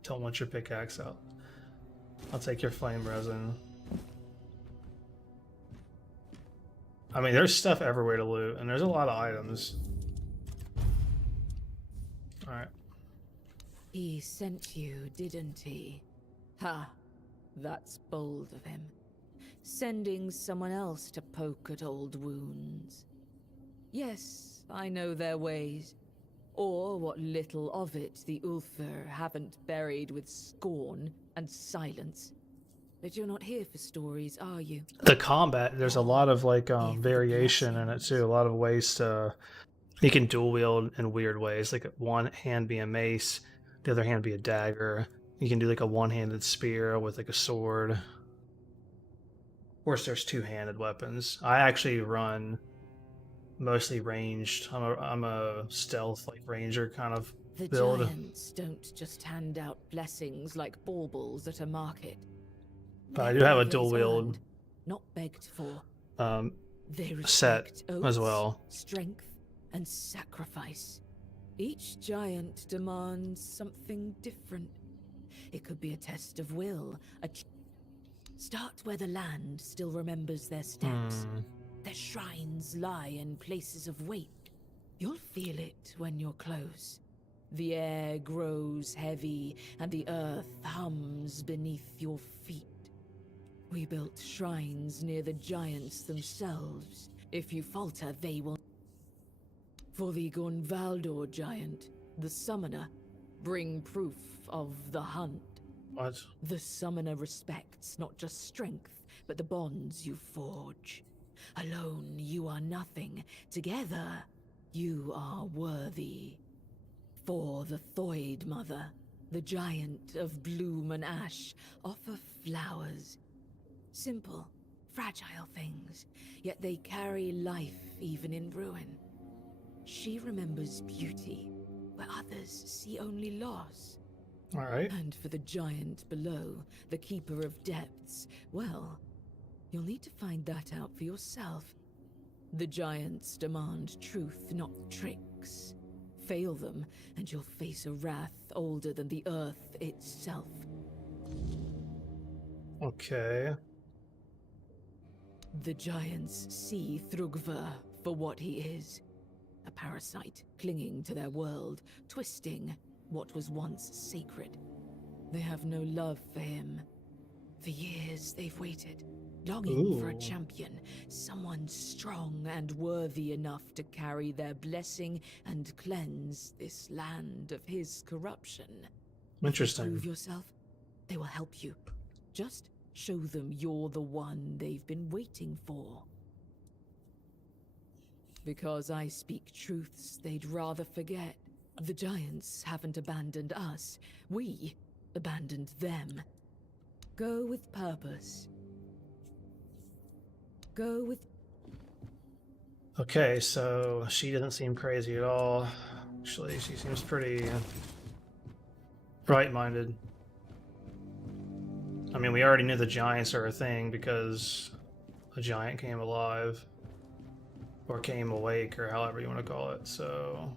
Don't want your pickaxe out. I'll take your flame resin. I mean, there's stuff everywhere to loot, and there's a lot of items. Alright. He sent you, didn't he? Ha! That's bold of him. Sending someone else to poke at old wounds. Yes, I know their ways. Or what little of it the Ulfr haven't buried with scorn and silence. But you're not here for stories, are you? The combat, there's a lot of like variation in it too. A lot of ways to... You can dual wield in weird ways. Like one hand be a mace, the other hand be a dagger. You can do like a one-handed spear with like a sword. Of course, there's two-handed weapons. I actually run mostly ranged. I'm a stealth like ranger kind of build. The giants don't just hand out blessings like baubles at a market. But I do have a dual wield not begged for. Set as well. Strength and sacrifice. Each giant demands something different. It could be a test of will. Start where the land still remembers their steps. Their shrines lie in places of weight. You'll feel it when you're close. The air grows heavy and the earth hums beneath your feet. We built shrines near the giants themselves. If you falter, they will... For the Gonvaldor giant, the summoner, bring proof of the hunt. What? The summoner respects not just strength, but the bonds you forge. Alone, you are nothing. Together, you are worthy. For the Thoid Mother, the giant of bloom and ash, offer flowers. Simple, fragile things, yet they carry life even in ruin. She remembers beauty, where others see only loss. All right. And for the giant below, the keeper of depths, well, you'll need to find that out for yourself. The giants demand truth, not tricks. Fail them, and you'll face a wrath older than the earth itself. Okay. The giants see Thrugva for what he is. A parasite clinging to their world, twisting what was once sacred. They have no love for him. For years they've waited, longing for a champion, someone strong and worthy enough to carry their blessing and cleanse this land of his corruption. Interesting. Prove yourself, they will help you. Just show them you're the one they've been waiting for. Because I speak truths they'd rather forget. The giants haven't abandoned us. We abandoned them. Go with purpose. Go with... Okay, so she doesn't seem crazy at all. Actually, she seems pretty right-minded. I mean, we already knew the giants are a thing because a giant came alive. Or came awake, or however you want to call it, so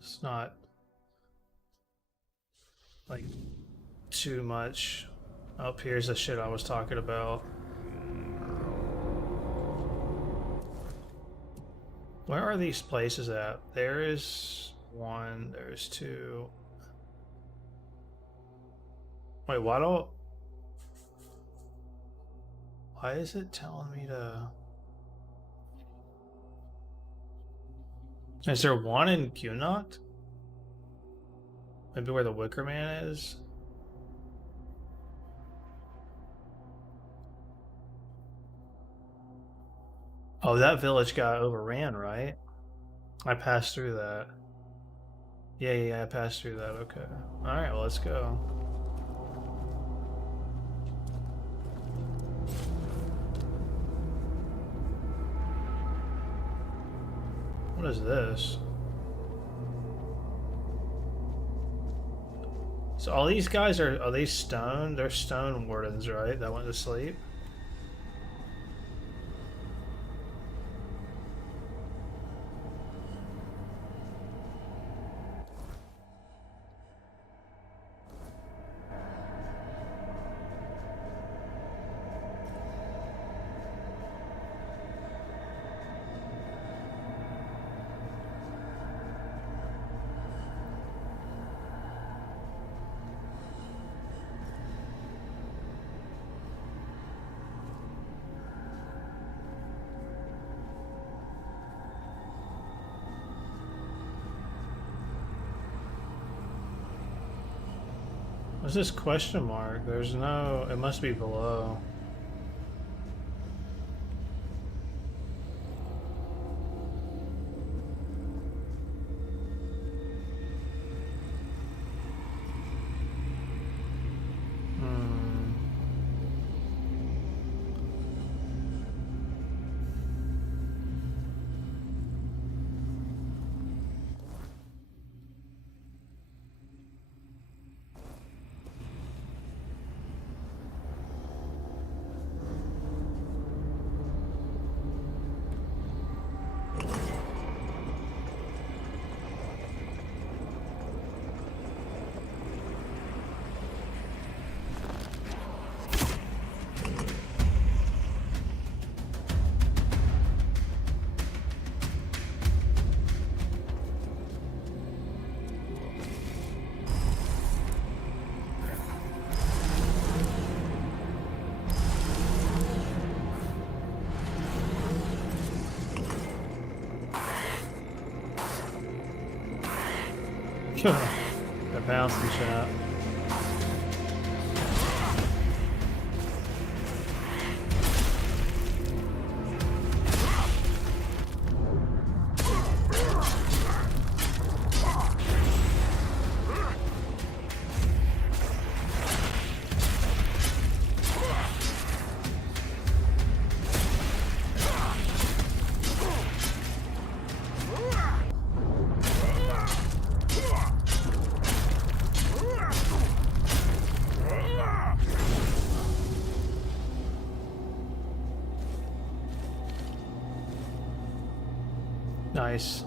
it's not like too much. Up here's the shit I was talking about. Where are these places at? There is one, there's two. Wait, why is it telling me to... Is there one in Cunot? Maybe where the Wicker Man is? Oh, that village got overran, right? I passed through that. Yeah, I passed through that. Okay. Alright, well, let's go. What is this? So all these guys are they stone? They're stone wardens, right? That went to sleep? What's this question mark? There's no... It must be below. The bouncing shot. Nice.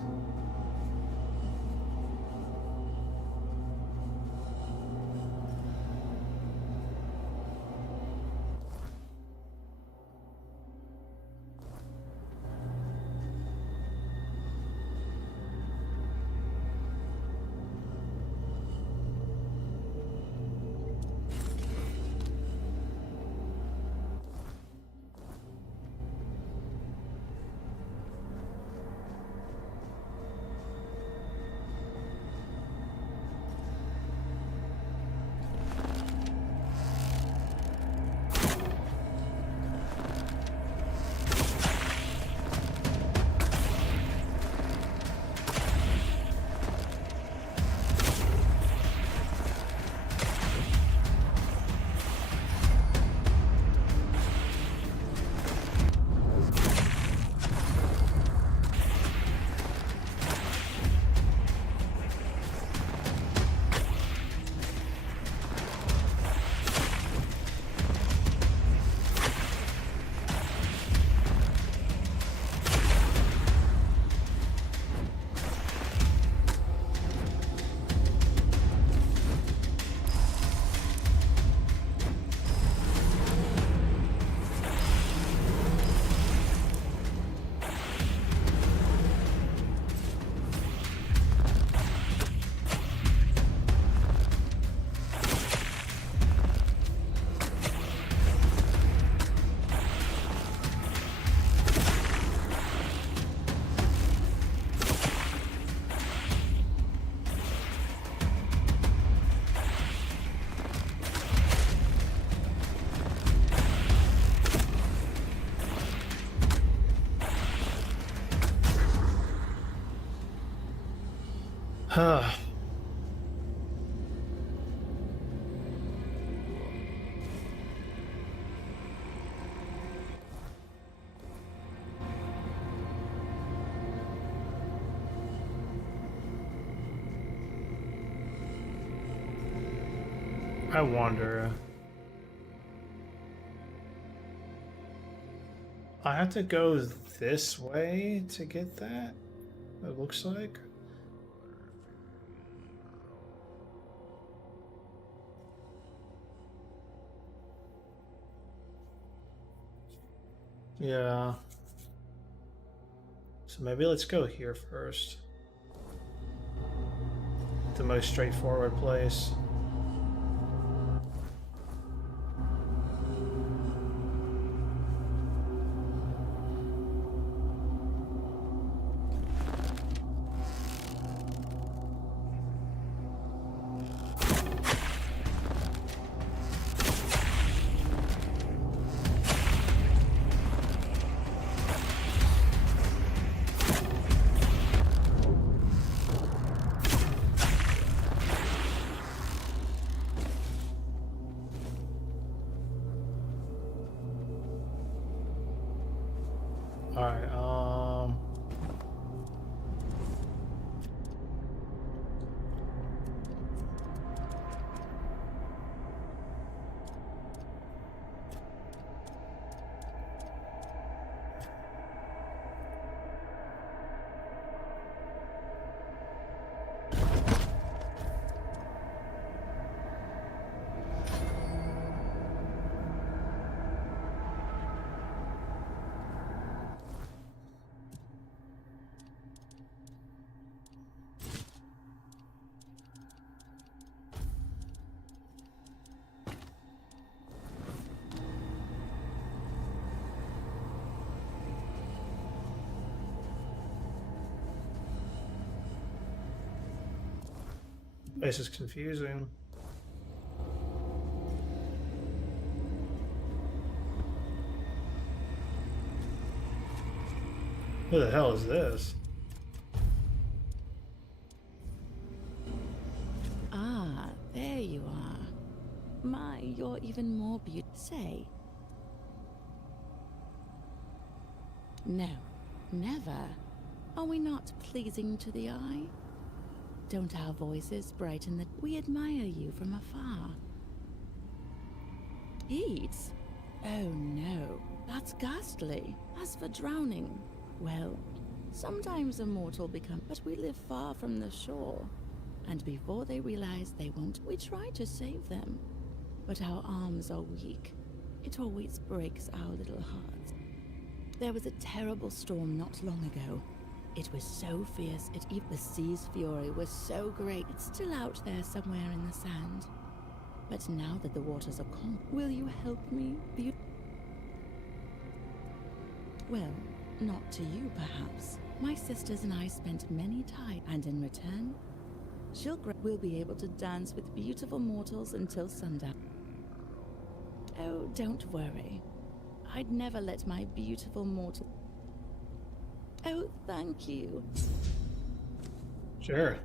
I wonder. I have to go this way to get that? It looks like. Yeah. So maybe let's go here first. The most straightforward place. Alright, this is confusing. Who the hell is this? Ah, there you are. My, you're even more beautiful. Say. No, never. Are we not pleasing to the eye? Don't our voices brighten the... We admire you from afar. Eat? Oh no, that's ghastly. As for drowning, well, sometimes a mortal become... But we live far from the shore. And before they realize they won't, we try to save them. But our arms are weak. It always breaks our little hearts. There was a terrible storm not long ago. It was so fierce, the sea's fury was so great, it's still out there somewhere in the sand. But now that the waters are calm, will you help me? Well, not to you, perhaps. My sisters and I spent many times, and in return, we'll be able to dance with beautiful mortals until sundown. Oh, don't worry. I'd never let my beautiful mortal... Oh, thank you. Sure.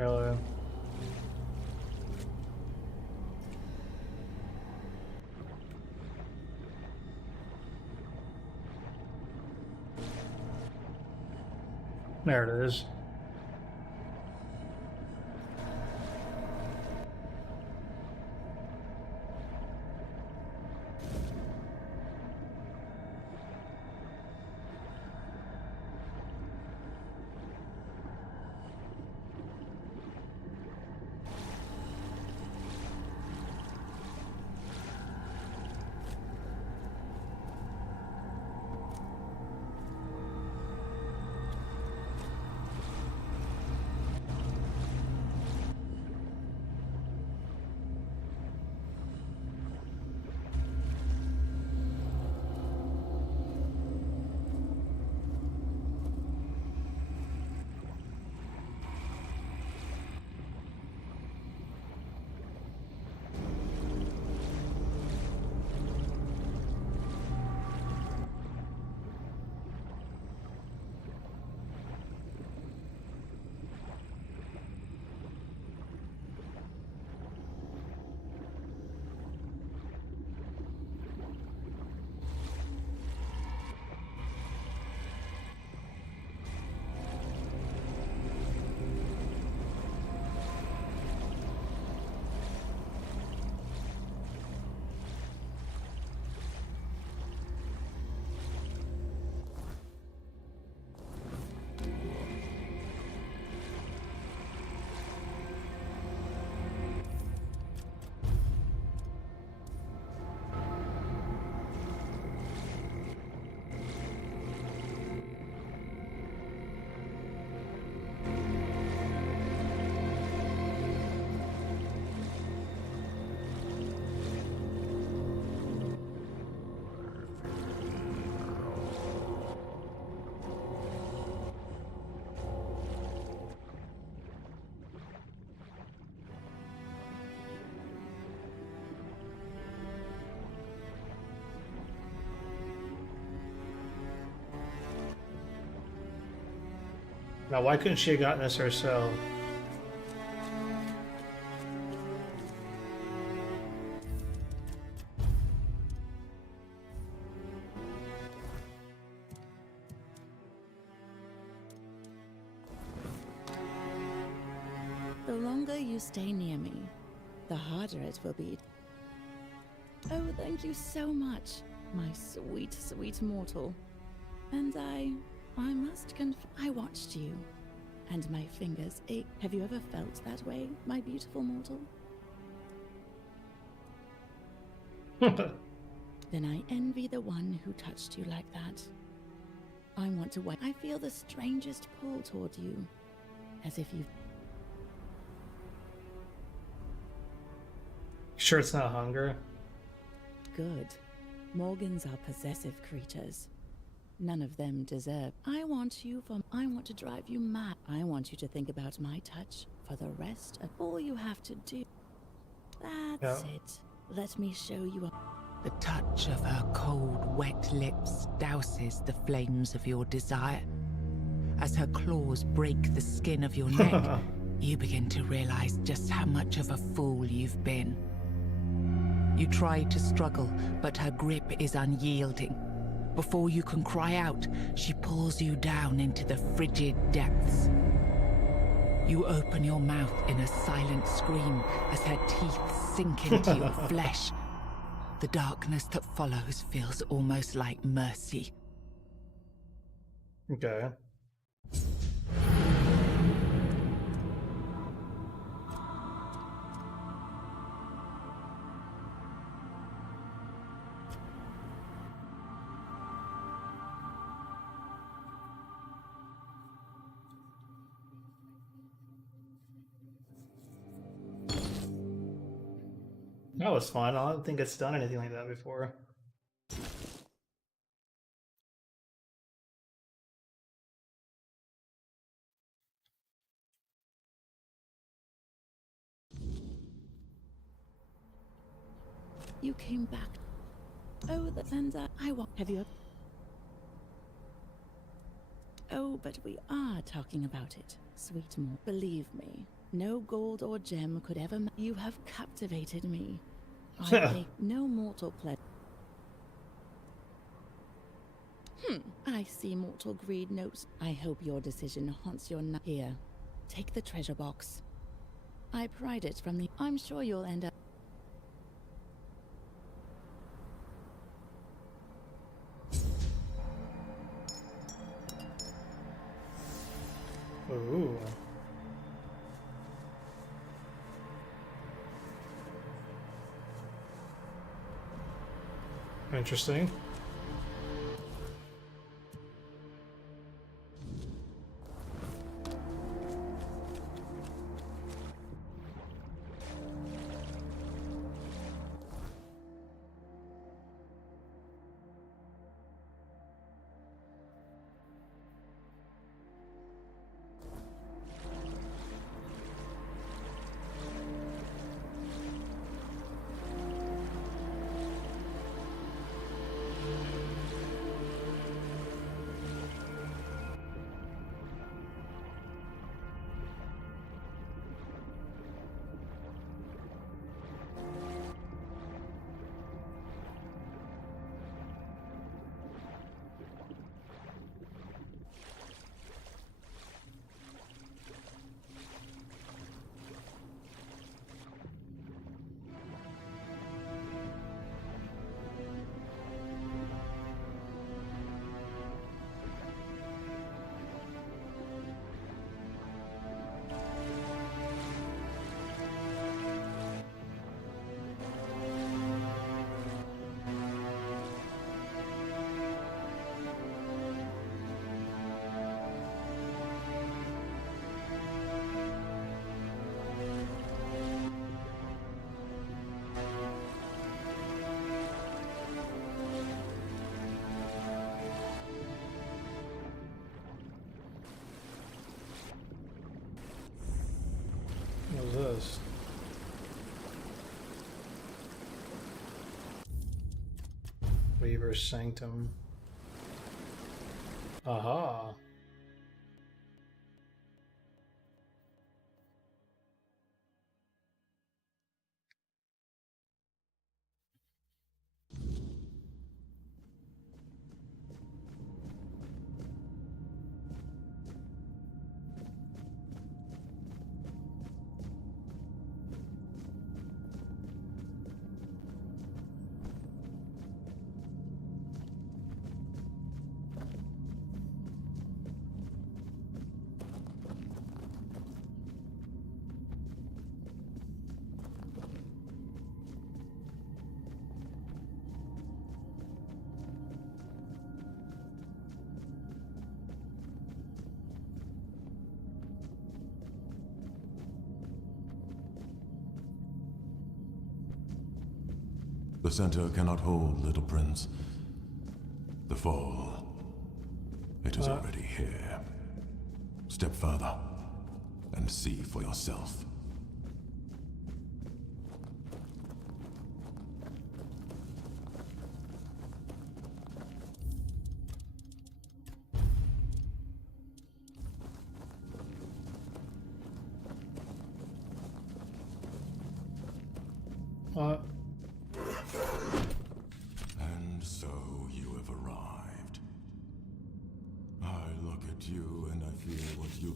Really? There it is. Now, why couldn't she have gotten this herself? The longer you stay near me, the harder it will be. Oh, thank you so much, my sweet, sweet mortal. And I must confess, I watched you, and my fingers ache. Have you ever felt that way, my beautiful mortal? Then I envy the one who touched you like that. I want to wait. I feel the strangest pull toward you, as if you've... Sure it's not hunger? Good. Morgans are possessive creatures. None of them deserve. I want to drive you mad. I want you to think about my touch for the rest of all you have to do. That's it. Let me show you a... The touch of her cold, wet lips douses the flames of your desire. As her claws break the skin of your neck, you begin to realize just how much of a fool you've been. You try to struggle, but her grip is unyielding. Before you can cry out, she pulls you down into the frigid depths. You open your mouth in a silent scream as her teeth sink into your flesh. The darkness that follows feels almost like mercy. Okay. That was fun. I don't think it's done anything like that before. You came back. Oh, and I won't have you. Oh, but we are talking about it, sweet more. Believe me, no gold or gem could ever. You have captivated me. I take no mortal pleasure. I see mortal greed notes. I hope your decision haunts your night. Here, take the treasure box. I pried it from the... I'm sure you'll end up... Ooh. Interesting. What was this? Weaver's Sanctum. Aha. The center cannot hold, little prince. The fall, it is already here. Step further and see for yourself. And so you have arrived. I look at you and I feel what you...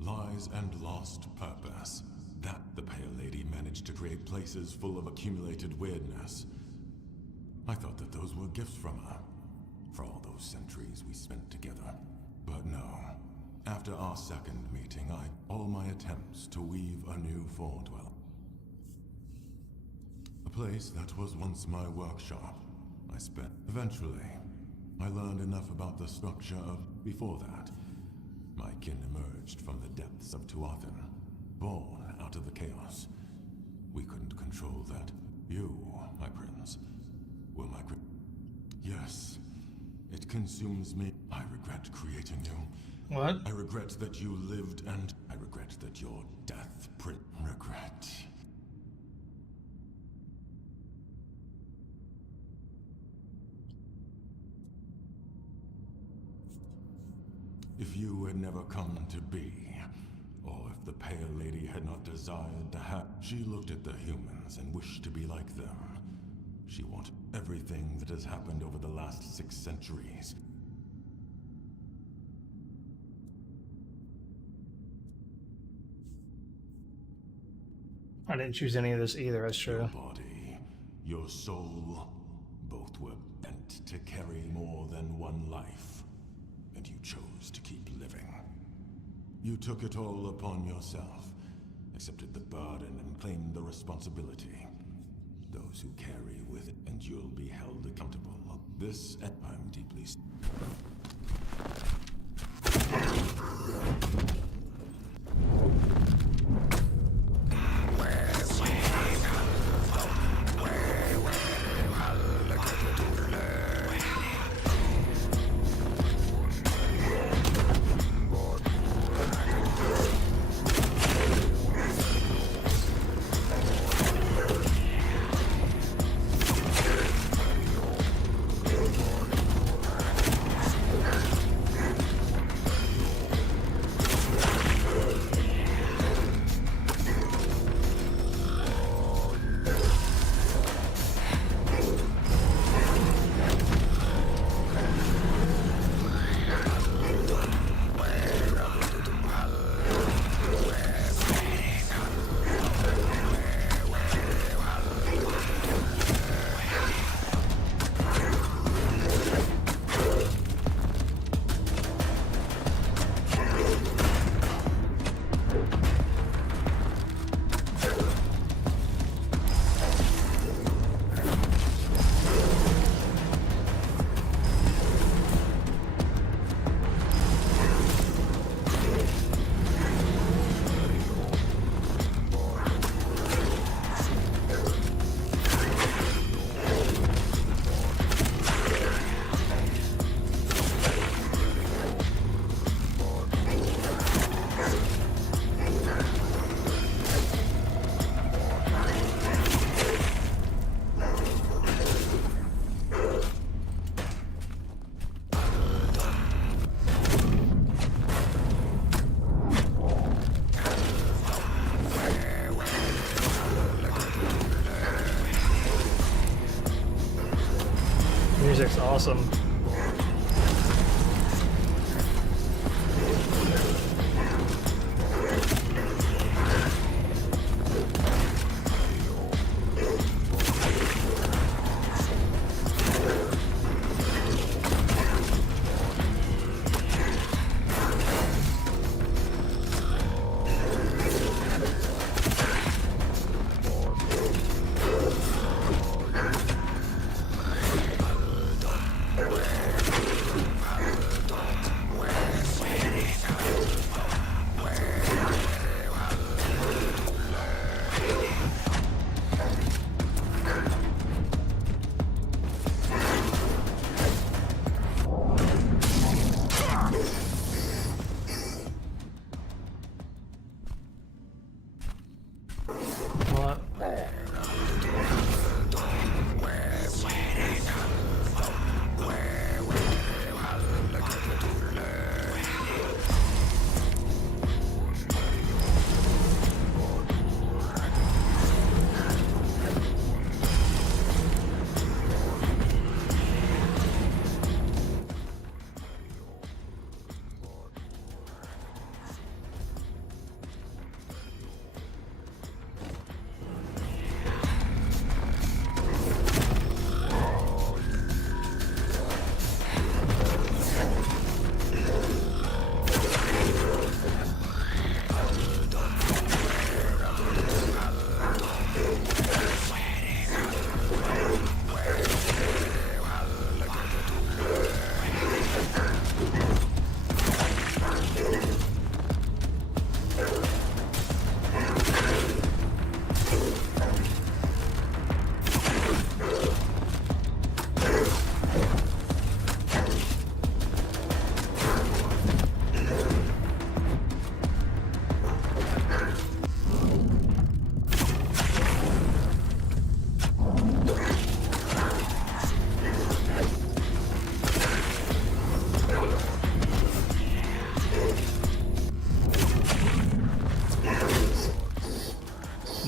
Lies and lost purpose. That the Pale Lady managed to create places full of accumulated weirdness. I thought that those were gifts from her, for all those centuries we spent together. But no. After our second meeting, all my attempts to weave a new Fordwell. A place that was once my workshop. Eventually, I learned enough about the structure of... Before that, my kin emerged from the depths of Tuathan, born out of the chaos. We couldn't control that. You, my prince, were my... Yes, it consumes me. I regret creating you. What? I regret that you lived, and I regret that your death, regret. If you had never come to be, or if the Pale Lady had not desired to have... She looked at the humans and wished to be like them. She wanted everything that has happened over the last 6 centuries. I didn't choose any of this either, that's true. Your body, your soul, both were bent to carry more than one life. And you chose to keep living. You took it all upon yourself, accepted the burden and claimed the responsibility. Those who carry with it, and you'll be held accountable. This, I'm deeply... Music's awesome.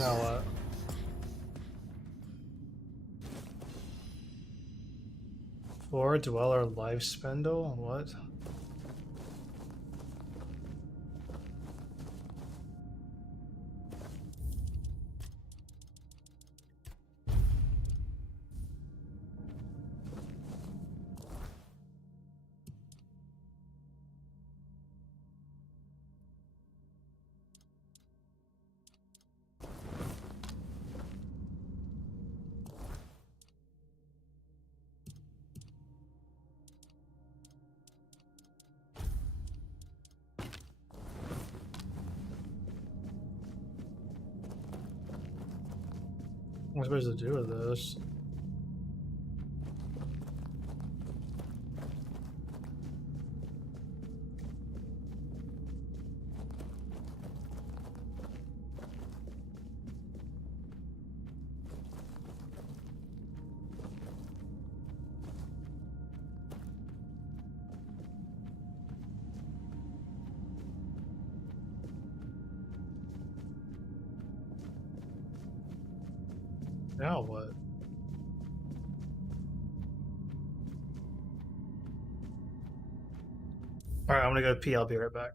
Now what? For Dweller Life Spindle? What? What am I supposed to do with this? Now what? Alright, I'm gonna go pee. I'll be right back.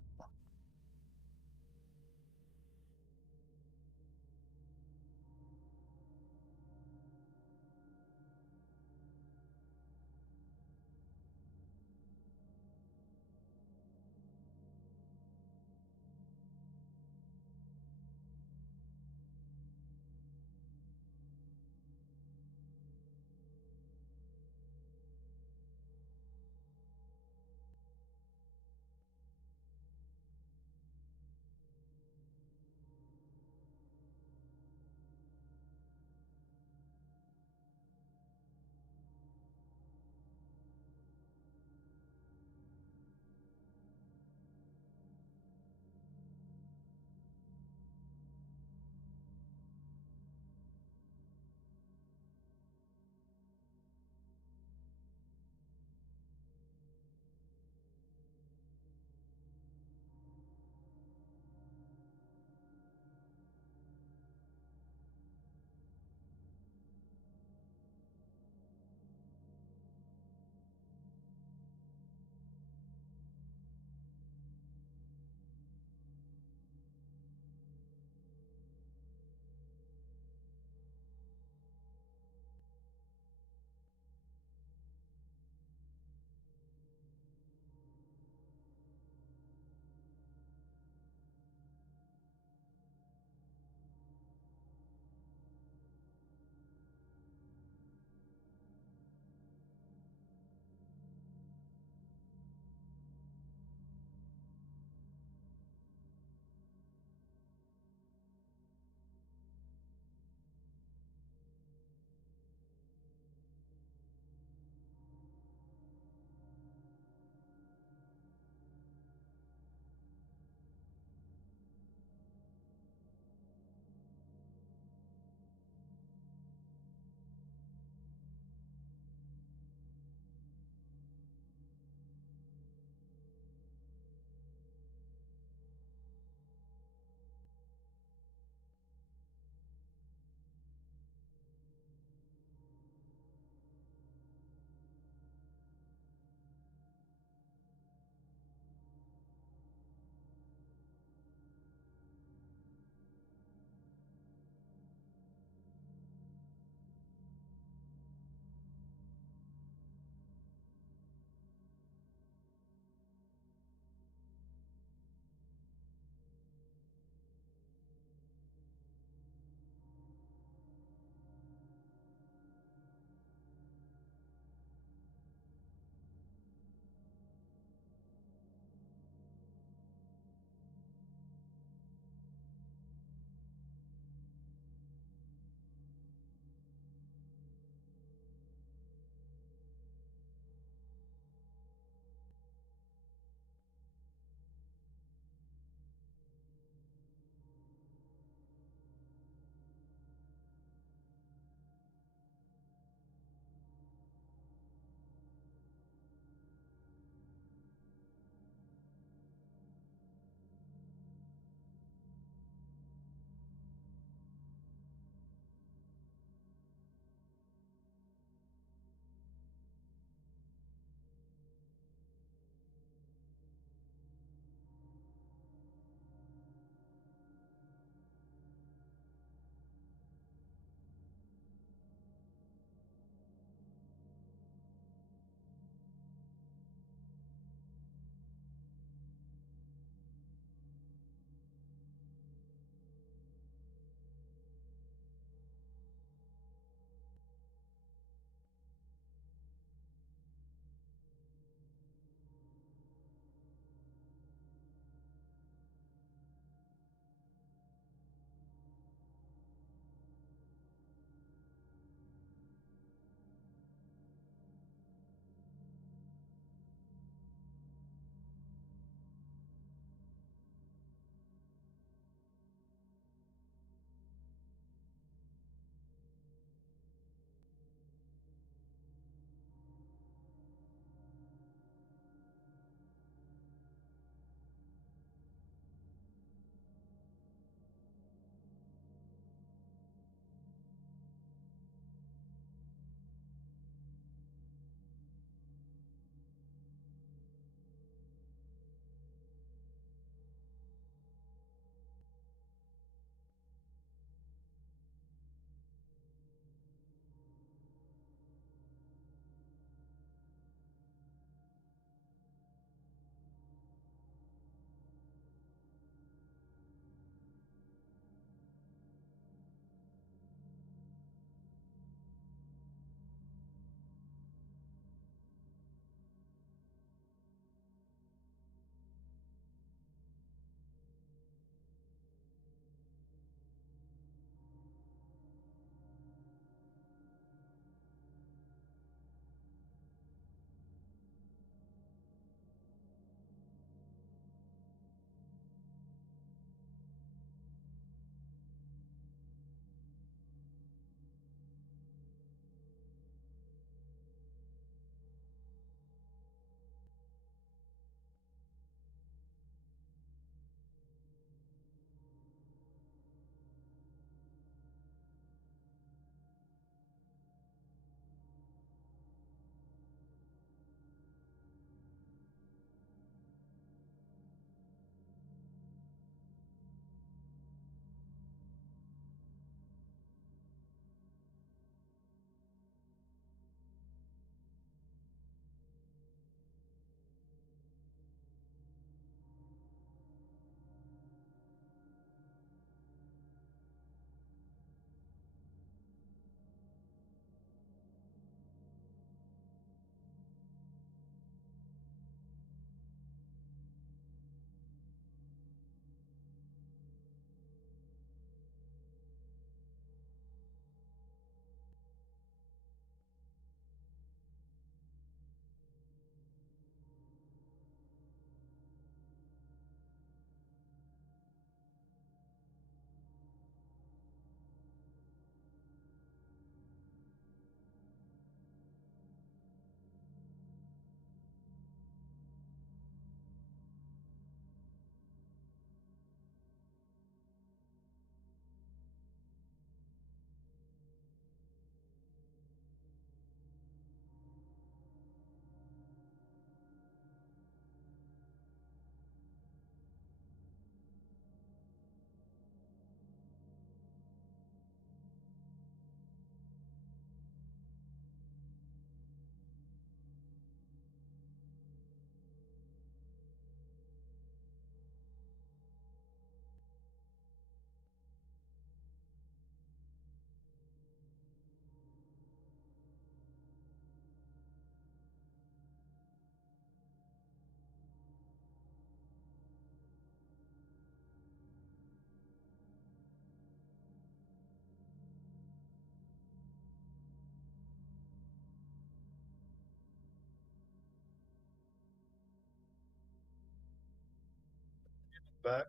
back.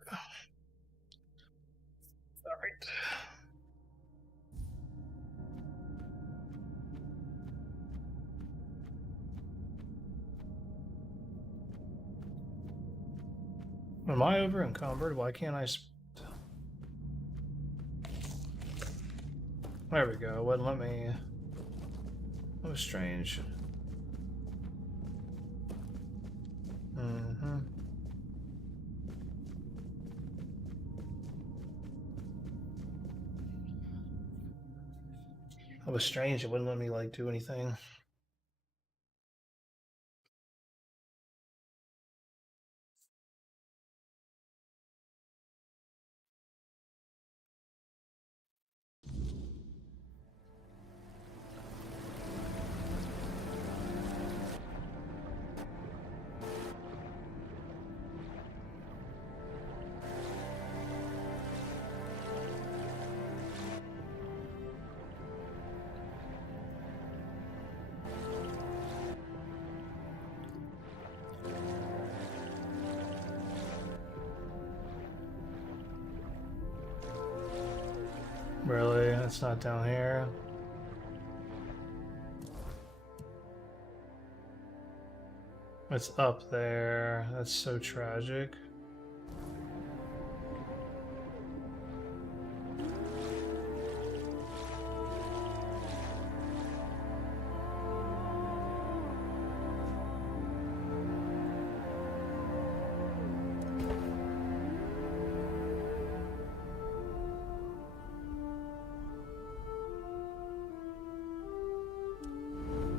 All right. Am I over encumbered? Why can't I? There we go. Wouldn't let me. That was strange. That was strange. It wouldn't let me like do anything. Really? It's not down here. It's up there. That's so tragic.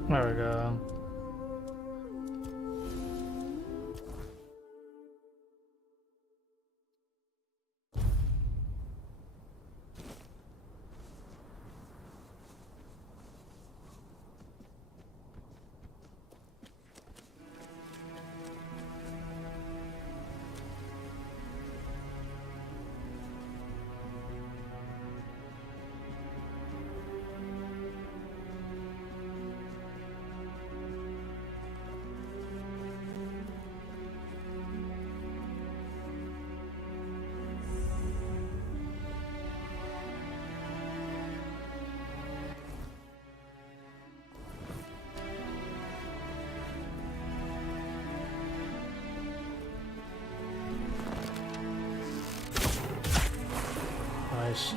There we go. Nice.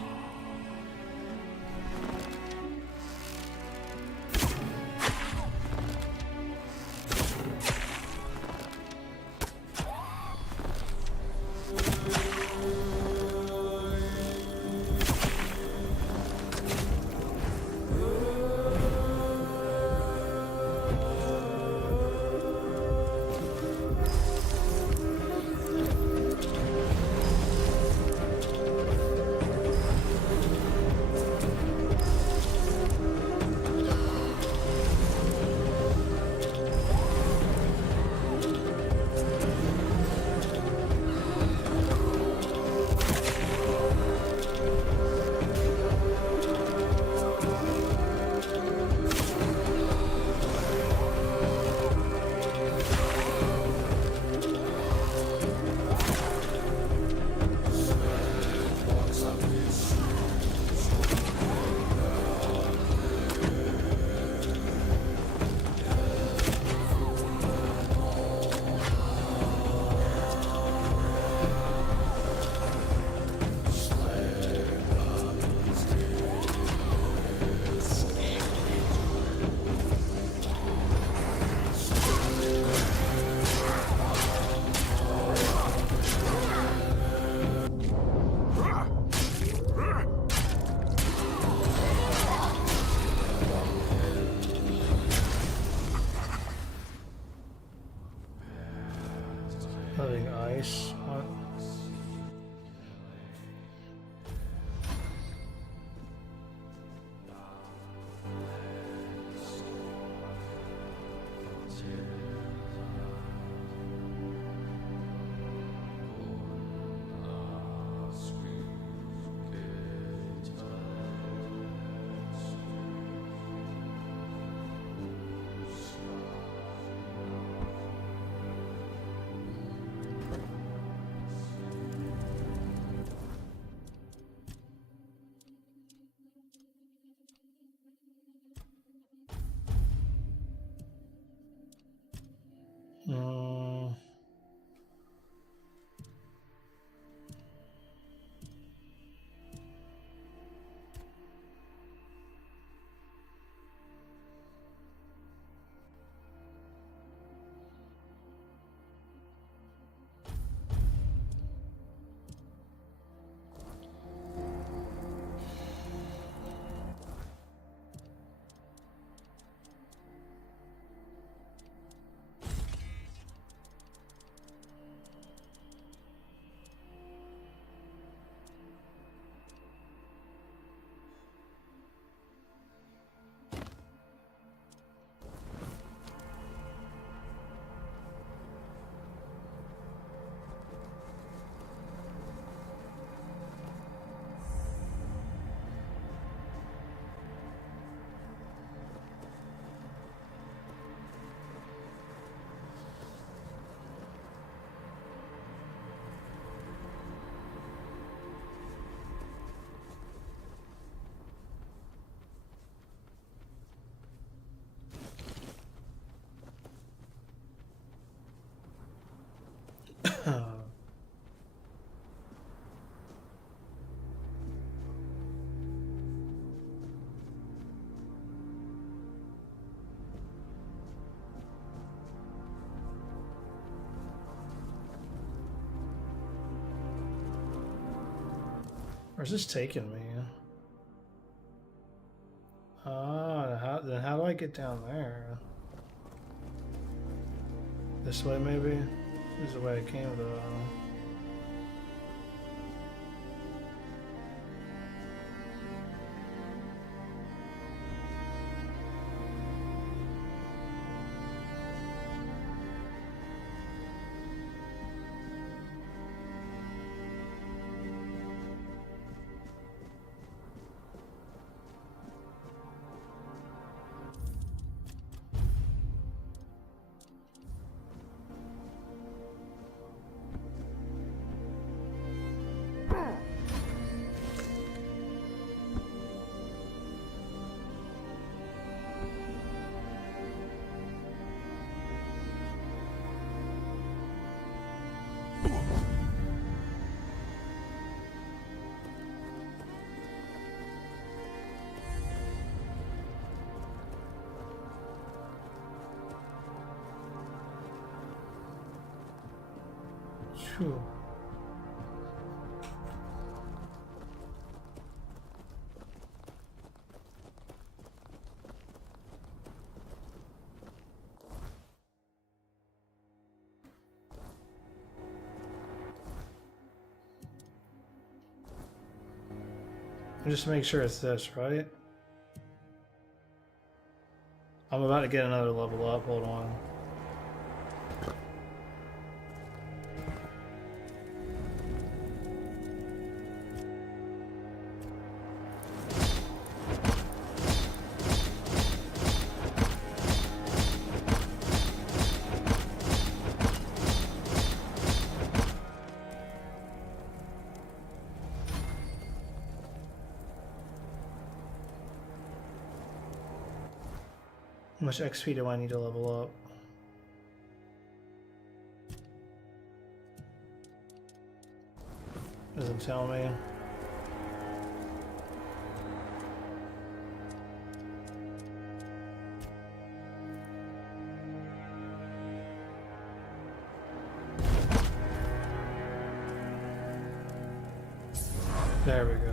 Where's this taking me? Then how do I get down there? This way, maybe? This is the way I came, though. Phew. Just make sure it's this, right? I'm about to get another level up, hold on. How much XP do I need to level up? Doesn't tell me. There we go.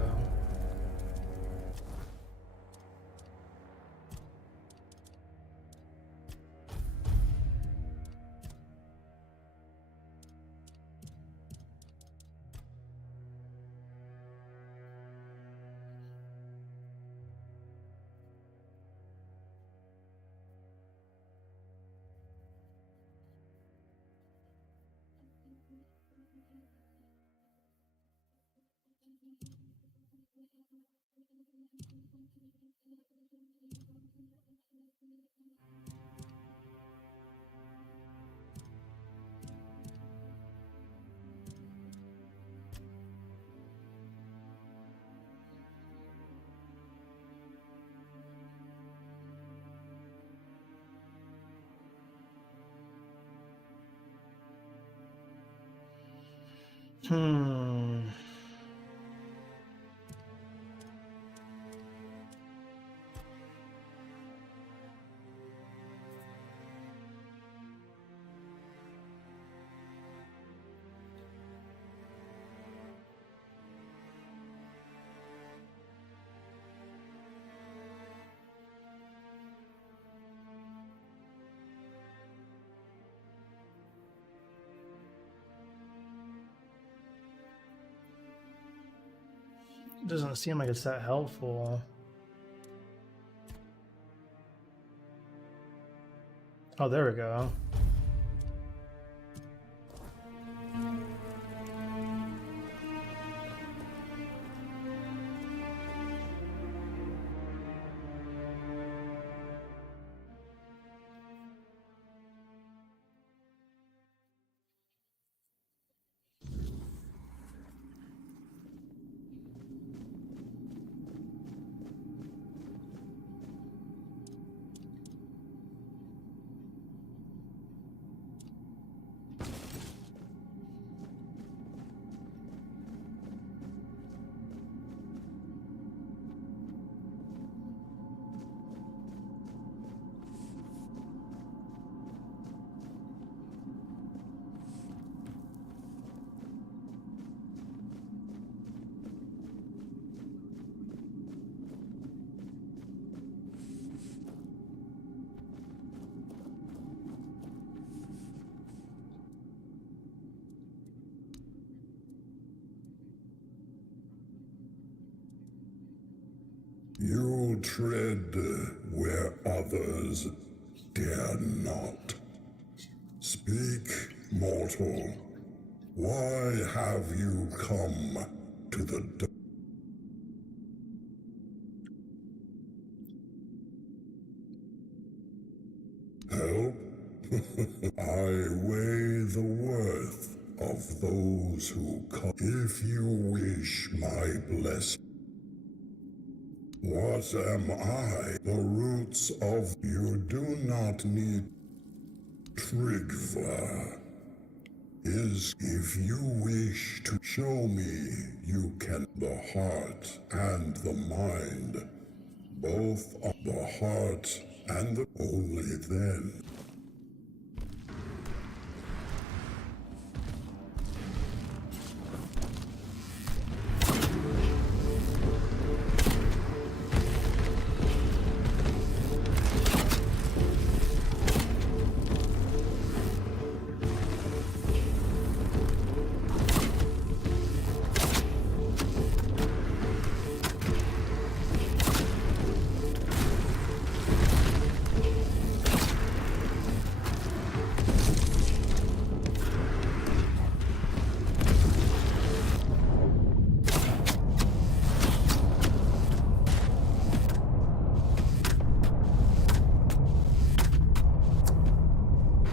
Doesn't seem like it's that helpful. Oh, there we go. tread where others dare not. Speak, mortal. Why have you come to the help? I weigh the worth of those who come. If you wish my blessing, what am I? The roots of you do not need Trigva. Is if you wish to show me, you can. The heart and the mind, both of the heart and the only then.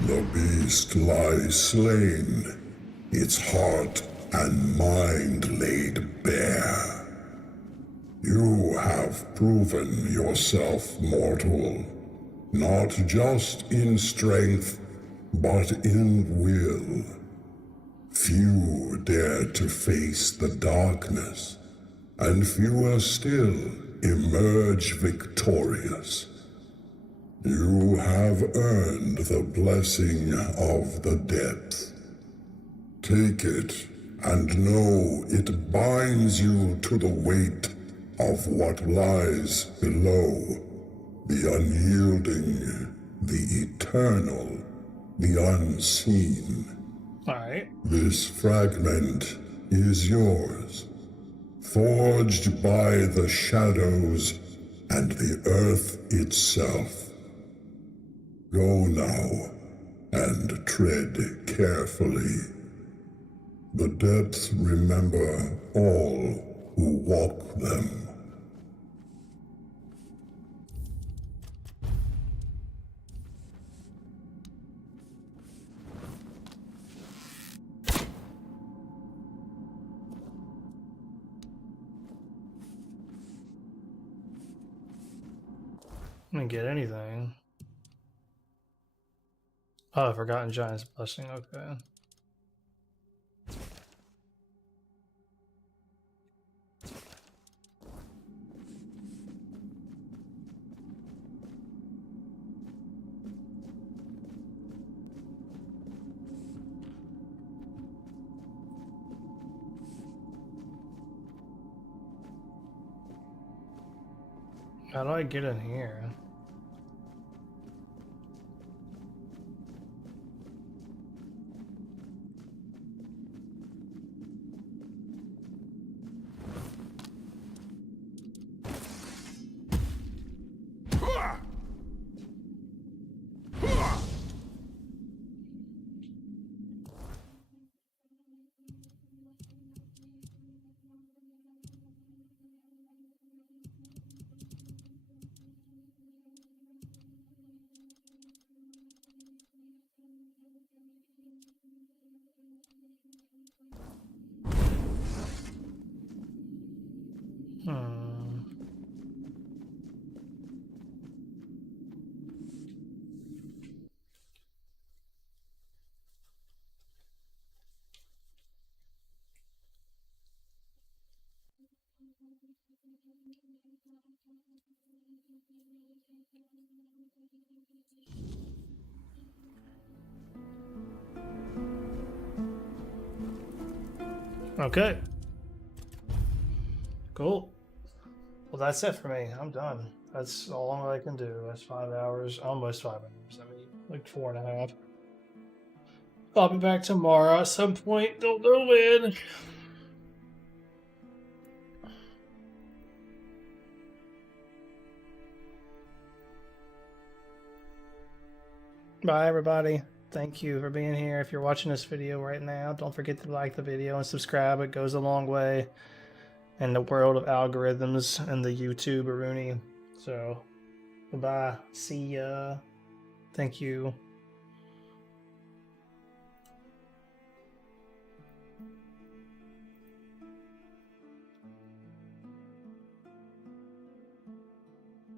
The beast lies slain, its heart and mind laid bare. You have proven yourself mortal, not just in strength, but in will. Few dare to face the darkness, and fewer still emerge victorious. You have earned the blessing of the depth. Take it, and know it binds you to the weight of what lies below. The unyielding, the eternal, the unseen. Alright. This fragment is yours, forged by the shadows and the earth itself. Go now, and tread carefully. The depths remember all who walk them. I didn't get anything. Oh, Forgotten Giant's Blessing, okay. How do I get in here? Okay. Cool. Well, that's it for me. I'm done. That's all I can do. That's 5 hours, almost 5 hours. I mean, like 4.5. I'll be back tomorrow at some point. Don't know when. Bye, everybody. Thank you for being here. If you're watching this video right now, don't forget to like the video and subscribe. It goes a long way in the world of algorithms and the YouTube Rooney. So, goodbye. See ya. Thank you.